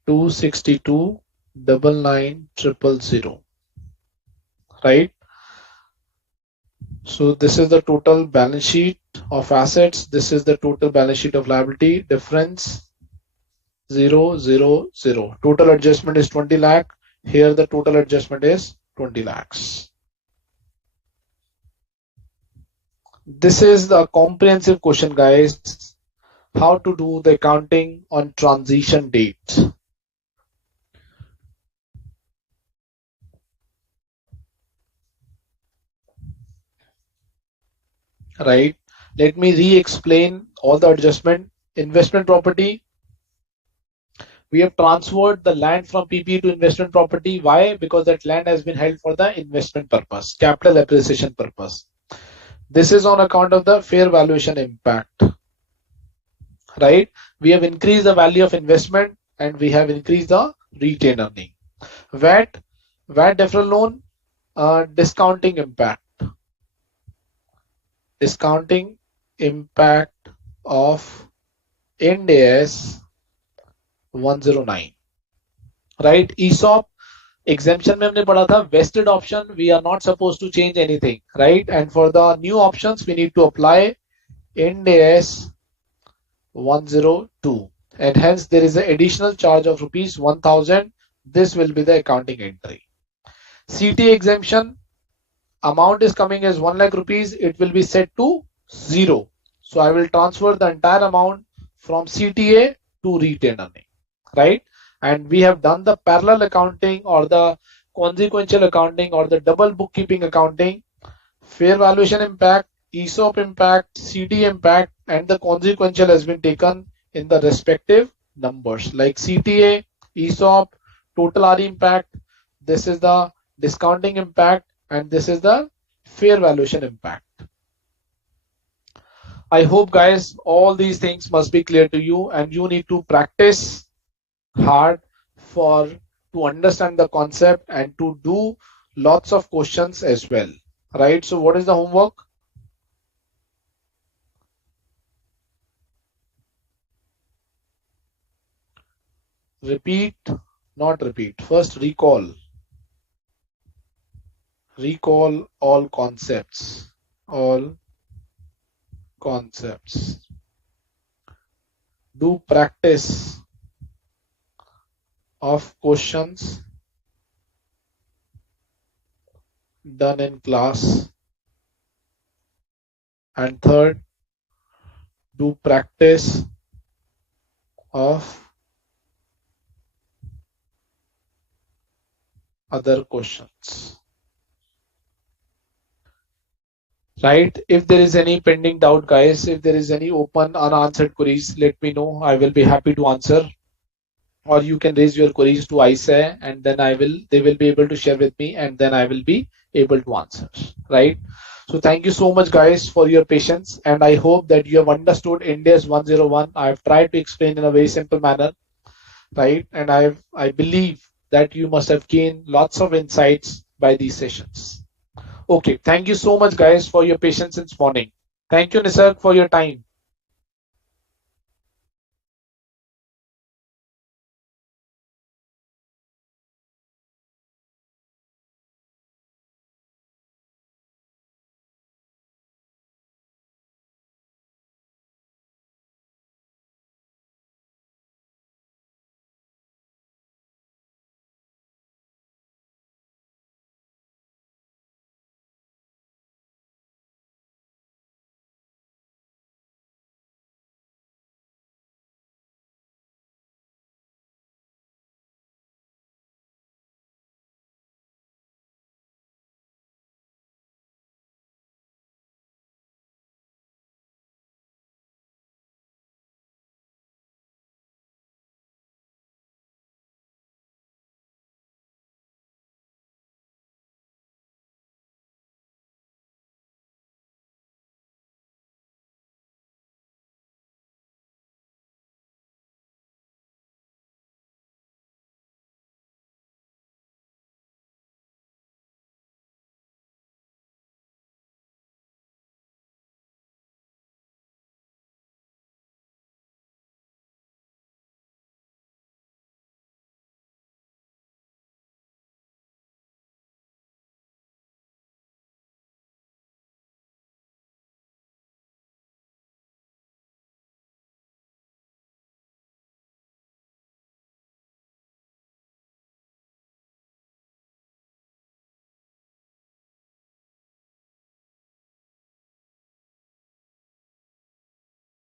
262 99,000, right? So this is the total balance sheet of assets. This is the total balance sheet of liability. Difference 0 0 0. Total adjustment is 20 lakh. Here the total adjustment is 20 lakhs. This is the comprehensive question, guys. How to do the accounting on transition date. Right. Let me re-explain all the adjustment. Investment property. We have transferred the land from PPE to investment property. Why? Because that land has been held for the investment purpose, capital appreciation purpose. This is on account of the fair valuation impact, right? We have increased the value of investment and we have increased the retained earning. VAT deferral loan, discounting impact. Discounting impact of Ind AS 109, right? ESOP exemption में हमने पढ़ा था vested option we are not supposed to change anything, right? And for the new options we need to apply Ind AS 102, and hence there is an additional charge of rupees 1,000. This will be the accounting entry. CTA exemption amount is coming as 1 lakh rupees. It will be set to 0. So I will transfer the entire amount from CTA to retained earning, right? And we have done the parallel accounting or the consequential accounting or the double bookkeeping accounting. Fair valuation impact, ESOP impact, CD impact, and the consequential has been taken in the respective numbers like CTA, ESOP, total RE impact. This is the discounting impact and this is the fair valuation impact. I hope guys all these things must be clear to you and you need to practice hard to understand the concept and to do lots of questions as well, right? So what is the homework? Repeat, not repeat. First recall all concepts. Do practice of questions done in class. And third, do practice of other questions. Right? If there is any pending doubt, guys, if there is any open unanswered queries, let me know. I will be happy to answer. or you can raise your queries to ISA, and then they will be able to share with me, and then I will be able to answer, right? So thank you so much, guys, for your patience, and I hope that you have understood India's 101. I've tried to explain in a very simple manner, right? And I believe that you must have gained lots of insights by these sessions. Okay, thank you so much, guys, for your patience this morning. Thank you, Nisarg, for your time.